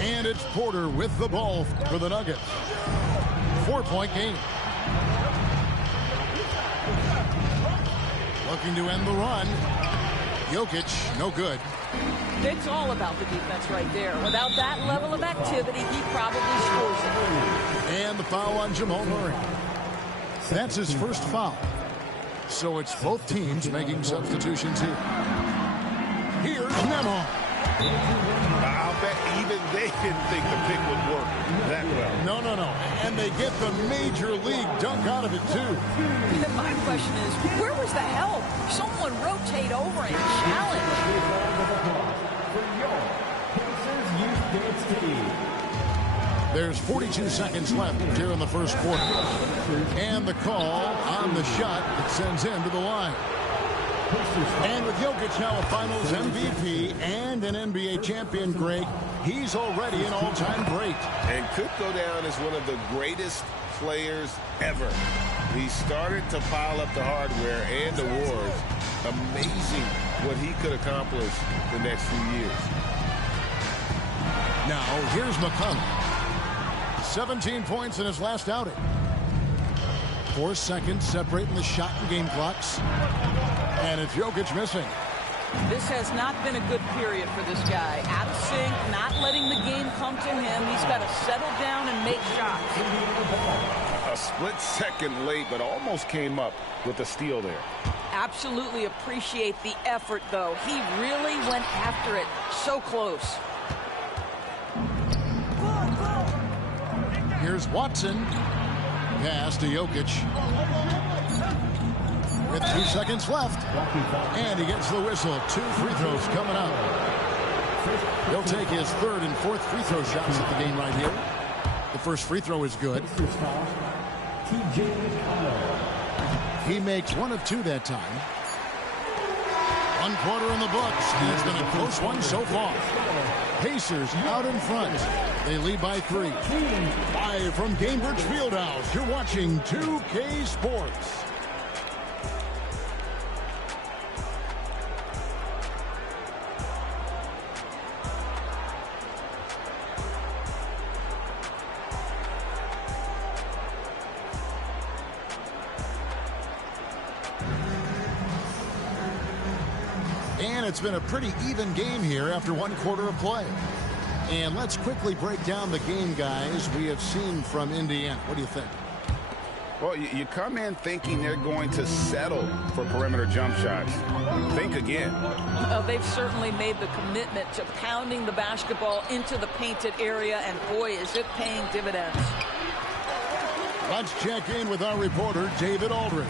And it's Porter with the ball for the Nuggets. 4-point game. Looking to end the run. Jokic, no good. It's all about the defense right there. Without that level of activity, he probably scores it. And the foul on Jamal Murray. That's his first foul. So it's both teams making substitutions here. Here's Nemo. I'll bet even they didn't think the pick would work that well. No. And they get the major league dunk out of it, too. My question is, where was the help? Someone rotate over and challenge. There's 42 seconds left here in the first quarter. And the call on the shot that sends him to the line. And with Jokic now a Finals MVP and an NBA champion, Greg, he's already an all-time great. And could go down as one of the greatest players ever. He started to pile up the hardware and awards. Amazing what he could accomplish the next few years. Now, here's McConnell. 17 points in his last outing. 4 seconds separating the shot and game clocks. And it's Jokic missing. This has not been a good period for this guy. Out of sync, not letting the game come to him. He's got to settle down and make shots. A split second late, but almost came up with a steal there. Absolutely appreciate the effort, though. He really went after it. So close. Here's Watson. Pass to Jokic. With 2 seconds left. And he gets the whistle. 2 free throws coming up. He'll take his 3rd and 4th free throw shots at the game right here. The first free throw is good. He makes 1 of 2 that time. 1 quarter in the books. And it's been a close one so far. Pacers out in front. They lead by 3. Live from Cambridge Fieldhouse, you're watching 2K Sports. And it's been a pretty even game here after 1 quarter of play. And let's quickly break down the game, guys, we have seen from Indiana. What do you think? Well, you come in thinking they're going to settle for perimeter jump shots. Think again. They've certainly made the commitment to pounding the basketball into the painted area, and boy, is it paying dividends. Let's check in with our reporter, David Aldridge.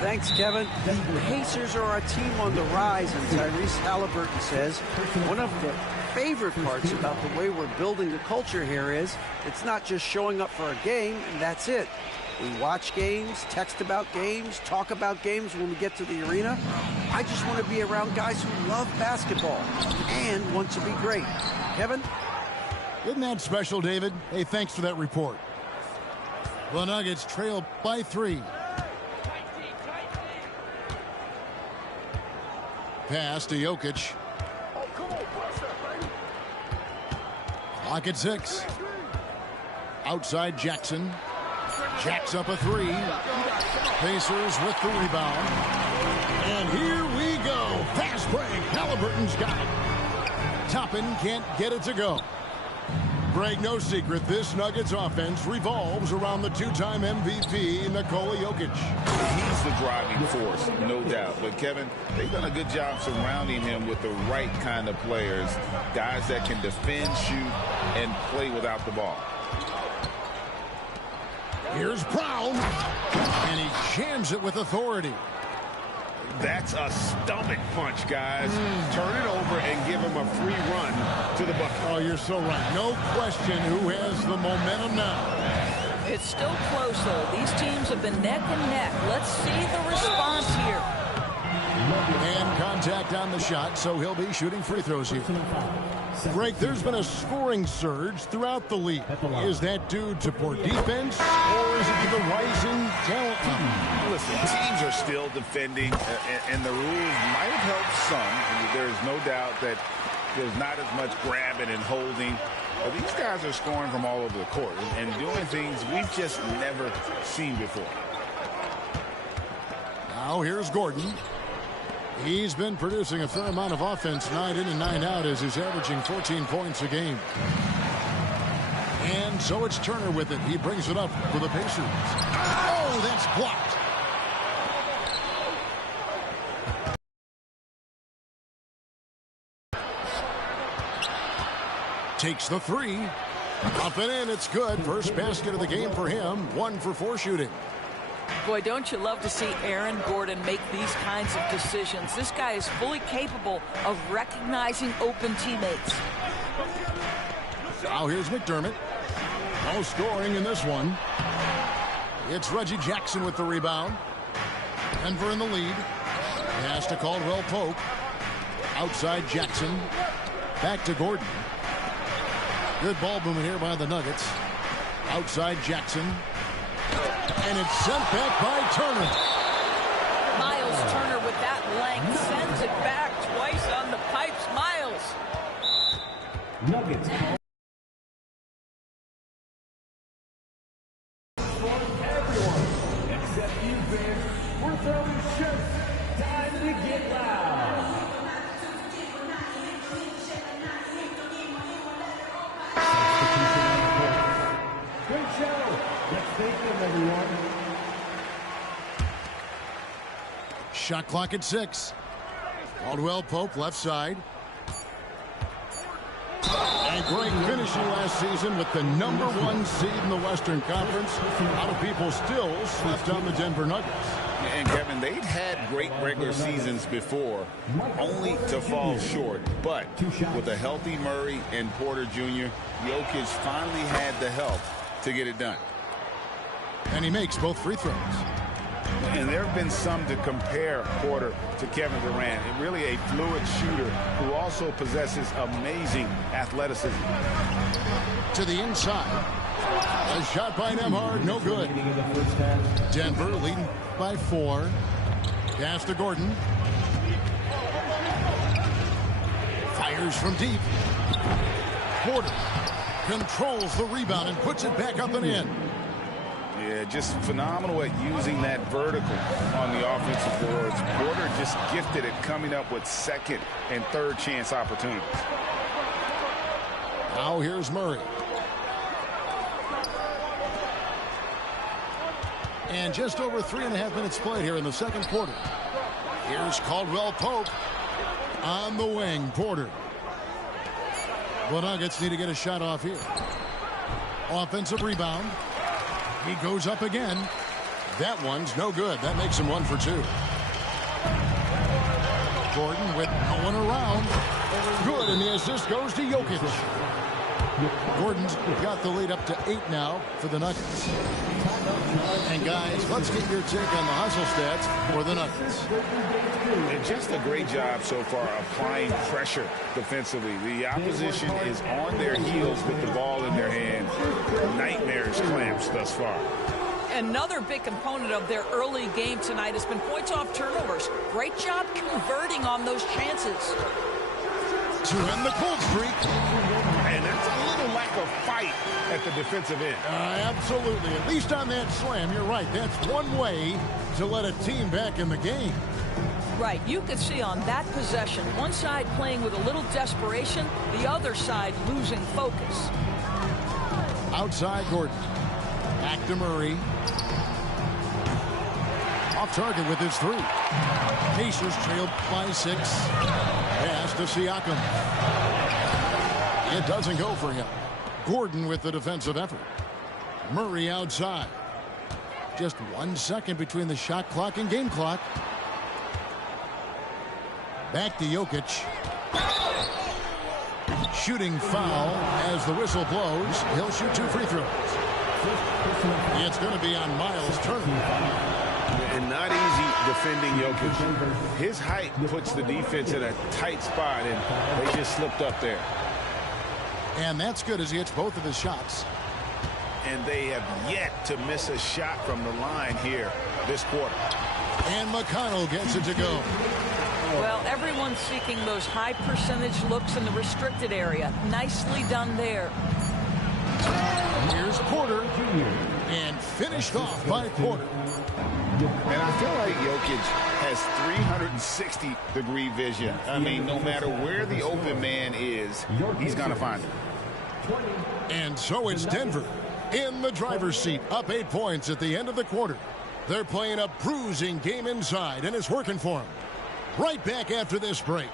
Thanks, Kevin. The Pacers are a team on the rise, and Tyrese Halliburton says one of the favorite parts about the way we're building the culture here is it's not just showing up for a game and that's it. We watch games, text about games, talk about games when we get to the arena. I just want to be around guys who love basketball and want to be great. Kevin? Isn't that special, David? Hey, thanks for that report. The Nuggets trail by 3. Pass to Jokic. Clock at 6. Outside Jackson. Jacks up a three. Pacers with the rebound. And here we go. Fast break. Halliburton's got it. Toppin can't get it to go. Greg, no secret, this Nuggets offense revolves around the two-time MVP, Nikola Jokic. He's the driving force, no doubt. But, Kevin, they've done a good job surrounding him with the right kind of players, guys that can defend, shoot, and play without the ball. Here's Brown, and he jams it with authority. That's a stomach punch, guys. Turn it over and give him a free run to the bucket. Oh, you're so right. No question who has the momentum now. It's still close, though. These teams have been neck and neck. Let's see the response here. And contact on the shot, so he'll be shooting free throws here. Greg, there's been a scoring surge throughout the league. Is that due to poor defense, or is it to the rising talent level? Listen, teams are still defending, and the rules might have helped some. There's no doubt that there's not as much grabbing and holding. But these guys are scoring from all over the court and doing things we've just never seen before. Now here's Gordon. He's been producing a fair amount of offense night in and night out as he's averaging 14 points a game. And so it's Turner with it. He brings it up for the Pacers. Oh, that's blocked. Takes the three. Up and in, it's good. First basket of the game for him. 1 for 4 shooting. Boy, don't you love to see Aaron Gordon make these kinds of decisions. This guy is fully capable of recognizing open teammates. Now here's McDermott. No scoring in this one. It's Reggie Jackson with the rebound. Denver in the lead. Pass to Caldwell Pope. Outside Jackson. Back to Gordon. Good ball movement here by the Nuggets. Outside Jackson. And it's sent back by Turner. Miles Turner with that length sends it back twice on the pipes. Miles. Nuggets. For everyone except you fans, we're throwing shirts. Time to get loud. Great show. Let's thank them, everyone. Shot clock at 6. Caldwell Pope left side. And Greg finishing last season with the #1 seed in the Western Conference. A lot of people still slept on the Denver Nuggets. And Kevin, they've had great regular seasons before, only to fall short. But with a healthy Murray and Porter Jr., Jokic finally had the help to get it done. And he makes both free throws. And there have been some to compare Porter to Kevin Durant. And really a fluid shooter who also possesses amazing athleticism. To the inside. A shot by Nembhard, no good. Denver leading by 4. Pass to Gordon. Fires from deep. Porter controls the rebound and puts it back up and in. Yeah, just phenomenal at using that vertical on the offensive boards. Porter just gifted at coming up with second and third chance opportunities. Now here's Murray. And just over 3.5 minutes played here in the second quarter. Here's Caldwell Pope on the wing. Porter. The Nuggets need to get a shot off here. Offensive rebound. He goes up again. That one's no good. That makes him 1 for 2. Gordon with no one around. Good, and the assist goes to Jokic. Gordon's got the lead up to 8 now for the Nuggets. And guys, let's get your take on the hustle stats for the Nuggets. And just a great job so far applying pressure defensively. The opposition is on their heels with the ball in their hand. Nightmarish clamps thus far. Another big component of their early game tonight has been points off turnovers. Great job converting on those chances. to end the cold streak. And that's a little lack of fight at the defensive end. Absolutely. At least on that slam, you're right. That's one way to let a team back in the game. Right. You could see on that possession, one side playing with a little desperation, the other side losing focus. Outside Gordon. Back to Murray. Off target with his 3. Pacers trailed by 6. Pass to Siakam. It doesn't go for him. Gordon with the defensive effort. Murray outside. Just 1 second between the shot clock and game clock. Back to Jokic. Shooting foul as the whistle blows. He'll shoot 2 free throws. It's going to be on Miles Turner. And not easy defending Jokic. His height puts the defense in a tight spot, and they just slipped up there. And that's good as he hits both of his shots. And they have yet to miss a shot from the line here this quarter. And McConnell gets it to go. Well, everyone's seeking those high percentage looks in the restricted area. Nicely done there. Here's Porter. And finished off by Porter. And I feel like Jokic has 360-degree vision. I mean, no matter where the open man is, he's going to find it. And so it's Denver in the driver's seat, up 8 points at the end of the quarter. They're playing a bruising game inside, and it's working for them. Right back after this break.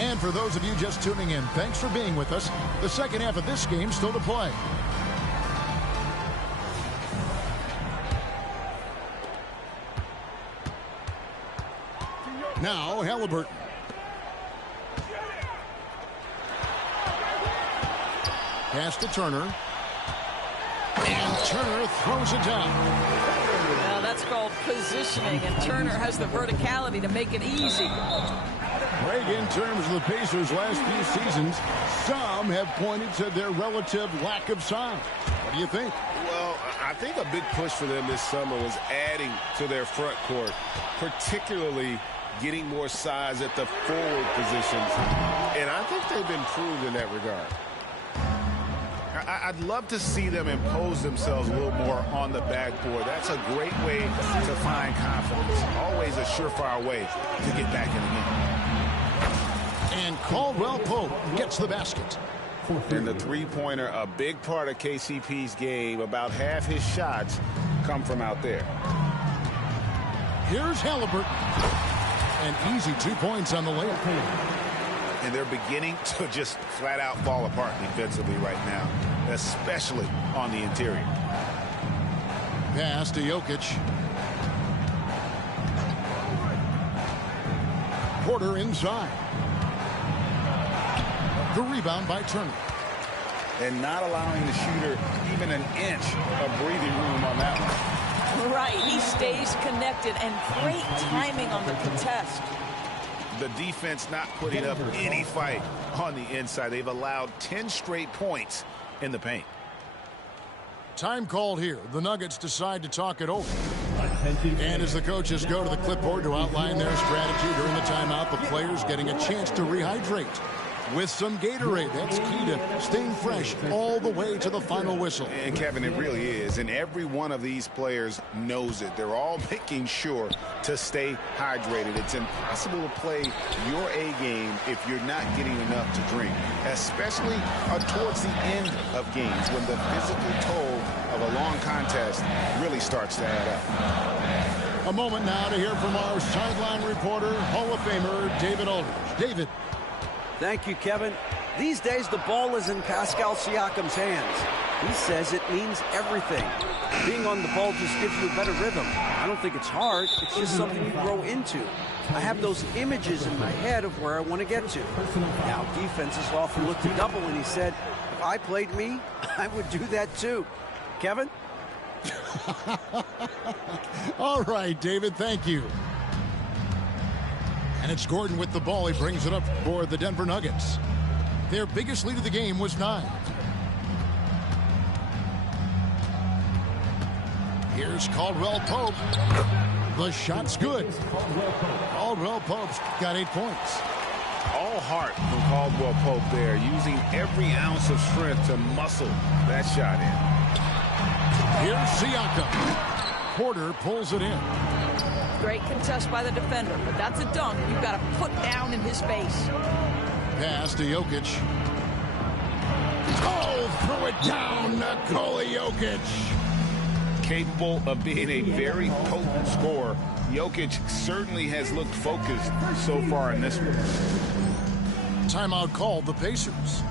And for those of you just tuning in, thanks for being with us. The second half of this game still to play. Now, Halliburton. Pass to Turner. And Turner throws it down. Now that's called positioning, and Turner has the verticality to make it easy. Greg, in terms of the Pacers' last few seasons, some have pointed to their relative lack of size. What do you think? Well, I think a big push for them this summer was adding to their front court, particularly getting more size at the forward positions. And I think they've improved in that regard. I'd love to see them impose themselves a little more on the backboard. That's a great way to find confidence. Always a surefire way to get back in the game. And Caldwell Pope gets the basket. And the three-pointer, a big part of KCP's game. About half his shots come from out there. Here's Halliburton. An easy 2 points on the layup. And they're beginning to just flat out fall apart defensively right now, especially on the interior. Pass to Jokic. Porter inside. The rebound by Turner. And not allowing the shooter even an inch of breathing room on that one. Right, he stays connected, and great timing on the contest. The defense not putting up any fight on the inside. They've allowed 10 straight points in the paint. Time called here. The Nuggets decide to talk it over. And as the coaches go to the clipboard to outline their strategy during the timeout, the players getting a chance to rehydrate with some Gatorade. That's key to staying fresh all the way to the final whistle. And Kevin, it really is. And every one of these players knows it. They're all making sure to stay hydrated. It's impossible to play your A game if you're not getting enough to drink, especially towards the end of games when the physical toll of a long contest really starts to add up. A moment now to hear from our sideline reporter, Hall of Famer David Aldridge. David. Thank you, Kevin. These days, the ball is in Pascal Siakam's hands. He says it means everything. Being on the ball just gives you a better rhythm. I don't think it's hard. It's just something you grow into. I have those images in my head of where I want to get to. Now, defenses often look to double, and he said, if I played me, I would do that too. Kevin? All right, David, thank you. And it's Gordon with the ball. He brings it up for the Denver Nuggets. Their biggest lead of the game was 9. Here's Caldwell Pope. The shot's good. Caldwell Pope's got 8 points. All heart from Caldwell Pope there, using every ounce of strength to muscle that shot in. Here's Siakam. Porter pulls it in. Great contest by the defender, but that's a dunk you've got to put down in his face. Pass to Jokic. Oh, throw it down, Nikola Jokic. Capable of being a very potent scorer, Jokic certainly has looked focused so far in this one. Timeout called the Pacers.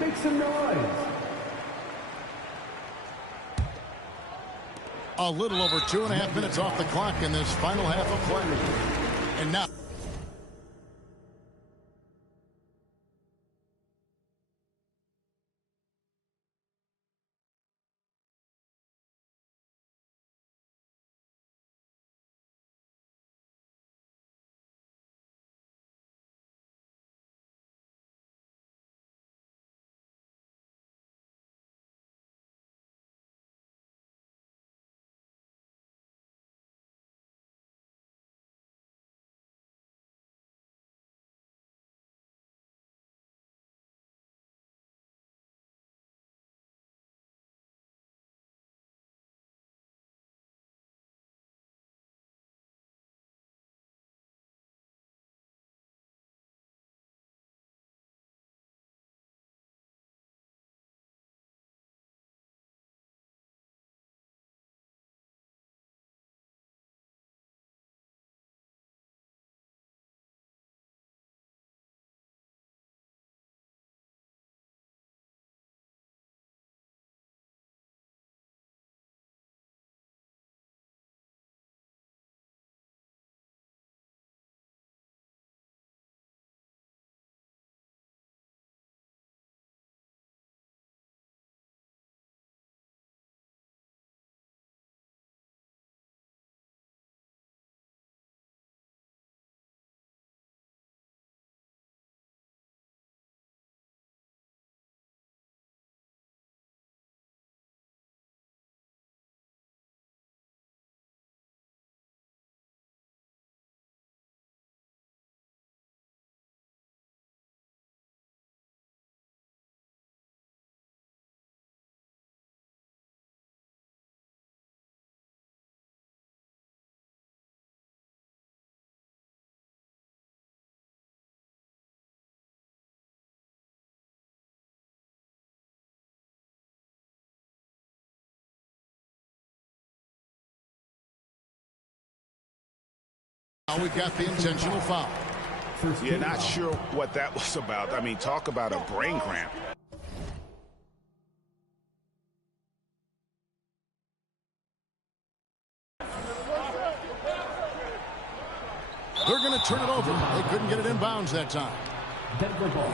Make some noise. A little over 2.5 minutes off the clock in this final half of play. And now. Now we've got the intentional foul. Yeah, not sure what that was about. I mean, talk about a brain cramp. They're going to turn it over. They couldn't get it in bounds that time.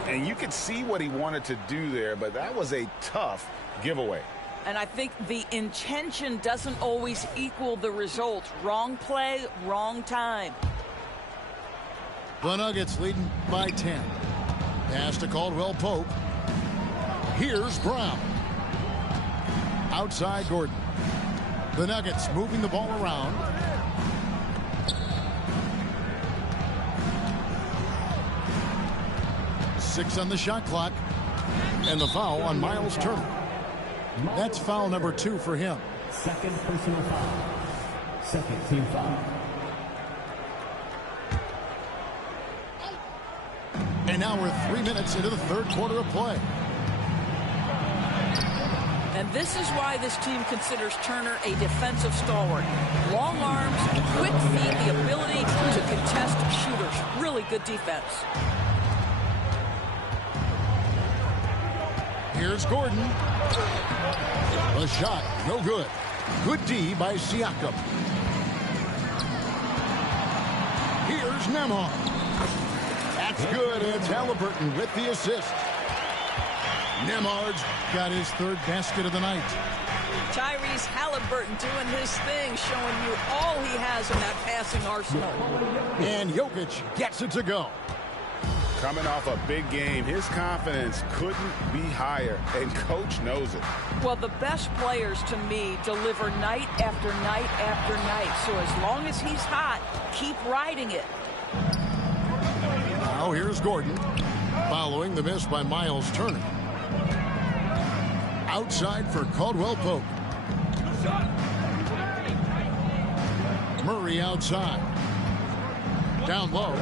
And you could see what he wanted to do there, but that was a tough giveaway. And I think the intention doesn't always equal the result. Wrong play, wrong time. The Nuggets leading by 10. Pass to Caldwell Pope. Here's Brown. Outside Gordon. The Nuggets moving the ball around. 6 on the shot clock. And the foul on Miles Turner. That's foul number 2 for him. Second personal foul. Second team foul. And now we're 3 minutes into the third quarter of play. And this is why this team considers Turner a defensive stalwart. Long arms, quick feet, the ability to contest shooters. Really good defense. Here's Gordon. The shot, no good. Good D by Siakam. Here's Nemar. That's good. It's Halliburton with the assist. Nemar's got his 3rd basket of the night. Tyrese Halliburton doing his thing, showing you all he has in that passing arsenal. And Jokic gets it to go. Coming off a big game, his confidence couldn't be higher, and coach knows it. Well, the best players to me deliver night after night after night. So as long as he's hot, keep riding it. Now here's Gordon, following the miss by Miles Turner. Outside for Caldwell Pope. Murray outside. Down low.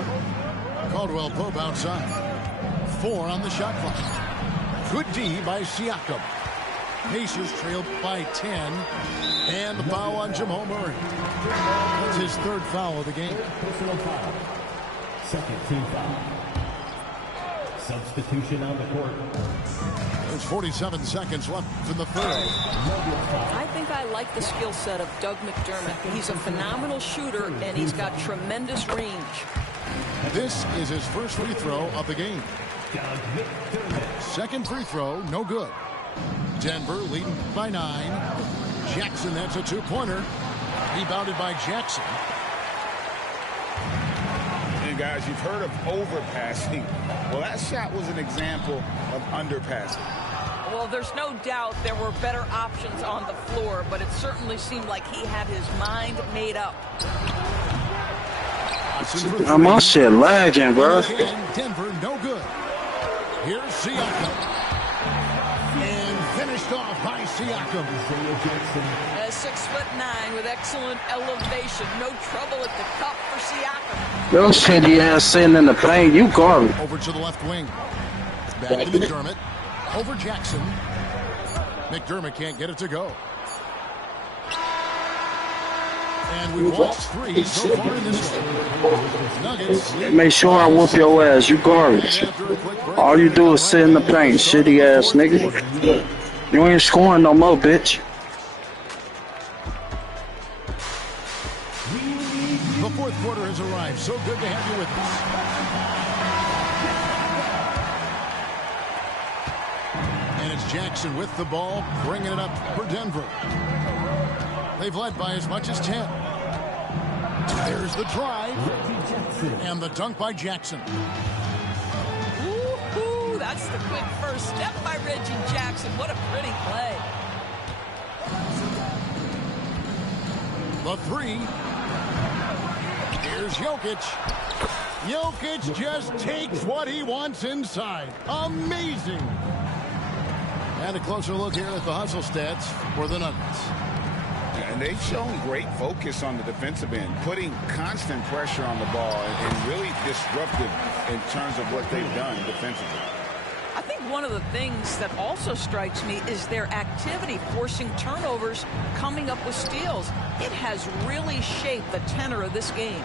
Caldwell Pope outside. 4 on the shot clock. Good D by Siakam. Pacers trailed by 10. And the foul on Jamal Murray. That's his 3rd foul of the game. Personal foul. Second team foul. Substitution on the court. There's 47 seconds left in the third. I think I like the skill set of Doug McDermott. He's a phenomenal shooter, and he's got tremendous range. This is his first free throw of the game. Second free throw, no good. Denver leading by 9. Jackson, that's a 2-pointer. Rebounded by Jackson. And guys, you've heard of overpassing. Well, that shot was an example of underpassing. Well, there's no doubt there were better options on the floor, but it certainly seemed like he had his mind made up. My shit lagging, bro. Denver, no good. Here's Siakam. And finished off by Siakam. 6'9" with excellent elevation. No trouble at the cup for Siakam. Yo, shitty ass sitting in the paint. You garbage. Over to the left wing. Back to McDermott. Over Jackson. McDermott can't get it to go. And we've watched 3 so far in this one. Nuggets. Make sure I whoop your ass. You garbage. All you do is sit in the paint, shitty ass nigga. You ain't scoring no more, bitch. The fourth quarter has arrived. So good to have you with us. And it's Jackson with the ball, bringing it up for Denver. They've led by as much as 10. There's the drive. And the dunk by Jackson. Woo-hoo, that's the quick first step by Reggie Jackson. What a pretty play. The 3. Here's Jokic. Jokic just takes what he wants inside. Amazing. And a closer look here at the hustle stats for the Nuggets. And they've shown great focus on the defensive end, putting constant pressure on the ball and really disruptive in terms of what they've done defensively. I think one of the things that also strikes me is their activity forcing turnovers, coming up with steals. It has really shaped the tenor of this game.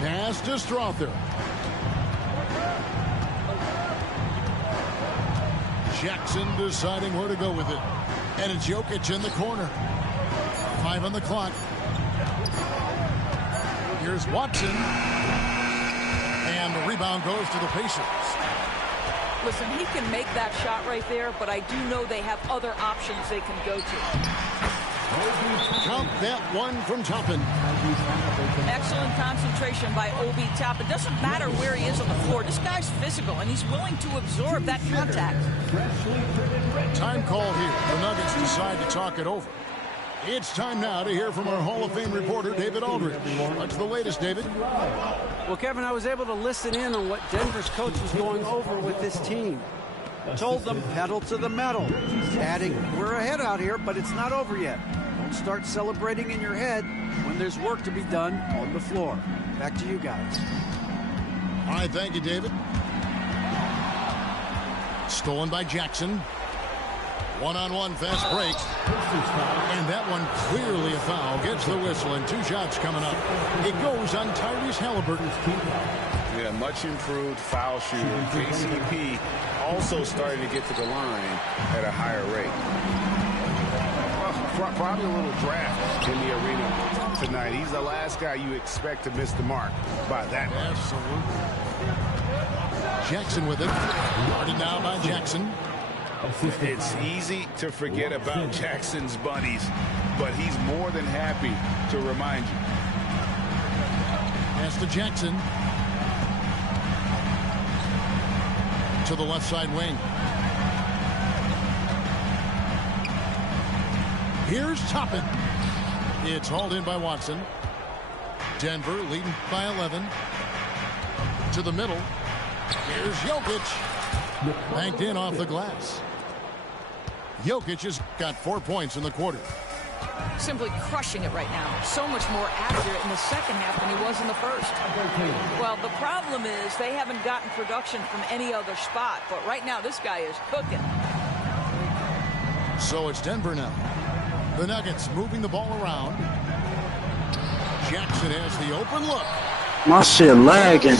Pass to Strother. Jackson deciding where to go with it. And it's Jokic in the corner. 5 on the clock. Here's Watson. And the rebound goes to the Pacers. Listen, he can make that shot right there, but I do know they have other options they can go to. Count that one from Toppin. Excellent concentration by Obi Toppin. Doesn't matter where he is on the floor. This guy's physical, and he's willing to absorb that contact. Time call here. The Nuggets decide to talk it over. It's time now to hear from our Hall of Fame reporter, David Aldridge. What's the latest, David? Well, Kevin, I was able to listen in on what Denver's coach was going over with this team. Told them pedal to the metal, adding, we're ahead out here, but it's not over yet. Don't start celebrating in your head when there's work to be done on the floor. Back to you guys. All right, thank you, David. Stolen by Jackson. One-on-one fast break. And that one clearly a foul. Gets the whistle, and 2 shots coming up. It goes on Tyrese Halliburton's keeper. Yeah, much improved foul shooter. KCP also starting to get to the line at a higher rate. Well, probably a little draft in the arena tonight. He's the last guy you expect to miss the mark by that. Absolutely. Jackson with it. Guarded now by Jackson. It's easy to forget about Jackson's bunnies, but he's more than happy to remind you. Pass to Jackson. To the left side wing. Here's Toppin. It's hauled in by Watson. Denver leading by 11. To the middle. Here's Jokic. Banked in off the glass. Jokic has got 4 points in the quarter. Simply crushing it right now. So much more accurate in the second half than he was in the first. Well, the problem is they haven't gotten production from any other spot. But right now, this guy is cooking. So it's Denver now. The Nuggets moving the ball around. Jackson has the open look. My shit lagging.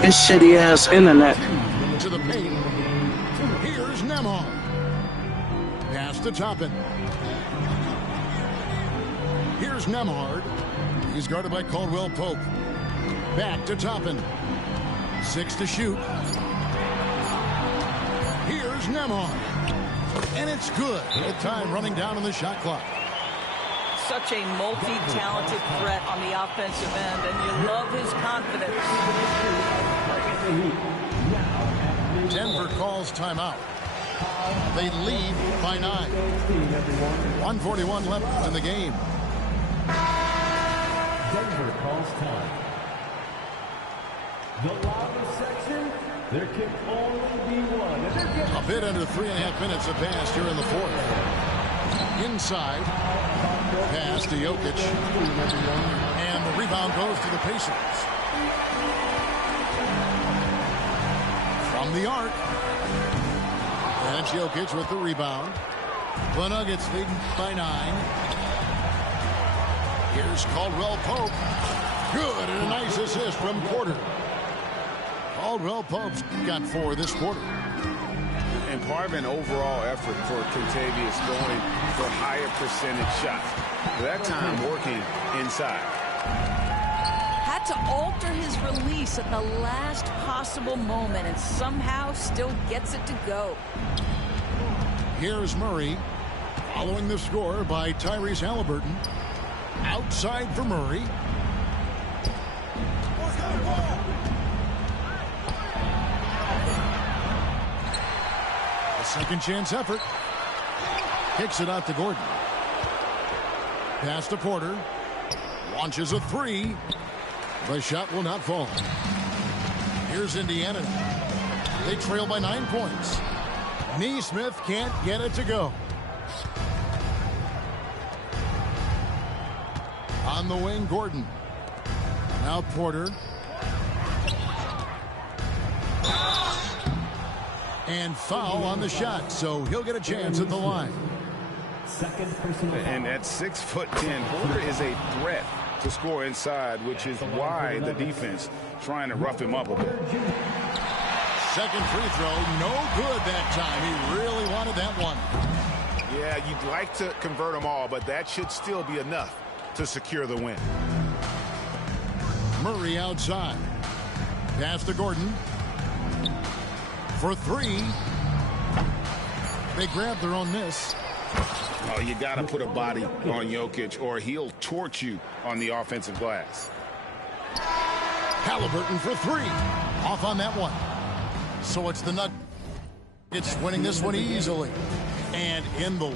This shitty ass internet. To the paint. Here's Nembhard. Pass to Toppin. Here's Nembhard. He's guarded by Caldwell Pope. Back to Toppin. 6 to shoot. Here's Nembhard. And it's good. With time running down on the shot clock. Such a multi-talented threat on the offensive end, and you love his confidence. Denver calls timeout. They lead by 9. 1:41 left in the game. Denver calls time. The loudest section, there can only be one. A bit under 3.5 minutes have passed here in the fourth. Inside. Pass to Jokic. And the rebound goes to the Pacers. From the arc. And Jokic with the rebound. The Nuggets leading by 9. Here's Caldwell Pope. Good, and a nice assist from Porter. Caldwell Pope's got 4 this quarter. And part of an overall effort for Kentavious going for higher percentage shots. That time working inside. Had to alter his release at the last possible moment and somehow still gets it to go. Here's Murray. Following the score by Tyrese Halliburton. Outside for Murray. A second chance effort. Kicks it out to Gordon. Pass to Porter. Launches a 3. The shot will not fall. Here's Indiana. They trail by 9 points. Nesmith can't get it to go. On the wing, Gordon. Now Porter. And foul on the shot, so he'll get a chance at the line. And at 6'10", Porter is a threat to score inside, which is why the defense trying to rough him up a bit. Second free throw, no good that time. He really wanted that one. Yeah, you'd like to convert them all, but that should still be enough to secure the win. Murray outside. Pass to Gordon. For 3. They grab their own miss. Oh, you got to put a body on Jokic or he'll torch you on the offensive glass. Halliburton for 3. Off on that one. So it's the Nuggets winning this one easily. And in the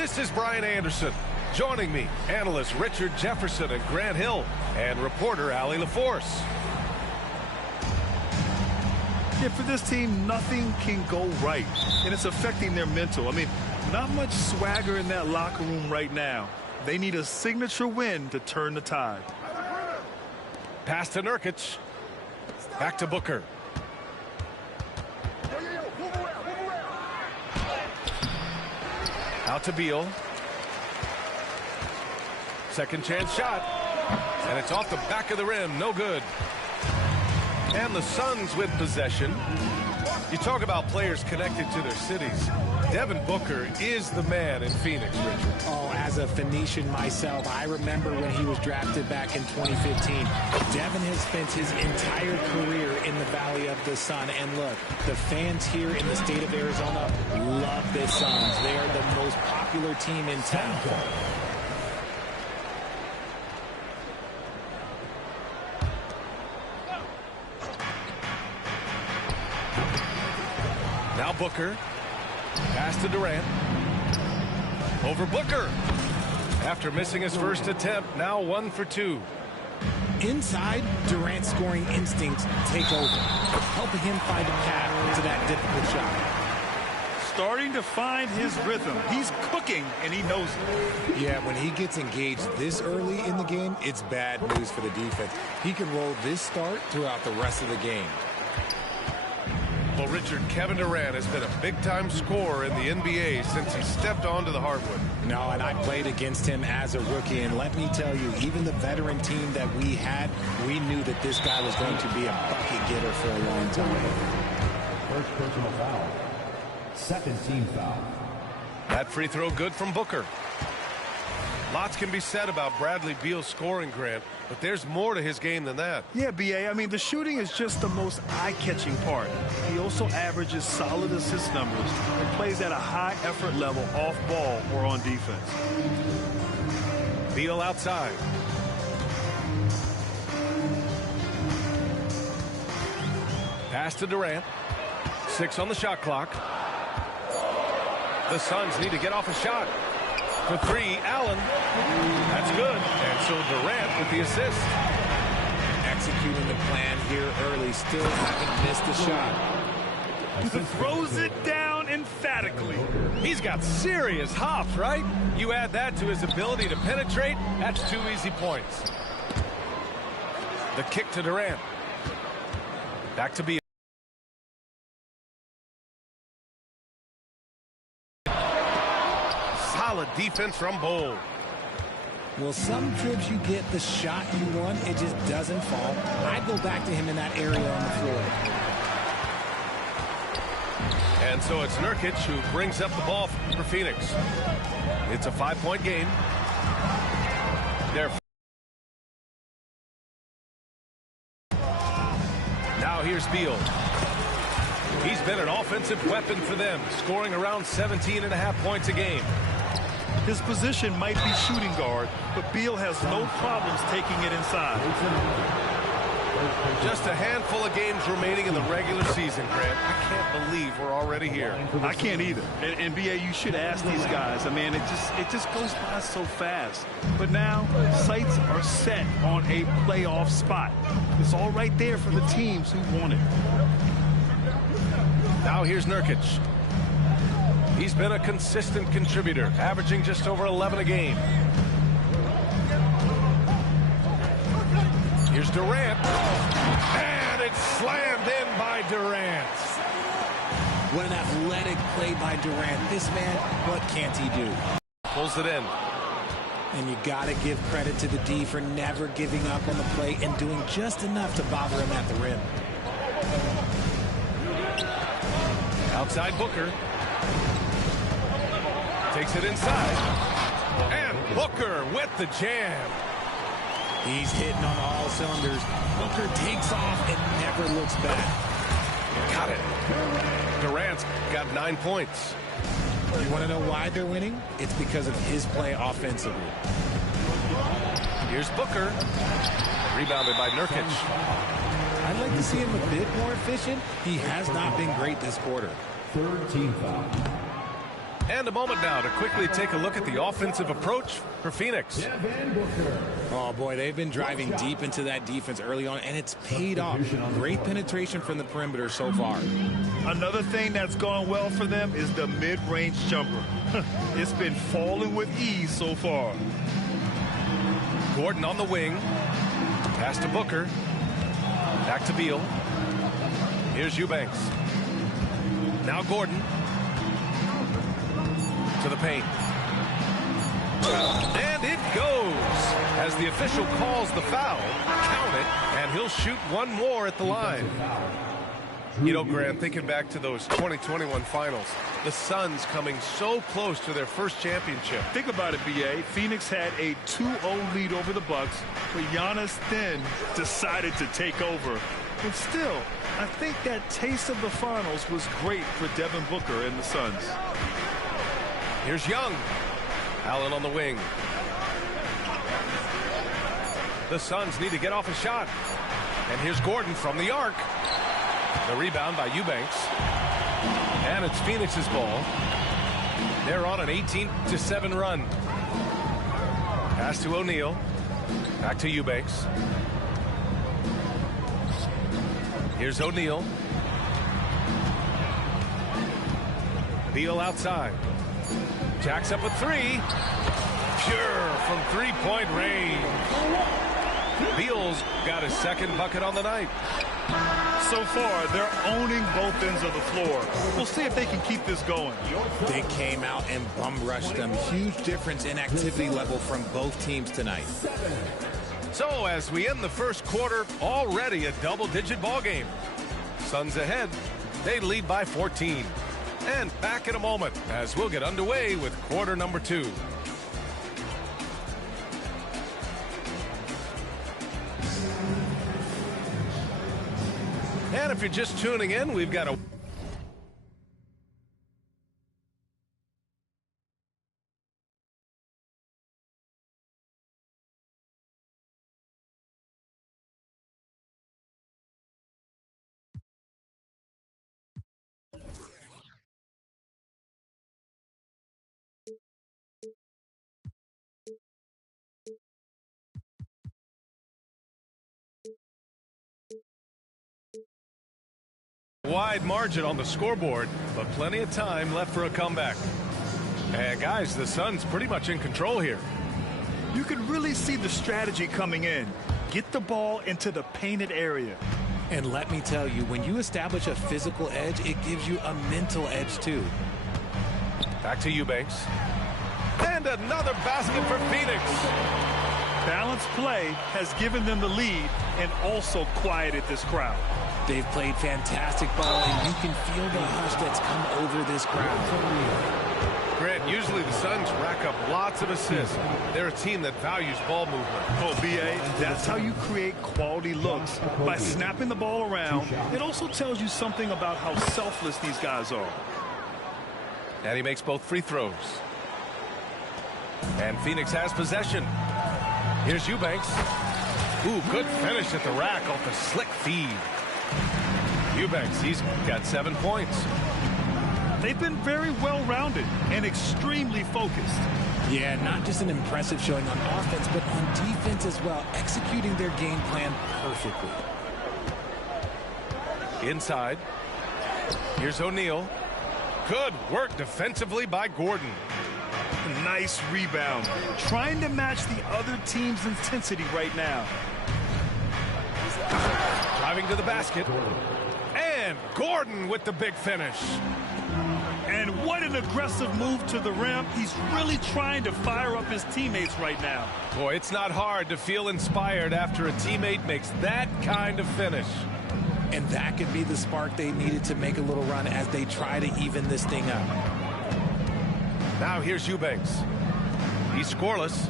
This is Brian Anderson. Joining me, analysts Richard Jefferson and Grant Hill, and reporter Allie LaForce. Yeah, for this team, nothing can go right, and it's affecting their mental. I mean, not much swagger in that locker room right now. They need a signature win to turn the tide. Pass to Nurkic. Back to Booker. Out to Beal. Second chance shot. And it's off the back of the rim. No good. And the Suns with possession. You talk about players connected to their cities. Devin Booker is the man in Phoenix, Richard. Oh, as a Phoenician myself, I remember when he was drafted back in 2015. Devin has spent his entire career in the Valley of the Sun. And look, the fans here in the state of Arizona love the Suns. They are the most popular team in town. Now Booker. Pass to Durant. Over Booker. After missing his first attempt, now 1 for 2. Inside, Durant's scoring instincts take over, helping him find a path to that difficult shot. Starting to find his rhythm. He's cooking, and he knows it. Yeah, when he gets engaged this early in the game, it's bad news for the defense. He can roll this start throughout the rest of the game. Well, Richard, Kevin Durant has been a big-time scorer in the NBA since he stepped onto the hardwood. No, and I played against him as a rookie, and let me tell you, even the veteran team that we had, we knew that this guy was going to be a bucket getter for a long time. First personal foul. Second team foul. That free throw good from Booker. Lots can be said about Bradley Beal's scoring, Grant, but there's more to his game than that. Yeah, B.A., I mean, the shooting is just the most eye-catching part. He also averages solid assist numbers and plays at a high effort level off ball or on defense. Beal outside. Pass to Durant. 6 on the shot clock. The Suns need to get off a shot. For 3, Allen. That's good. And so Durant with the assist. Executing the plan here early. Still haven't missed a shot. Throws it down emphatically. He's got serious hops, right? You add that to his ability to penetrate, that's 2 easy points. The kick to Durant. Back to Beal. Solid defense from Bowl. Well, some trips you get the shot you want, it just doesn't fall. I'd go back to him in that area on the floor. And so it's Nurkic who brings up the ball for Phoenix. It's a 5-point game. Now here's Beal. He's been an offensive weapon for them, scoring around 17.5 points a game. His position might be shooting guard, but Beal has no problems taking it inside. Just a handful of games remaining in the regular season, Grant. I can't believe we're already here. I can't either. And BA, you should ask these guys. I mean, it just goes by so fast. But now, sights are set on a playoff spot. It's all right there for the teams who want it. Now here's Nurkic. He's been a consistent contributor, averaging just over 11 a game. Here's Durant. And it's slammed in by Durant. What an athletic play by Durant. This man, what can't he do? Pulls it in. And you got to give credit to the D for never giving up on the play and doing just enough to bother him at the rim. Outside Booker. Takes it inside. And Booker with the jam. He's hitting on all cylinders. Booker takes off and never looks back. Got it. Durant's got 9 points. You want to know why they're winning? It's because of his play offensively. Here's Booker. Rebounded by Nurkic. I'd like to see him a bit more efficient. He has not been great this quarter. Third team foul. And a moment now to quickly take a look at the offensive approach for Phoenix. Oh, boy, they've been driving deep into that defense early on, and it's paid off. Great penetration from the perimeter so far. Another thing that's gone well for them is the mid-range jumper. It's been falling with ease so far. Gordon on the wing. Pass to Booker. Back to Beal. Here's Eubanks. Now Gordon. To the paint. And it goes. As the official calls the foul, count it, and he'll shoot one more at the line. You know, Grant, thinking back to those 2021 finals, the Suns coming so close to their first championship. Think about it, B.A. Phoenix had a 2-0 lead over the Bucks, but Giannis then decided to take over. But still, I think that taste of the finals was great for Devin Booker and the Suns. Here's Young. Allen on the wing. The Suns need to get off a shot. And here's Gordon from the arc. The rebound by Eubanks. And it's Phoenix's ball. They're on an 18-7 run. Pass to O'Neal. Back to Eubanks. Here's O'Neal. Beal outside. Jacks up a three. Pure from three-point range. Beal's got his second bucket on the night. So far, they're owning both ends of the floor. We'll see if they can keep this going. They came out and bum rushed them. Huge difference in activity level from both teams tonight. So as we end the first quarter, already a double-digit ball game. Suns ahead. They lead by 14. And back in a moment as we'll get underway with quarter number 2. And if you're just tuning in, we've got a wide margin on the scoreboard, but plenty of time left for a comeback. And guys, the Suns pretty much in control here. You can really see the strategy coming in. Get the ball into the painted area. And let me tell you, when you establish a physical edge, it gives you a mental edge too. Back to Eubanks. And another basket for Phoenix. Balanced play has given them the lead and also quieted this crowd. They've played fantastic ball, and you can feel the hush that's come over this crowd. Grant, usually the Suns rack up lots of assists. They're a team that values ball movement. Oh, B.A., that's how you create quality looks, by snapping the ball around. It also tells you something about how selfless these guys are. And he makes both free throws. And Phoenix has possession. Here's Eubanks. Ooh, good finish at the rack off the slick feed. Eubanks, he's got 7 points. They've been very well-rounded and extremely focused. Yeah, not just an impressive showing on offense, but on defense as well, executing their game plan perfectly. Inside. Here's O'Neal. Good work defensively by Gordon. Nice rebound. Trying to match the other team's intensity right now. Driving to the basket. And Gordon with the big finish. And what an aggressive move to the rim. He's really trying to fire up his teammates right now. Boy, it's not hard to feel inspired after a teammate makes that kind of finish. And that could be the spark they needed to make a little run as they try to even this thing up. Now here's Eubanks. He's scoreless.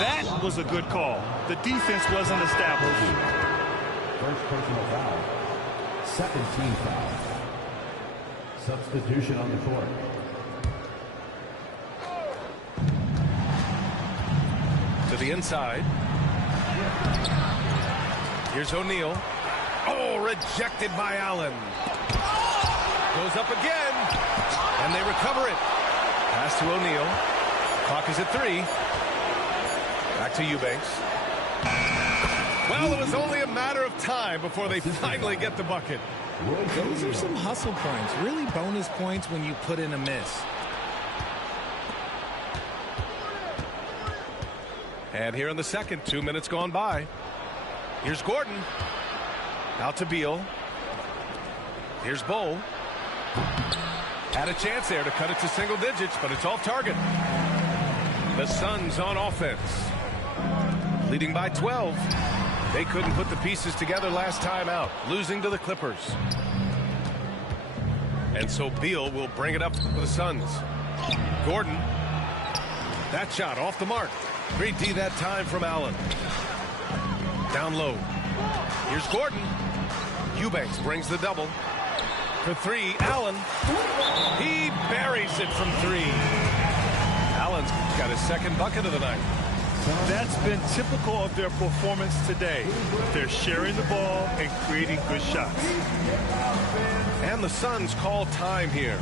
That was a good call. The defense wasn't established. First personal foul. Second team foul. Substitution on the court. To the inside. Here's O'Neal. Oh, rejected by Allen. Goes up again. And they recover it. Pass to O'Neal. Clock is at 3. Back to Eubanks. Well, it was only a matter of time before they finally get the bucket. Those are some hustle points. Really bonus points when you put in a miss. And here in the second, 2 minutes gone by. Here's Gordon. Out to Beal. Here's Bowl. Had a chance there to cut it to single digits, but it's off target. The Suns on offense. Leading by 12. They couldn't put the pieces together last time out, losing to the Clippers. And so Beal will bring it up for the Suns. Gordon. That shot off the mark. Great D that time from Allen. Down low. Here's Gordon. Eubanks brings the double. For 3, Allen. He buries it from 3. Allen's got his second bucket of the night. That's been typical of their performance today. They're sharing the ball and creating good shots. And the Suns call time here.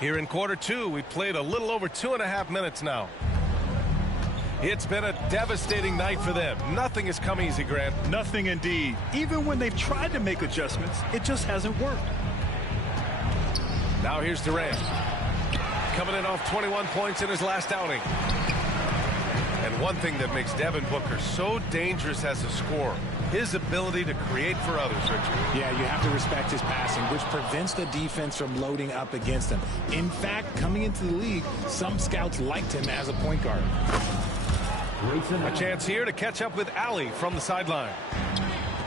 Here in quarter 2, we played a little over 2.5 minutes now. It's been a devastating night for them. Nothing has come easy, Grant. Nothing indeed. Even when they've tried to make adjustments, it just hasn't worked. Now here's Durant. Coming in off 21 points in his last outing. And one thing that makes Devin Booker so dangerous as a scorer, his ability to create for others, Richard. Yeah, you have to respect his passing, which prevents the defense from loading up against him. In fact, coming into the league, some scouts liked him as a point guard. A chance here to catch up with Allie from the sideline.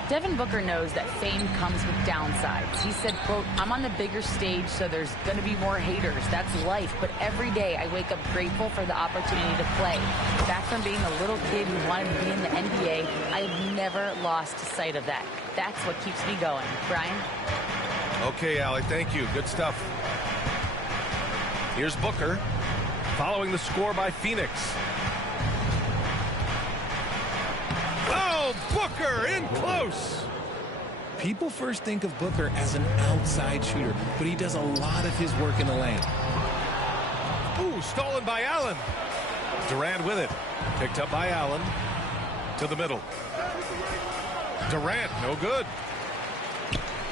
Devin Booker knows that fame comes with downsides. He said, quote, "I'm on the bigger stage, so there's going to be more haters. That's life. But every day I wake up grateful for the opportunity to play. Back from being a little kid who wanted to be in the NBA, I've never lost sight of that. That's what keeps me going." Brian? Okay, Allie, thank you. Good stuff. Here's Booker following the score by Phoenix. Oh, Booker in close. People first think of Booker as an outside shooter, but he does a lot of his work in the lane. Ooh, stolen by Allen. Durant with it. Picked up by Allen. To the middle. Durant, no good.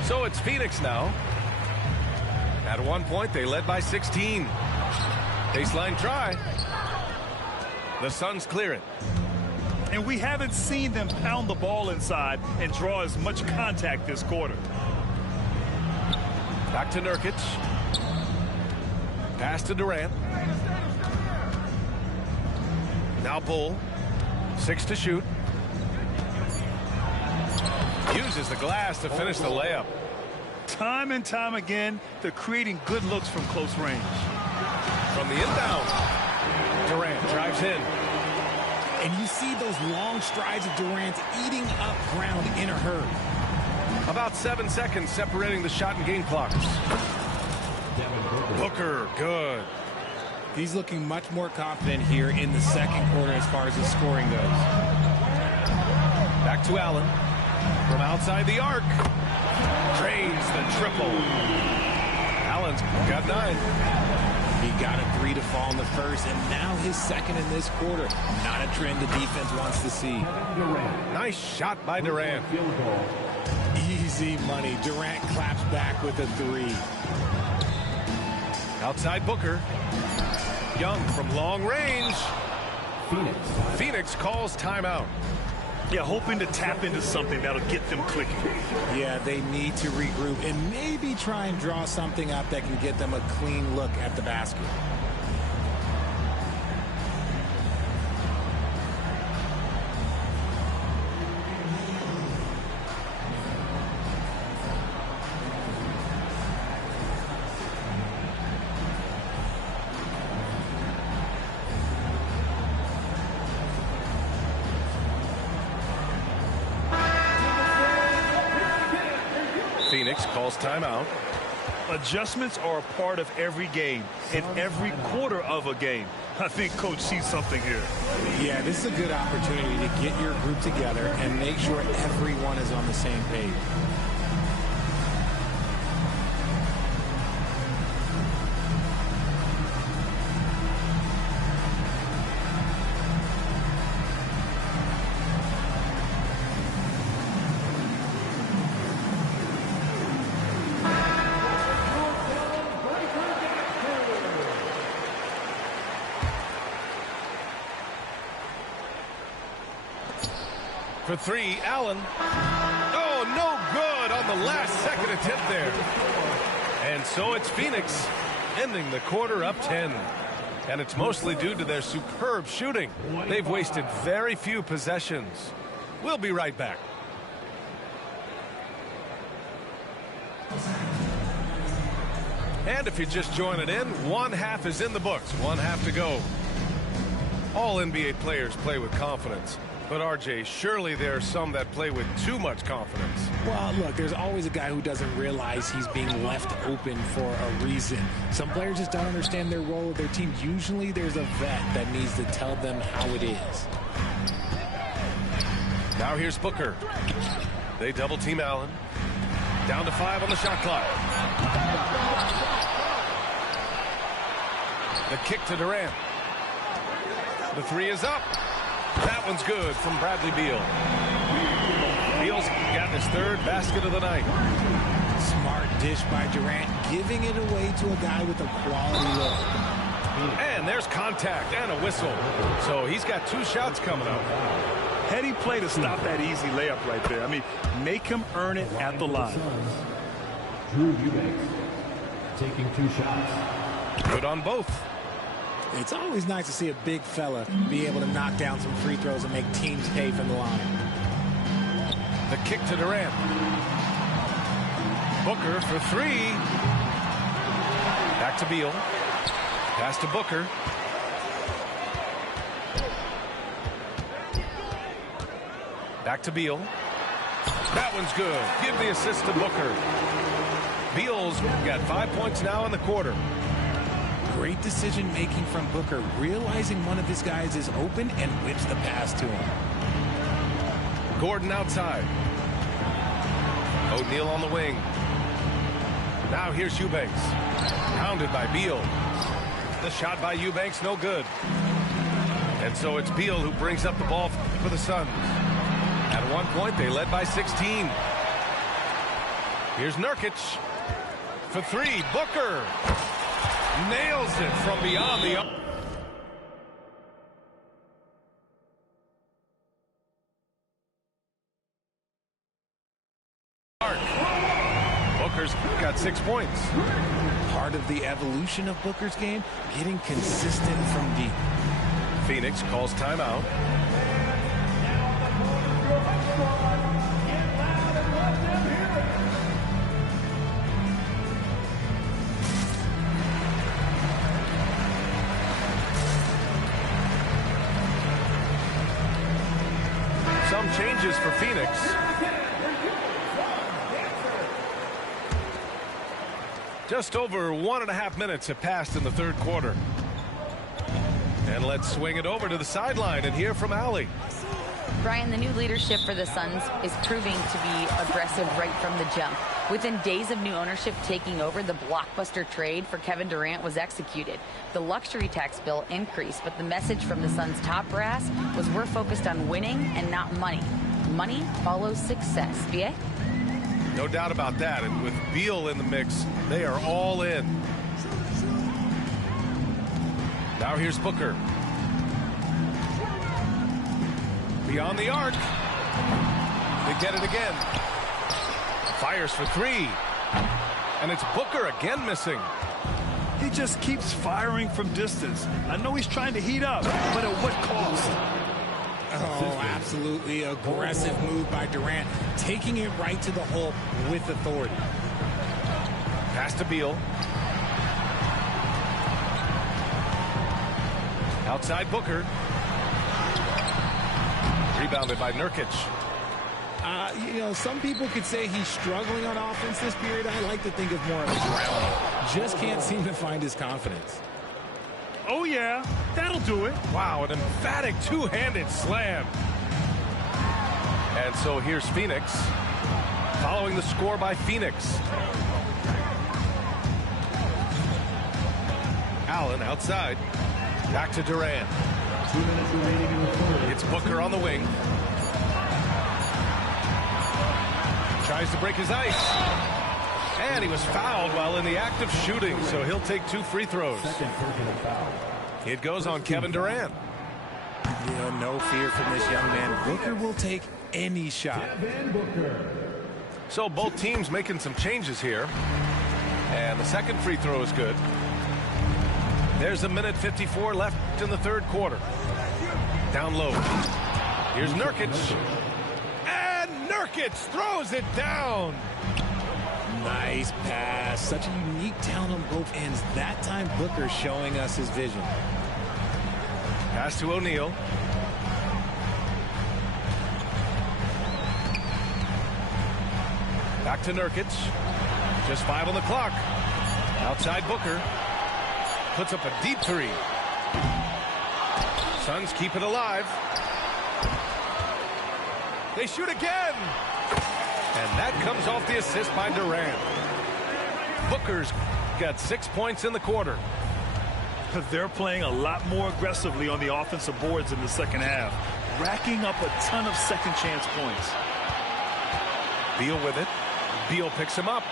So it's Phoenix now. At one point, they led by 16. Baseline try. The Suns clear it. And we haven't seen them pound the ball inside and draw as much contact this quarter. Back to Nurkic. Pass to Durant. Now Bull. 6 to shoot. Uses the glass to finish the layup. Time and time again, they're creating good looks from close range. From the inbound. Durant drives in. And you see those long strides of Durant eating up ground in a hurry. About 7 seconds separating the shot and game clocks. Booker, good. He's looking much more confident here in the second quarter as far as his scoring goes. Back to Allen. From outside the arc. Drains the triple. Allen's got 9. He got a 3 to fall in the first, and now his second in this quarter. Not a trend the defense wants to see. Nice shot by Durant. Easy money. Durant claps back with a 3. Outside Booker. Young from long range. Phoenix calls timeout. Yeah, hoping to tap into something that'll get them clicking. Yeah, they need to regroup and maybe try and draw something up that can get them a clean look at the basket. Phoenix calls timeout. Adjustments are a part of every game and every quarter of a game. I think Coach sees something here. Yeah, this is a good opportunity to get your group together and make sure everyone is on the same page. For three, Allen. Oh, no good on the last second attempt there. And so it's Phoenix ending the quarter up 10. And it's mostly due to their superb shooting. They've wasted very few possessions. We'll be right back. And if you're just joining in, one half is in the books, one half to go. All NBA players play with confidence. But, RJ, surely there are some that play with too much confidence. Well, look, there's always a guy who doesn't realize he's being left open for a reason. Some players just don't understand their role of their team. Usually there's a vet that needs to tell them how it is. Now here's Booker. They double team Allen. Down to 5 on the shot clock. The kick to Durant. The three is up. That one's good from Bradley Beal. Beal's got his third basket of the night. Smart dish by Durant, giving it away to a guy with a quality look. And there's contact and a whistle. So he's got 2 shots coming up. Heady play to stop that easy layup right there. I mean, make him earn it at the line. Drew Eubanks taking 2 shots. Good on both. It's always nice to see a big fella be able to knock down some free throws and make teams pay from the line. The kick to Durant. Booker for 3. Back to Beal. Pass to Booker. Back to Beal. That one's good. Give the assist to Booker. Beal's got 5 points now in the quarter. Great decision-making from Booker, realizing one of his guys is open and whips the pass to him. Gordon outside. O'Neal on the wing. Now here's Eubanks. Pounded by Beal. The shot by Eubanks, no good. And so it's Beal who brings up the ball for the Suns. At one point, they led by 16. Here's Nurkic. For 3, Booker. Nails it from beyond the arc. Booker's got 6 points. Part of the evolution of Booker's game, getting consistent from deep. Phoenix calls timeout. Some changes for Phoenix. Just over 1.5 minutes have passed in the third quarter. And let's swing it over to the sideline and hear from Allie. Brian, the new leadership for the Suns is proving to be aggressive right from the jump. Within days of new ownership taking over, the blockbuster trade for Kevin Durant was executed. The luxury tax bill increased, but the message from the Suns' top brass was we're focused on winning and not money. Money follows success. BA? No doubt about that. And with Beal in the mix, they are all in. Now here's Booker. Beyond the arc. They get it again. Fires for 3. And it's Booker again missing. He just keeps firing from distance. I know he's trying to heat up, but at what cost? Oh, absolutely aggressive move by Durant, taking it right to the hole with authority. Pass to Beal. Outside Booker. Rebounded by Nurkic. You know, some people could say he's struggling on offense this period. I like to think of more of a drowning. Just can't seem to find his confidence. Oh, yeah, that'll do it. Wow, an emphatic two-handed slam. And so here's Phoenix, following the score by Phoenix. Allen outside. Back to Durant. 2 minutes remaining in the third. It's Booker on the wing. Tries to break his ice. And he was fouled while in the act of shooting, so he'll take 2 free throws. Second personal foul. It goes on Kevin Durant. You know, no fear from this young man. Booker will take any shot. Devin Booker. So both teams making some changes here. And the second free throw is good. There's a minute 54 left in the third quarter. Down low. Here's Nurkic. And Nurkic throws it down. Nice pass. Such a unique talent on both ends. That time Booker showing us his vision. Pass to O'Neal. Back to Nurkic. Just 5 on the clock. Outside Booker. Puts up a deep 3. Suns keep it alive. They shoot again. And that comes off the assist by Durant. Booker's got 6 points in the quarter. They're playing a lot more aggressively on the offensive boards in the second half, racking up a ton of second chance points. Beal with it. Beal picks him up.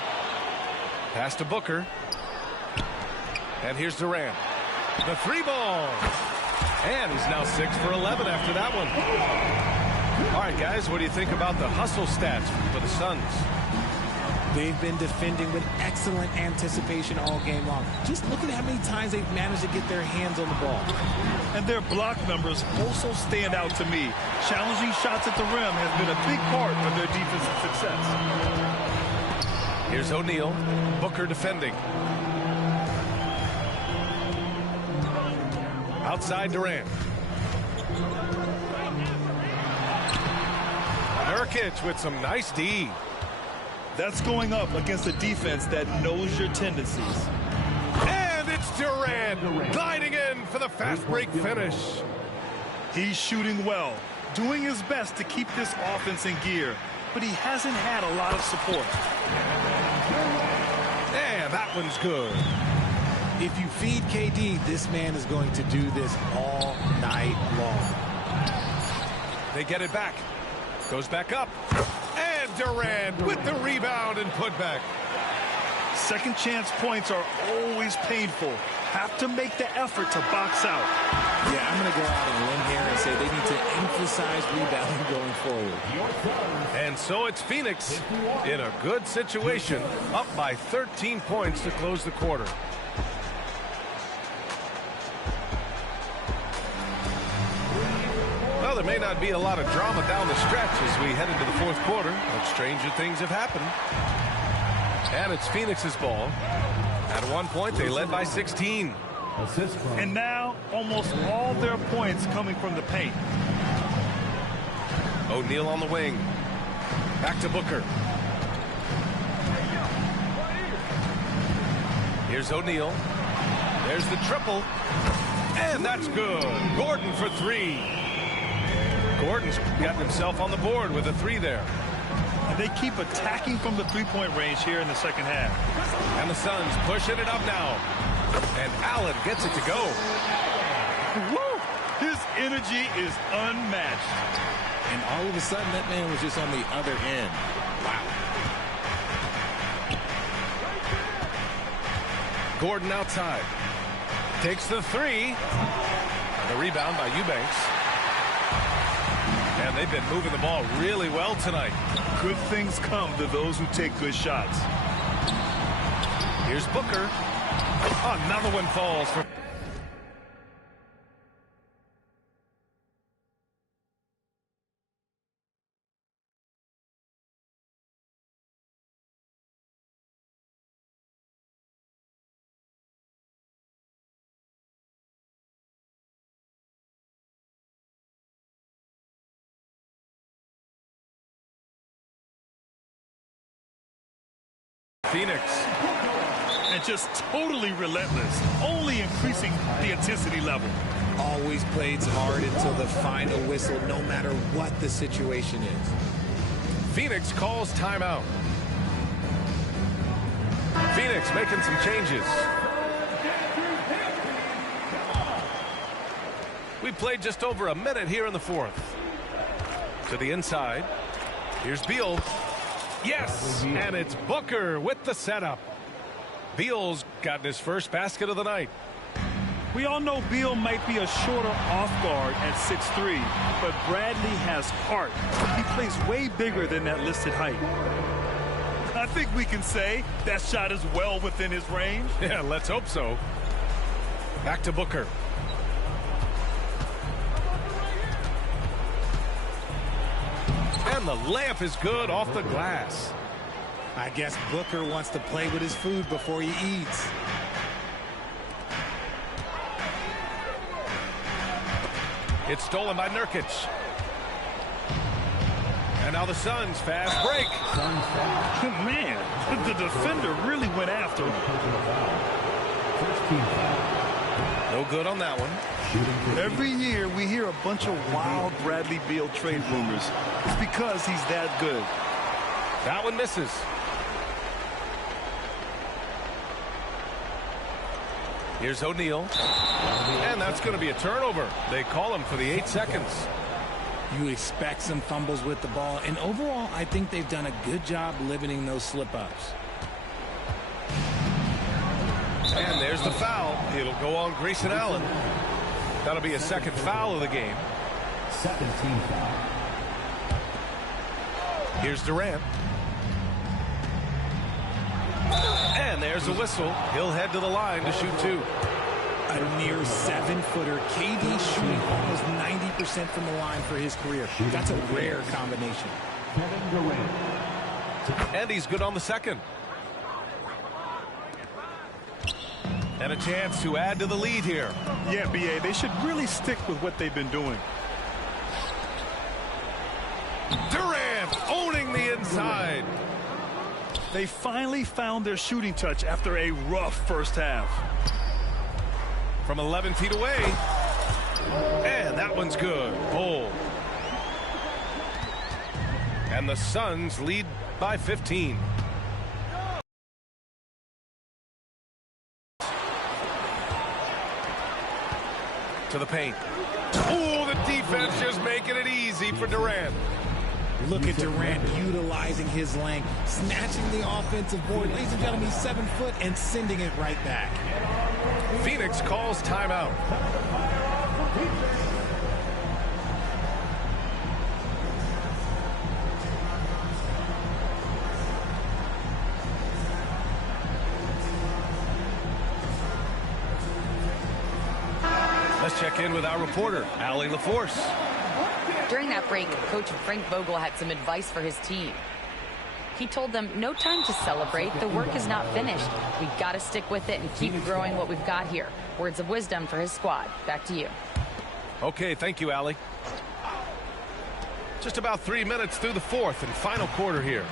Pass to Booker. And here's Durant. The 3-ball. And he's now 6 for 11 after that one. All right, guys, what do you think about the hustle stats for the Suns? They've been defending with excellent anticipation all game long. Just look at how many times they've managed to get their hands on the ball. And their block numbers also stand out to me. Challenging shots at the rim has been a big part of their defensive success. Here's O'Neal. Booker defending. Outside Durant. Nurkic with some nice D. That's going up against a defense that knows your tendencies. And it's Durant gliding in for the fast break finish. He's shooting well, doing his best to keep this offense in gear, but he hasn't had a lot of support. And that one's good. If you feed KD, this man is going to do this all night long. They get it back. Goes back up. And Durant with the rebound and putback. Second chance points are always painful. Have to make the effort to box out. Yeah, I'm going to go out on a limb here and say they need to emphasize rebounding going forward. And so it's Phoenix in a good situation, up by 13 points to close the quarter. Well, there may not be a lot of drama down the stretch as we head into the fourth quarter, but stranger things have happened. And it's Phoenix's ball. At one point, they led by 16. And now, almost all their points coming from the paint. O'Neal on the wing. Back to Booker. Here's O'Neal. There's the triple. And that's good. Gordon for 3. Gordon's gotten himself on the board with a 3 there. And they keep attacking from the three-point range here in the second half. And the Suns pushing it up now. And Allen gets it to go. Woo! His energy is unmatched. And all of a sudden, that man was just on the other end. Wow. Gordon outside. Takes the 3. The rebound by Eubanks. And they've been moving the ball really well tonight. Good things come to those who take good shots. Here's Booker. Another one falls for Phoenix. And just totally relentless, only increasing the intensity level. Always plays hard until the final whistle, no matter what the situation is. Phoenix calls timeout. Phoenix making some changes. We played just over a minute here in the fourth. To the inside. Here's Beal. Yes, and it's Booker with the setup. Beal's gotten his first basket of the night. We all know Beal might be a shorter off guard at 6'3", but Bradley has heart. He plays way bigger than that listed height. I think we can say that shot is well within his range. Yeah, let's hope so. Back to Booker. And the layup is good off the glass. I guess Booker wants to play with his food before he eats. It's stolen by Nurkic. And now the Suns fast break. Man, the defender really went after him. No good on that one. Every year we hear a bunch of wild Bradley Beal trade rumors. It's because he's that good. That one misses. Here's O'Neal. And that's going to be a turnover. They call him for the 8 seconds. You expect some fumbles with the ball, and overall, I think they've done a good job limiting those slip-ups. And there's the foul. It'll go on Grayson Allen. That'll be a second foul of the game. Second team foul. Here's Durant. And there's a whistle. He'll head to the line to shoot 2. A near 7-footer. KD shooting almost 90% from the line for his career. That's a rare combination. Kevin Durant. And he's good on the second. And a chance to add to the lead here. Yeah, B.A., they should really stick with what they've been doing. Durant owning the inside. They finally found their shooting touch after a rough first half. From 11 feet away. And that one's good. Bold. And the Suns lead by 15. To the paint. Oh, the defense just making it easy for Durant. Look at Durant utilizing his length, snatching the offensive board. Ladies and gentlemen, he's 7 foot and sending it right back. Phoenix calls timeout. Let's check in with our reporter, Allie LaForce. During that break, Coach Frank Vogel had some advice for his team. He told them, no time to celebrate. The work is not finished. We got to stick with it and keep growing what we've got here. Words of wisdom for his squad. Back to you. Okay, thank you, Allie. Just about 3 minutes through the fourth and final quarter here.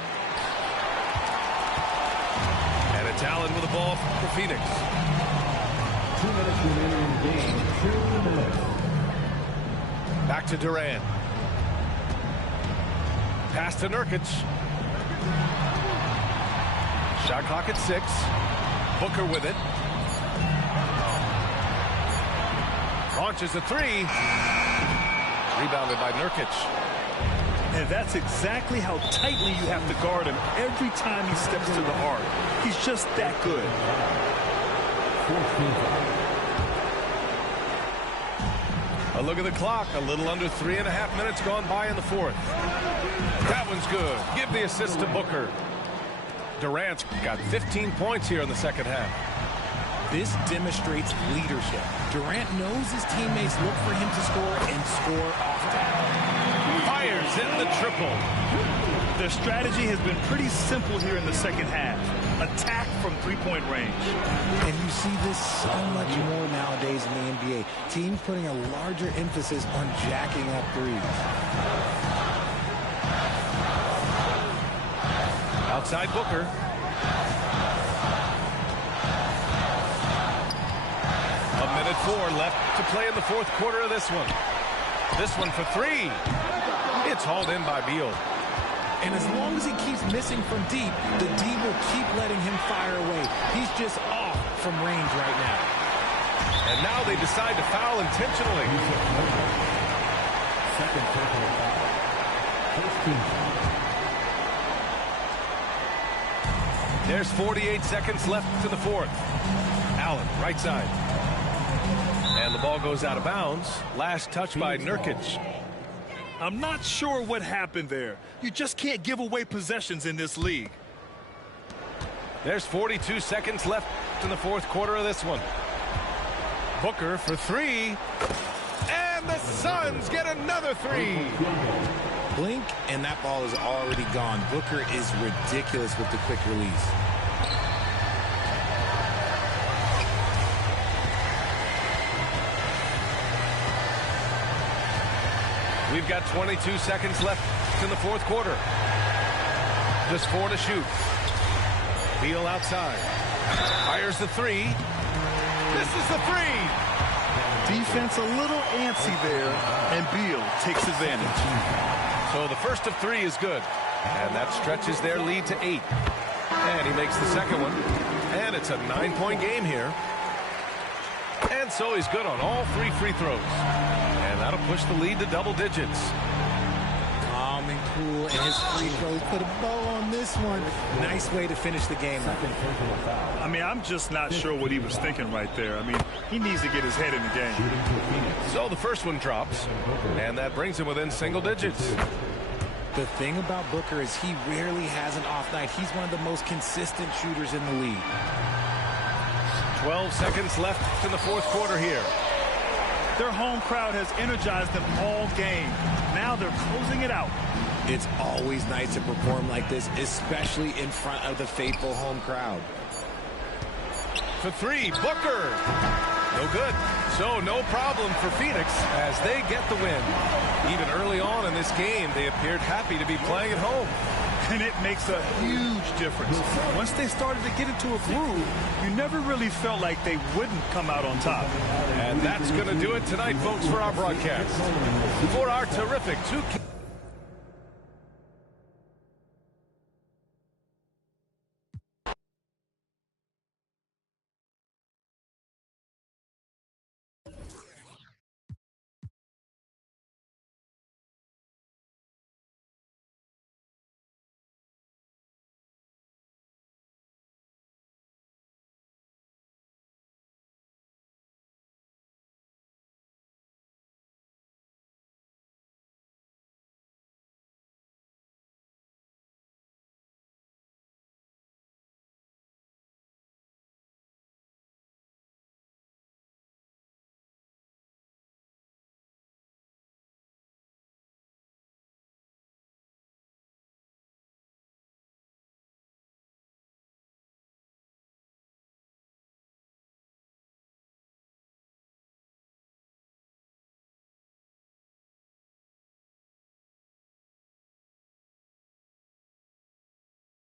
And it's Allen with the ball for Phoenix. 2 minutes remaining in the game. 2 minutes. Back to Durant. Pass to Nurkic. Shot clock at 6. Booker with it. Launches a 3. Rebounded by Nurkic. And that's exactly how tightly you have to guard him every time he steps to the arc. He's just that good. A look at the clock. A little under 3.5 minutes gone by in the fourth. That one's good. Give the assist to Booker. Durant's got 15 points here in the second half. This demonstrates leadership. Durant knows his teammates look for him to score and score often. Fires in the triple. Their strategy has been pretty simple here in the second half. Attack from three-point range. And you see this so much more nowadays in the NBA. Teams putting a larger emphasis on jacking up threes. Outside Booker. 1:04 left to play in the fourth quarter of this one. This one for three. It's hauled in by Beal. And as long as he keeps missing from deep, the D will keep letting him fire away. He's just off from range right now. And now they decide to foul intentionally. Second personal foul. First team. There's 48 seconds left to the fourth. Allen, right side. And the ball goes out of bounds. Last touch by Nurkic. I'm not sure what happened there. You just can't give away possessions in this league. There's 42 seconds left in the fourth quarter of this one. Booker for three. And the Suns get another three. Blink, and that ball is already gone. Booker is ridiculous with the quick release. We've got 22 seconds left in the fourth quarter. Just 4 to shoot. Beal outside. Fires the three. This is the three. Defense a little antsy there, and Beal takes advantage. So the first of three is good. And that stretches their lead to 8. And he makes the second one. And it's a 9-point game here. And so he's good on all 3 free throws. And that'll push the lead to double digits. Calm and cool, and his free throws put a bow on this one. Nice way to finish the game. I mean, I'm just not sure what he was thinking right there. I mean, he needs to get his head in the game. So the first one drops, and that brings him within single digits. The thing about Booker is he rarely has an off night. He's one of the most consistent shooters in the league. 12 seconds left in the fourth quarter here. Their home crowd has energized them all game. Now they're closing it out. It's always nice to perform like this, especially in front of the faithful home crowd. For three, Booker. No good. So no problem for Phoenix as they get the win. Even early on in this game, they appeared happy to be playing at home. And it makes a huge difference. Once they started to get into a groove, you never really felt like they wouldn't come out on top. And that's going to do it tonight, folks, for our broadcast. For our terrific 2K